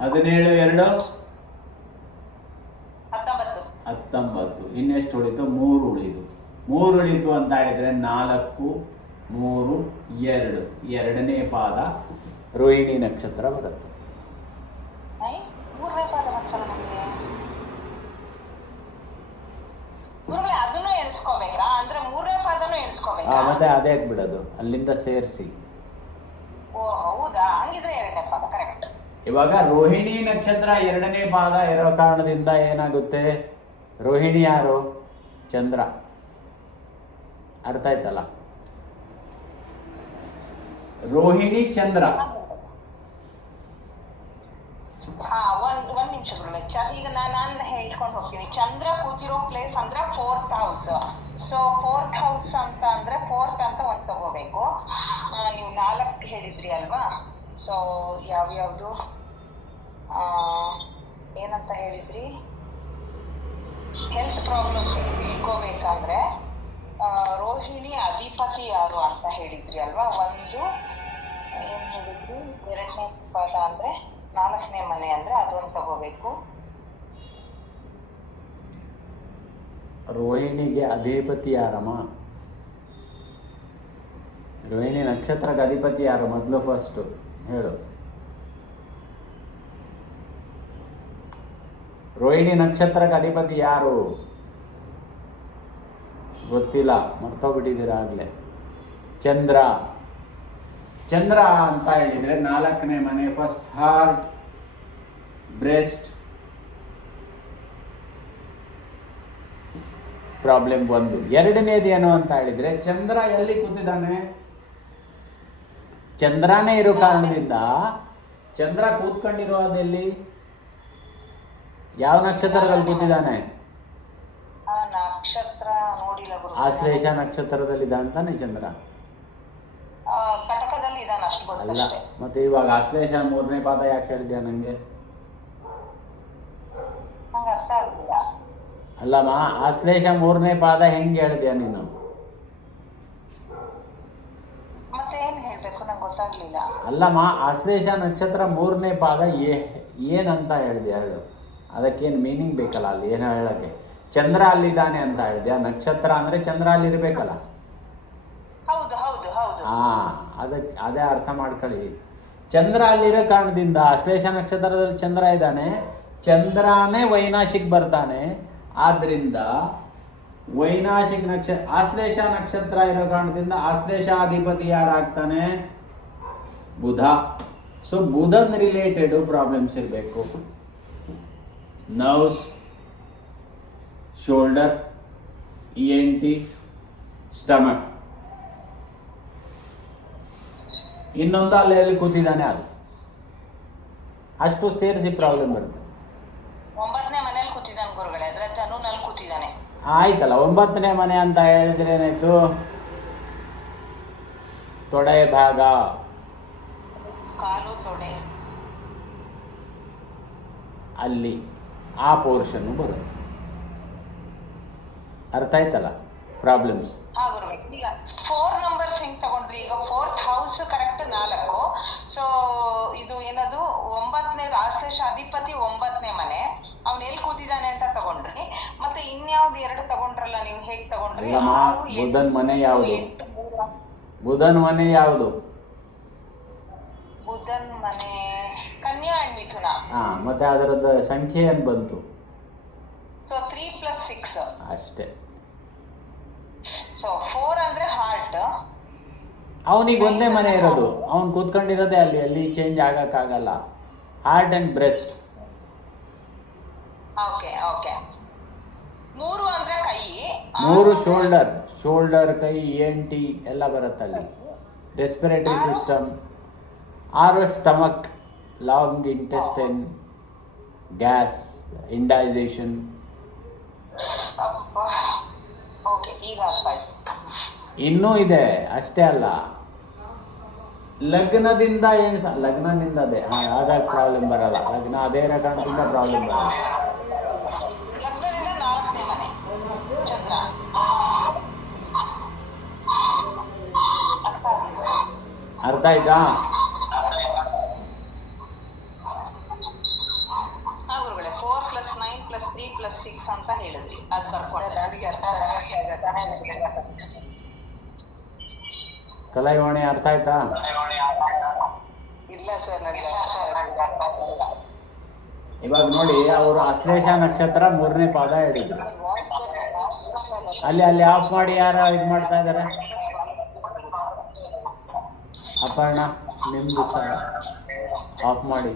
17 2 19. ಇನ್ನೆಷ್ಟು ಉಳಿತು? 3 ಉಳಿದು. 3 ಉಳಿತು ಅಂತ ಹೇಳಿದ್ರೆ 4 3 2. 2ನೇ ಪಾದ ರೋಹಿಣಿ ನಕ್ಷತ್ರ ಬರುತ್ತೆ. 3ನೇ ಪಾದ ಬಂತಲ್ಲ ಗುರುಗಳೇ, ಅದನ್ನು ಎಣಿಸ್ಕೋಬೇಕಾ? ಅಂದ್ರೆ 3ನೇ ಪಾದನು ಎಣಿಸ್ಕೋಬೇಕಾ? ಮತ್ತೆ ಅದೇ ಬಿಡೋದು, ಅಲ್ಲಿಂದ ಸೇರಿಸಿ. ಓ ಹೌದಾ, ಹಂಗಿದ್ರೆ 2ನೇ ಪಾದ ಕರೆಕ್ಟ್. ಇವಾಗ ರೋಹಿಣಿ ನಕ್ಷತ್ರ 2ನೇ ಪಾದ ಇರೋ ಕಾರಣದಿಂದ ಏನಾಗುತ್ತೆ? ರೋಹಿಣಿ ಯಾರು? ಚಂದ್ರ. ಅರ್ಥ ಆಯ್ತಲ್ಲ? ರೋಹಿಣಿ ಚಂದ್ರ. ಒಂದ್ ನಿಮಿಷ ಗುರುಗಳೇ, ಈಗ ನಾನು ಹೇಳ್ಕೊಂಡು ಹೋಗ್ತೀನಿ. ಚಂದ್ರ ಕೂತಿರೋ ಪ್ಲೇಸ್ ಅಂದ್ರೆ 4th house. So 4th house ಅಂತ ಅಂದ್ರೆ 4th ಅಂತ ಒಂದ್ ತಗೋಬೇಕು. ನೀವು 4 ಹೇಳಿದ್ರಿ ಅಲ್ವಾ? ಸೊ ಯಾವ್ಯಾವ್ದು ಏನಂತ ಹೇಳಿದ್ರಿ? ಹೆಲ್ತ್ ಪ್ರಾಬ್ಲಮ್ಸ್ ತಿಳ್ಕೋಬೇಕಂದ್ರೆ ರೋಹಿಣಿ ಅಧಿಪತಿ ಯಾರು ಅಂತ ಹೇಳಿದ್ರಿ ಅಲ್ವಾ? ಏನ್ ಹೇಳಿದ್ರಿ? 2ನೇ ಪಾದ ಅಂದ್ರೆ 4ನೇ ಮನೆ ಅಂದ್ರೆ ಅದೊಂದು ತಗೋಬೇಕು. ರೋಹಿಣಿಗೆ ಅಧಿಪತಿ ಯಾರಮ್ಮ? ರೋಹಿಣಿ ನಕ್ಷತ್ರಕ್ಕೆ ಅಧಿಪತಿ ಯಾರು? ಮೊದಲು ಫಸ್ಟ್ ಹೇಳು. ರೋಹಿಣಿ ನಕ್ಷತ್ರಕ್ಕೆ ಅಧಿಪತಿ ಯಾರು? ಗೊತ್ತಿಲ್ಲ, ಮರ್ತೋಗ್ಬಿಟ್ಟಿದ್ದೀರಾ ಆಗ್ಲೇ. ಚಂದ್ರ. ಚಂದ್ರ ಅಂತ ಹೇಳಿದ್ರೆ 4ನೇ ಮನೆ. First heart, breast. ಪ್ರಾಬ್ಲಮ್ 1. 2ನೇದು ಏನು ಅಂತ ಹೇಳಿದ್ರೆ ಚಂದ್ರ ಎಲ್ಲಿ ಕೂತಿದ್ದಾನೆ? ಚಂದ್ರನೇ ಇರೋ ಕಾರಣದಿಂದ ಚಂದ್ರ ಕೂತ್ಕೊಂಡಿರೋದೆಲ್ಲಿ? ಯಾವ ನಕ್ಷತ್ರದಲ್ಲಿ ಕೂತಿದ್ದಾನೆ? ನಕ್ಷತ್ರ ನೋಡಿಲ್ಲ ಗುರು. ಆಶ್ಲೇಷ ನಕ್ಷತ್ರದಲ್ಲಿದ್ದ ಅಂತಾನೆ ಚಂದ್ರ. ಕಟಕದಲ್ಲಿ ಇದಾನ ಅಷ್ಟು ಅಲ್ಲ, ಗೊತ್ತಷ್ಟೇ. ಮತ್ತೆ ಇವಾಗ ಆಶ್ಲೇಷ 3ನೇ ಪಾದ ಯಾಕೆ ಹೇಳಿದ್ಯಾ ನಂಗೆ? ನಂಗೆ ಅರ್ಥ ಆಗಿಲ್ಲ. ಅಲ್ಲಮ್ಮ, ಆಶ್ಲೇಷ 3ನೇ ಪಾದ ಹೆಂಗೆ ಹೇಳಿದ್ಯಾ ನೀನು? ಮತ್ತೆ ಏನ್ ಹೇಳ್ಬೇಕು ನಂಗೆ ಗೊತ್ತಾಗ್ಲಿಲ್ಲ. ಅಲ್ಲಮ್ಮ, ಆಶ್ಲೇಷ ನಕ್ಷತ್ರ 3ನೇ ಪಾದ ಏನಂತ ಹೇಳಿದ್ಯಾ ಹೇಳು? ಅದಕ್ಕೇನು ಮೀನಿಂಗ್ ಬೇಕಲ್ಲ ಅಲ್ಲಿ ಏನು ಹೇಳಕ್ಕೆ? ಚಂದ್ರ ಅಲ್ಲಿದ್ದಾನೆ ಅಂತ ಹೇಳಿದ್ಯಾ? ನಕ್ಷತ್ರ ಅಂದ್ರೆ ಚಂದ್ರ ಅಲ್ಲಿ ಇರ್ಬೇಕಲ್ಲ. ಹೌದು ಹೌದು ಹೌದು. ಅದಕ್ಕೆ ಅದೇ ಅರ್ಥ ಮಾಡ್ಕೊಳ್ಳಿ. ಚಂದ್ರ ಅಲ್ಲಿರೋ ಕಾರಣದಿಂದ ಆಶ್ಲೇಷ ನಕ್ಷತ್ರದಲ್ಲಿ ಚಂದ್ರ ಇದ್ದಾನೆ. ಚಂದ್ರನೇ ವೈನಾಶಿಕ್ ಬರ್ತಾನೆ. ಆದ್ರಿಂದ ವೈನಾಶಿಕ ಆಶ್ಲೇಷ ನಕ್ಷತ್ರ ಇರೋ ಕಾರಣದಿಂದ ಆಶ್ಲೇಷ ಅಧಿಪತಿ ಯಾರಾಗ್ತಾನೆ? ಬುಧ. ಸೊ ಬುಧನ್ ರಿಲೇಟೆಡ್ ಪ್ರಾಬ್ಲಮ್ಸ್ ಇರಬೇಕು. Nerves, shoulder, ENT, stomach. ಇನ್ನೊಂದು ಅಲ್ಲಿ ಕೂತಿದ್ದಾನೆ, ಅದು ಅಷ್ಟು ಸೇರಿಸಿ ಪ್ರಾಬ್ಲಮ್ ಬರುತ್ತೆ. 9ನೇ ಮನೇಲಿ ಕೂತಿದ್ದಾನೆ ಗುರುಗಳೇ, ಅದ್ರ ಧನುನಲ್ಲಿ ಕೂತಿದ್ದಾನೆ. ಆಯ್ತಲ್ಲ, 9ನೇ ಮನೆ ಅಂತ ಹೇಳಿದ್ರೆ ಏನಾಯ್ತು? ತೊಡೆ ಭಾಗ, ಕಾಲು, ತೊಡೆ, ಅಲ್ಲಿ ಆ ಪೋರ್ಷನ್ ಬರುತ್ತೆ. ಅರ್ಥ ಆಯ್ತಲ್ಲ ಪ್ರಾಬ್ಲಮ್ಸ್? ಹಾ ಗುರುಗಳೇ. ಈಗ 4 ನಂಬರ್ಸ್ ಹೆಂಗ್ ತಗೊಂಡ್ರಿ? ಈಗ 4th ಹೌಸ್ ಕರೆಕ್ಟ್ 4. ಸೊ ಇದು ಏನದು 9ನೇ ಆಶ್ಲೇಷ ಅಧಿಪತಿ 9ನೇ ಮನೆ, ಅವ್ನು ಎಲ್ಲಿ ಕೂತಿದ್ದಾನೆ ಅಂತ ತಗೊಂಡ್ರಿ. ಮತ್ತೆ ಇನ್ಯಾವ್ದು 2 ತಗೊಂಡ್ರಲ್ಲ ನೀವು, ಹೇಗ್ ತಗೊಂಡ್ರಿ? ಬುಧನ್ ಮನೆ ಯಾವುದು? ಬುಧನ್ ಮನೆ ಯಾವುದು? ಬುಧನ್ ಮನೆ ಕನ್ಯಾ ಅಂಡ್ ಮಿಥುನ. ಮತ್ತೆ ಅದರದ ಸಂಖ್ಯೆ ಏನ್ ಬಂತು? ಸೊ 3 + 6 ಅಷ್ಟೇ. ಸೊ 4 ಅಂದ್ರೆ ಹಾರ್ಟ್. ಅವನಿಗೆ ಒಂದೇ ಮನೆ ಇರೋದು, ಅವನು ಕೂತ್ಕೊಂಡಿರೋದೇ ಅಲ್ಲಿ ಚೇಂಜ್ ಆಗಕ್ಕಾಗಲ್ಲ. Heart and breast. Okay okay. 3 ಅಂದ್ರೆ ಕೈ. 3 ಶೋಲ್ಡರ್, ಕೈ, ENT ಎಲ್ಲ ಬರುತ್ತೆ ಅಲ್ಲಿ. Respiratory system. 6 stomach, long intestine, gas, indigestion. Okay, ಈಗ ಅರ್ಥ ಆಯ್ತು. ಇನ್ನೂ ಇದೆ, ಅಷ್ಟೇ ಅಲ್ಲ. ಲಗ್ನದಿಂದ ಲಗ್ನದಿಂದ ಅದೇ ಆದಾಗ ಪ್ರಾಬ್ಲಮ್ ಬರಲ್ಲ. ಲಗ್ನ ಅದೇ ಕಾರಣದಿಂದ ಪ್ರಾಬ್ಲಮ್ ಬರಲ್ಲ. ಲಗ್ನದಿಂದ 4 ಅರ್ಥ ಆಯ್ತಾ? ಹಾ ಗುರುಗಳೇ, 4 + 9 + 3 + 6 ಅಂತ ಹೇಳಿದ್ರಿ, ಅದ್ ಬರ್ಕೊಂಡೆ. ನನಗೆ ಅರ್ಥ ಕಲಾಯಿವಾಣಿ ಅರ್ಥ ಆಯ್ತಾ? ಇಲ್ಲ ಸರ್, ನನಗೆ ಇವಾಗ ನೋಡಿ, ಅವರು ಆಶ್ಲೇಷ ನಕ್ಷತ್ರ 3ನೇ ಪಾದ ಹೇಳಿದ್ರು. ಅಲ್ಲಿ ಆಫ್ ಮಾಡಿ ಯಾರು ಇದು ಮಾಡ್ತಾ ಇದ್ದಾರೆ? ಅಪರ್ಣ, ನಿಮ್ದು ಸಹ ಆಫ್ ಮಾಡಿ.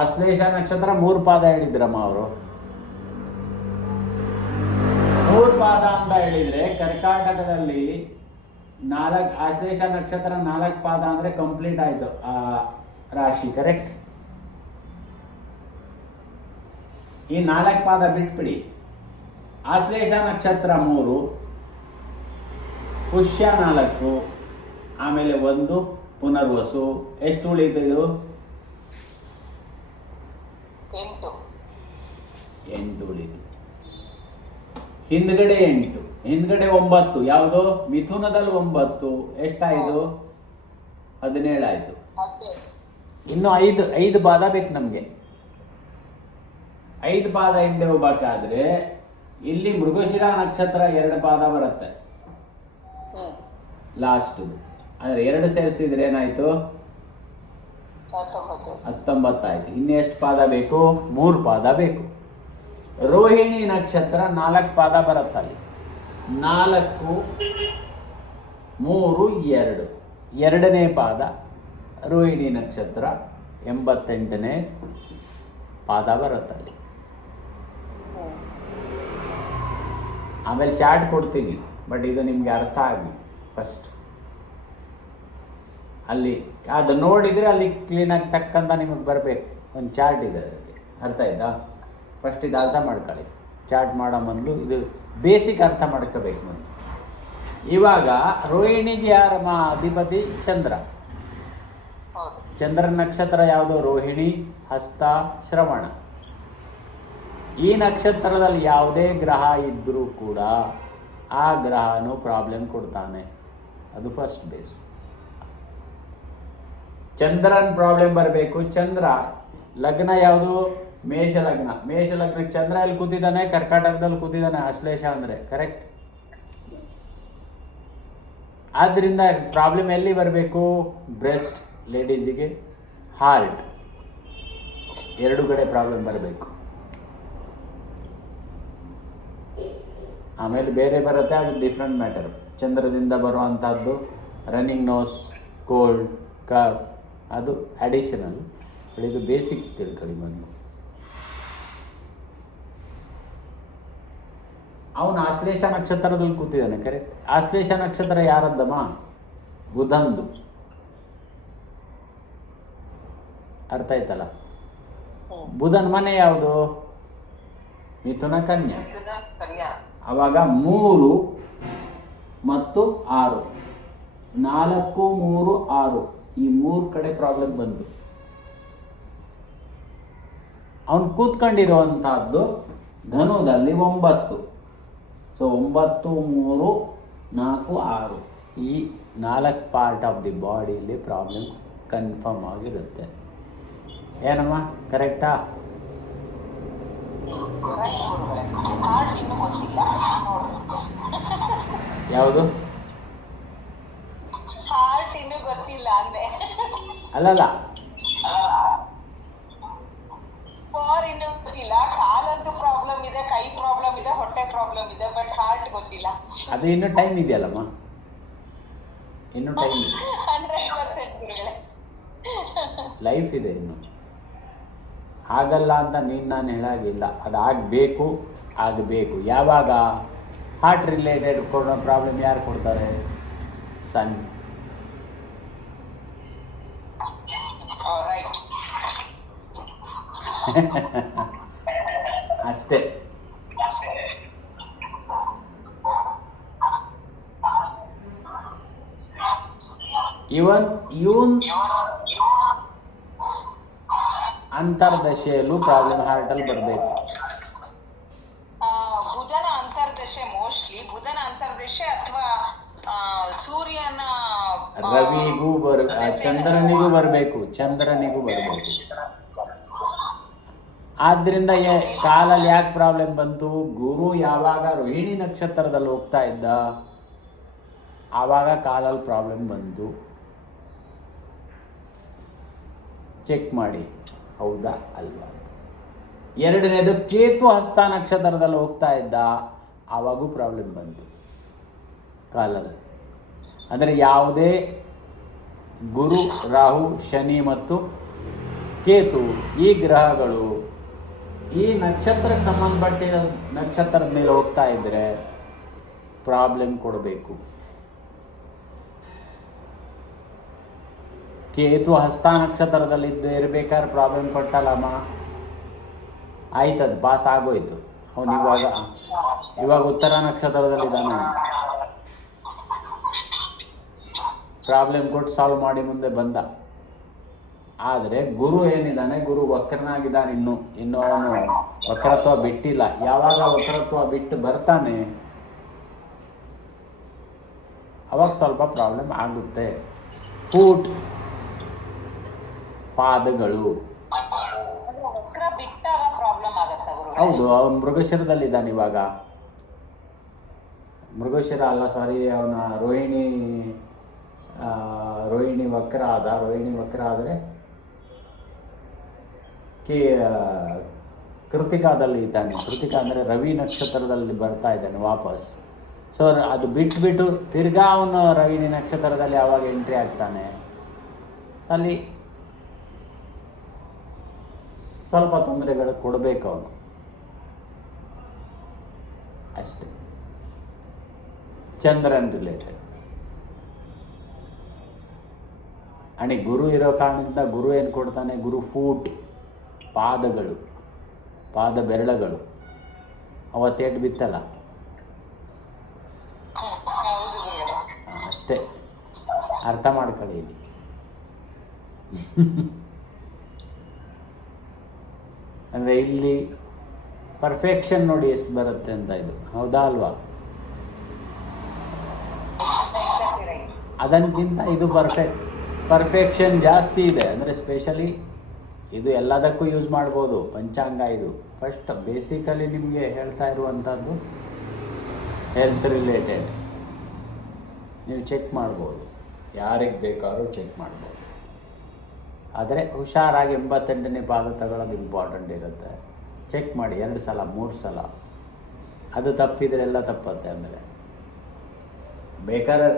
ಆಶ್ಲೇಷ ನಕ್ಷತ್ರ 3 ಪಾದ ಹೇಳಿದ್ರಮ್ಮ ಅವರು. 3 ಪಾದ ಅಂತ ಹೇಳಿದ್ರೆ ಕರ್ಕಾಟಕದಲ್ಲಿ 4 ಆಶ್ಲೇಷ ನಕ್ಷತ್ರ 4 ಪಾದ ಅಂದ್ರೆ ಕಂಪ್ಲೀಟ್ ಆಯ್ತು ಆ ರಾಶಿ, ಕರೆಕ್ಟ್? ಈ 4 ಪಾದ ಬಿಟ್ಬಿಡಿ. ಆಶ್ಲೇಷ ನಕ್ಷತ್ರ 3, ಪುಷ್ಯ 4, ಆಮೇಲೆ 1 ಪುನರ್ವಸು. ಎಷ್ಟು ಉಳಿತು ಇದು? 8 ಉಳಿತು. ಹಿಂದ್ಗಡೆ 8, ಹಿಂದ್ಗಡೆ 9. ಯಾವುದು? ಮಿಥುನದಲ್ಲಿ 9. ಎಷ್ಟಾಯಿತು? 17 ಆಯಿತು. ಇನ್ನು 5 ಪಾದ ಬೇಕು ನಮಗೆ. 5 ಪಾದ ಹಿಂದೆ ಹೋಗ್ಬೇಕಾದ್ರೆ ಇಲ್ಲಿ ಮೃಗಶಿರ ನಕ್ಷತ್ರ 2 ಪಾದ ಬರುತ್ತೆ ಲಾಸ್ಟ್. ಅಂದ್ರೆ 2 ಸೇರಿಸಿದ್ರೆ ಏನಾಯ್ತು? 19 ಆಯ್ತು. ಇನ್ನು ಎಷ್ಟು ಪಾದ ಬೇಕು? 3 ಪಾದ ಬೇಕು. ರೋಹಿಣಿ ನಕ್ಷತ್ರ 4 ಪಾದ ಬರುತ್ತಲ್ಲಿ. 4, 3, 2. 2ನೇ ಪಾದ ರೋಹಿಣಿ ನಕ್ಷತ್ರ 88ನೇ ಪಾದ ಬರುತ್ತಲ್ಲಿ. ಆಮೇಲೆ ಚಾರ್ಟ್ ಕೊಡ್ತೀನಿ, ಬಟ್ ಇದು ನಿಮಗೆ ಅರ್ಥ ಆಗಲಿ ಫಸ್ಟ್. ಅಲ್ಲಿ ಅದು ನೋಡಿದರೆ ಅಲ್ಲಿ ಕ್ಲೀನಾಗಿ ಟಕ್ಕಂತ ನಿಮಗೆ ಬರಬೇಕು. ಒಂದು ಚಾರ್ಟ್ ಇದೆ ಅದಕ್ಕೆ, ಅರ್ಥ ಆಯ್ತಾ? ಫಸ್ಟ್ ಇದು ಅರ್ಥ ಮಾಡ್ಕೊಳ್ಳಿ. ಚಾರ್ಟ್ ಮಾಡೋ ಮೊದಲು ಇದು ಬೇಸಿಕ್ ಅರ್ಥ ಮಾಡ್ಕೋಬೇಕು ಮೊದಲು. ಇವಾಗ ರೋಹಿಣಿಗೆ ಯಾರಮ್ಮ ಅಧಿಪತಿ? ಚಂದ್ರ. ಚಂದ್ರನ ನಕ್ಷತ್ರ ಯಾವುದು? ರೋಹಿಣಿ, ಹಸ್ತ, ಶ್ರವಣ. ಈ ನಕ್ಷತ್ರದಲ್ಲಿ ಯಾವುದೇ ಗ್ರಹ ಇದ್ದರೂ ಕೂಡ ಆ ಗ್ರಹನೂ ಪ್ರಾಬ್ಲಮ್ ಕೊಡ್ತಾನೆ. ಅದು ಫಸ್ಟ್ ಬೇಸ್. ಚಂದ್ರನ ಪ್ರಾಬ್ಲಮ್ ಬರಬೇಕು. ಚಂದ್ರ ಲಗ್ನ ಯಾವುದು? ಮೇಷ ಲಗ್ನ. ಮೇಷ ಲಗ್ನಕ್ಕೆ ಚಂದ್ರ ಎಲ್ಲಿ ಕೂತಿದ್ದಾನೆ? ಕರ್ಕಾಟಕದಲ್ಲಿ ಕೂತಿದ್ದಾನೆ. ಆಶ್ಲೇಷ ಅಂದರೆ ಕರೆಕ್ಟ್. ಆದ್ದರಿಂದ ಪ್ರಾಬ್ಲಮ್ ಎಲ್ಲಿ ಬರಬೇಕು? ಬ್ರೆಸ್ಟ್ ಲೇಡೀಸಿಗೆ, ಹಾರ್ಟ್, 2 ಕಡೆ ಪ್ರಾಬ್ಲಮ್ ಬರಬೇಕು. ಆಮೇಲೆ ಬೇರೆ ಬರುತ್ತೆ, ಅದು ಡಿಫ್ರೆಂಟ್ ಮ್ಯಾಟರ್. ಚಂದ್ರದಿಂದ ಬರುವಂಥದ್ದು ರನ್ನಿಂಗ್ ನೋಸ್, ಕೋಲ್ಡ್, ಕಫ್, ಅದು ಅಡಿಷನಲ್. ಇದು ಬೇಸಿಕ್ ತಿಳ್ಕೊಳ್ಳಿ ಮೊದಲು. ಅವನು ಆಶ್ಲೇಷ ನಕ್ಷತ್ರದಲ್ಲಿ ಕೂತಿದ್ದಾನೆ, ಕರೆಕ್ಟ್. ಆಶ್ಲೇಷ ನಕ್ಷತ್ರ ಯಾರದ್ದಮ್ಮ? ಬುಧಂದು. ಅರ್ಥ ಆಯ್ತಲ್ಲ? ಬುಧನ ಮನೆ ಯಾವುದು? ಮಿಥುನ, ಕನ್ಯಾ. ಆವಾಗ 3 ಮತ್ತು 6, 4, 3, 6 ಈ 3 ಕಡೆ ಪ್ರಾಬ್ಲಮ್ ಬಂತು. ಅವನು ಕೂತ್ಕೊಂಡಿರುವಂತಹದ್ದು ಧನುದಲ್ಲಿ 9. ಸೊ 9, 3, 4, 6 ಈ 4 ಪಾರ್ಟ್ ಆಫ್ ದಿ ಬಾಡಿಯಲ್ಲಿ ಪ್ರಾಬ್ಲಮ್ ಕನ್ಫರ್ಮ್ ಆಗಿರುತ್ತೆ. ಏನಮ್ಮ, ಕರೆಕ್ಟಾ? ಯಾವುದು? ಗೊತ್ತಿಲ್ಲ ಅಂದೆ. ಅಲ್ಲಲ್ಲ, ಇನ್ನೂ ಗೊತ್ತಿಲ್ಲ. ಕಾಲಂತೂ ಪ್ರಾಬ್ಲಮ್ ಇದೆ, ಕೈ ಪ್ರಾಬ್ಲಮ್ ಇದೆ, ಹೊಟ್ಟೆ ಪ್ರಾಬ್ಲಮ್ ಇದೆ, ಬಟ್ ಹಾರ್ಟ್ ಗೊತ್ತಿಲ್ಲ. ಅದು ಇನ್ನೂ ಟೈಮ್ ಇದೆಯಲ್ಲಮ್ಮ, ಇನ್ನೂ ಟೈಮ್ ಇದೆ. 100% ಲೈಫ್ ಇದೆ ಇನ್ನು. ಆಗಲ್ಲ ಅಂತ ನಾನು ಹೇಳಾಗಿಲ್ಲ. ಅದು ಆಗಬೇಕು. ಯಾವಾಗ? ಹಾರ್ಟ್ ರಿಲೇಟೆಡ್ ಕೊಡೋ ಪ್ರಾಬ್ಲಮ್ ಯಾರು ಕೊಡ್ತಾರೆ? ಸನ್. ಅಷ್ಟೇ. ಇವನ್ ಅಂತರ್ದಶೆಯಲ್ಲೂ ಪ್ರಾಬ್ಲಮ್ ಹಾರ್ಟಲ್ಲಿ ಬರಬೇಕು. ಬುಧನ ಅಂತರ್ದಶೆ ಮೋಸ್ಟ್ಲಿ ಬುಧನ ಅಂತರ್ದಶೆ ಅಥವಾ ಸೂರ್ಯನ ರವಿಗೂ ಚಂದ್ರನಿಗೂ ಬರಬೇಕು, ಚಂದ್ರನಿಗೂ ಬರಬೇಕು. ಆದ್ದರಿಂದ ಕಾಲಲ್ಲಿ ಯಾಕೆ ಪ್ರಾಬ್ಲಮ್ ಬಂತು? ಗುರು ಯಾವಾಗ ರೋಹಿಣಿ ನಕ್ಷತ್ರದಲ್ಲಿ ಹೋಗ್ತಾ ಇದ್ದ ಆವಾಗ ಕಾಲಲ್ಲಿ ಪ್ರಾಬ್ಲಮ್ ಬಂತು. ಚೆಕ್ ಮಾಡಿ, ಹೌದಾ ಅಲ್ವಾ. ಎರಡನೇದು ಕೇತು ಹಸ್ತ ನಕ್ಷತ್ರದಲ್ಲಿ ಹೋಗ್ತಾ ಇದ್ದ ಆವಾಗೂ ಪ್ರಾಬ್ಲಮ್ ಬಂತು ಕಾಲಲ್ಲಿ. ಅಂದರೆ ಯಾವುದೇ ಗುರು, ರಾಹು, ಶನಿ ಮತ್ತು ಕೇತು ಈ ಗ್ರಹಗಳು ಈ ನಕ್ಷತ್ರಕ್ಕೆ ಸಂಬಂಧಪಟ್ಟಿದ ನಕ್ಷತ್ರದ ಮೇಲೆ ಹೋಗ್ತಾ ಇದ್ದರೆ ಪ್ರಾಬ್ಲಮ್ ಕೊಡಬೇಕು. ಕೇತು ಹಸ್ತ ನಕ್ಷತ್ರದಲ್ಲಿ ಇರಬೇಕಾದ್ರೆ ಪ್ರಾಬ್ಲಮ್ ಕೊಟ್ಟಲ್ಲಮ್ಮ, ಆಯ್ತದು ಪಾಸ್ ಆಗೋಯ್ತು. ಅವನು ಇವಾಗ ಉತ್ತರ ನಕ್ಷತ್ರದಲ್ಲಿದ್ದಾನೆ, ಪ್ರಾಬ್ಲಮ್ ಕೊಟ್ಟು ಸಾಲ್ವ್ ಮಾಡಿ ಮುಂದೆ ಬಂದ. ಆದರೆ ಗುರು ಏನಿದ್ದಾನೆ, ಗುರು ವಕ್ರನಾಗಿದ್ದಾನೆ, ಇನ್ನು ಅವನು ವಕ್ರತ್ವ ಬಿಟ್ಟಿಲ್ಲ. ಯಾವಾಗ ವಕ್ರತ್ವ ಬಿಟ್ಟು ಬರ್ತಾನೆ ಅವಾಗ ಸ್ವಲ್ಪ ಪ್ರಾಬ್ಲಮ್ ಆಗುತ್ತೆ. ಫೂಟ್, ಪಾದಗಳು. ವಕ್ರ ಬಿಟ್ಟಾಗ ಪ್ರಾಬ್ಲಮ್ ಆಗುತ್ತೆ ಗುರುಗಳೇ. ಹೌದು, ಅವನು ಮೃಗಶಿರದಲ್ಲಿದ್ದಾನೆ ಇವಾಗ. ಮೃಗಶಿರ ಅಲ್ಲ, ಸಾರಿ, ಅವನ ರೋಹಿಣಿ ವಕ್ರ ಆದ. ರೋಹಿಣಿ ವಕ್ರ ಆದರೆ ಕೃತಿಕಾದಲ್ಲಿ ಇದ್ದಾನೆ. ಕೃತಿಕಾ ಅಂದರೆ ರವಿ ನಕ್ಷತ್ರದಲ್ಲಿ ಬರ್ತಾ ಇದ್ದಾನೆ ವಾಪಸ್. ಸೊ ಅದು ಬಿಟ್ಬಿಟ್ಟು ತಿರ್ಗಾ ಅವನು ರೋಹಿಣಿ ನಕ್ಷತ್ರದಲ್ಲಿ ಯಾವಾಗ ಎಂಟ್ರಿ ಆಗ್ತಾನೆ ಅಲ್ಲಿ ಸ್ವಲ್ಪ ತೊಂದರೆಗಳು ಕೊಡಬೇಕು ಅವನು, ಅಷ್ಟೇ. ಚಂದ್ರನ್ ರಿಲೇಟೆಡ್ ಅಣಿ ಗುರು ಇರೋ ಕಾರಣದಿಂದ ಗುರು ಏನು ಕೊಡ್ತಾನೆ? ಗುರು ಫೂಟ್, ಪಾದಗಳು, ಪಾದ ಬೆರಳುಗಳು. ಅವತ್ತೇಟು ಬಿತ್ತಲ್ಲ, ಅಷ್ಟೇ. ಅರ್ಥ ಮಾಡ್ಕೊಳ್ಳಿ ಇಲ್ಲಿ. ಅಂದರೆ ಇಲ್ಲಿ ಪರ್ಫೆಕ್ಷನ್ ನೋಡಿ ಎಷ್ಟು ಬರುತ್ತೆ ಅಂತ. ಇದು ಹೌದಾ ಅಲ್ವಾ? ಅದಕ್ಕಿಂತ ಇದು ಪರ್ಫೆಕ್ಷನ್ ಜಾಸ್ತಿ ಇದೆ. ಅಂದರೆ ಸ್ಪೆಷಲಿ ಇದು ಎಲ್ಲದಕ್ಕೂ ಯೂಸ್ ಮಾಡ್ಬೋದು. ಪಂಚಾಂಗ ಇದು ಫಸ್ಟ್ ಬೇಸಿಕಲಿ ನಿಮಗೆ ಹೇಳ್ತಾ ಇರುವಂಥದ್ದು ಹೆಲ್ತ್ ರಿಲೇಟೆಡ್. ನೀವು ಚೆಕ್ ಮಾಡ್ಬೋದು, ಯಾರಿಗೆ ಬೇಕಾದ್ರೂ ಚೆಕ್ ಮಾಡ್ಬೋದು. ಆದರೆ ಹುಷಾರಾಗಿ 88ನೇ ಪಾದ ತಗೊಳ್ಳೋದು ಇಂಪಾರ್ಟೆಂಟ್ ಇರುತ್ತೆ. ಚೆಕ್ ಮಾಡಿ 2 ಸಲ 3 ಸಲ. ಅದು ತಪ್ಪಿದರೆ ಎಲ್ಲ ತಪ್ಪತ್ತೆ. ಆಮೇಲೆ ಬೇಕಾದ್ರೆ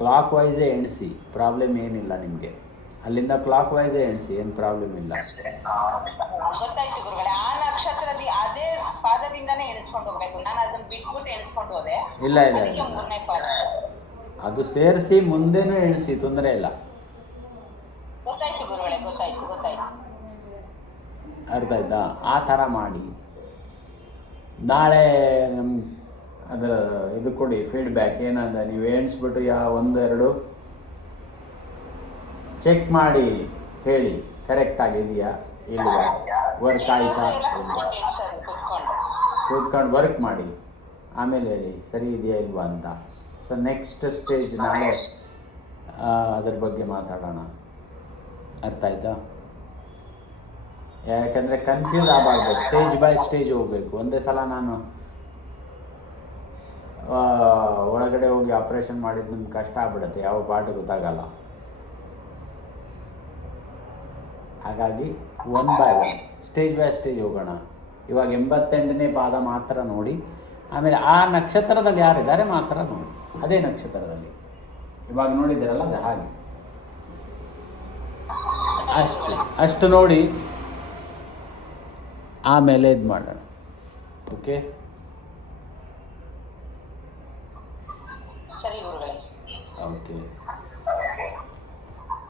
ಕ್ಲಾಕ್ ವೈಸೇ ಎಣಿಸಿ, ಪ್ರಾಬ್ಲಮ್ ಏನಿಲ್ಲ ನಿಮಗೆ. ಅಲ್ಲಿಂದ ಕ್ಲಾಕ್ ವೈಸೇ ಎಣಿಸಿ, ಏನು ಪ್ರಾಬ್ಲಮ್ ಇಲ್ಲ. ಗೊತ್ತಾಯ್ತು ಗುರುಗಳೇ. ಆ ನಕ್ಷತ್ರದ ಅದೇ ಪಾದದಿಂದಾನೇ ಎಣಿಸ್ಕೊಂಡು ಹೋಗ್ಬೇಕು. ನಾನು ಅದನ್ನ ಬಿಟ್ಬಿಟ್ಟು ಎಣಿಸ್ಕೊಂಡು ಹೋದೆ. ಇಲ್ಲ, ಮೂರನೇ ಪಾದ ಅದು ಸೇರಿಸಿ ಮುಂದೆನೂ ಎಣಿಸಿ, ತೊಂದರೆ ಇಲ್ಲ. ಗೊತ್ತಾಯ್ತು ಗುರುಗಳೇ, ಗೊತ್ತಾಯ್ತು. ಅರ್ಥ ಆಯ್ತಾ? ಆ ಥರ ಮಾಡಿ ನಾಳೆ ಅದರ ಇದು ಕೊಡಿ, ಫೀಡ್ಬ್ಯಾಕ್ ಏನಂದ. ನೀವು ಎಣಿಸ್ಬಿಟ್ಟು 1, 2 ಚೆಕ್ ಮಾಡಿ ಹೇಳಿ, ಕರೆಕ್ಟ್ ಆಗಿದೆಯಾ ಇಲ್ವಾ, ವರ್ಕ್ ಆಯಿತಾ. ಕೂತ್ಕೊಂಡು ವರ್ಕ್ ಮಾಡಿ, ಆಮೇಲೆ ಹೇಳಿ ಸರಿ ಇದೆಯಾ ಇಲ್ವಾ ಅಂತ. ಸೊ ನೆಕ್ಸ್ಟ್ ಸ್ಟೇಜ್ ನಾಳೆ ಅದ್ರ ಬಗ್ಗೆ ಮಾತಾಡೋಣ. ಅರ್ಥ ಆಯ್ತಾ? ಯಾಕಂದರೆ ಕನ್ಫ್ಯೂಸ್ ಆಗಬಾರ್ದು, ಸ್ಟೇಜ್ ಬೈ ಸ್ಟೇಜ್ ಹೋಗಬೇಕು. ಒಂದೇ ಸಲ ನಾನು ಒಳಗಡೆ ಹೋಗಿ ಆಪ್ರೇಷನ್ ಮಾಡಿದ್ದು ನಿಮ್ಗೆ ಕಷ್ಟ ಆಗ್ಬಿಡುತ್ತೆ, ಯಾವ ಪಾರ್ಟ್ ಗೊತ್ತಾಗಲ್ಲ. ಹಾಗಾಗಿ 1 by 1 ಸ್ಟೇಜ್ ಬೈ ಸ್ಟೇಜ್ ಹೋಗೋಣ. ಇವಾಗ 88ನೇ ಪಾದ ಮಾತ್ರ ನೋಡಿ, ಆಮೇಲೆ ಆ ನಕ್ಷತ್ರದಲ್ಲಿ ಯಾರಿದ್ದಾರೆ ಮಾತ್ರ ನೋಡಿ. ಅದೇ ನಕ್ಷತ್ರದಲ್ಲಿ ಇವಾಗ ನೋಡಿದ್ದೀರಲ್ಲ, ಅದು ಹಾಗೆ ಅಷ್ಟು ನೋಡಿ ಆಮೇಲೆ ಇದು ಮಾಡೋಣ. ಓಕೆ, ಸರಿ ಗುರುಗಳೇ. ಓಕೆ.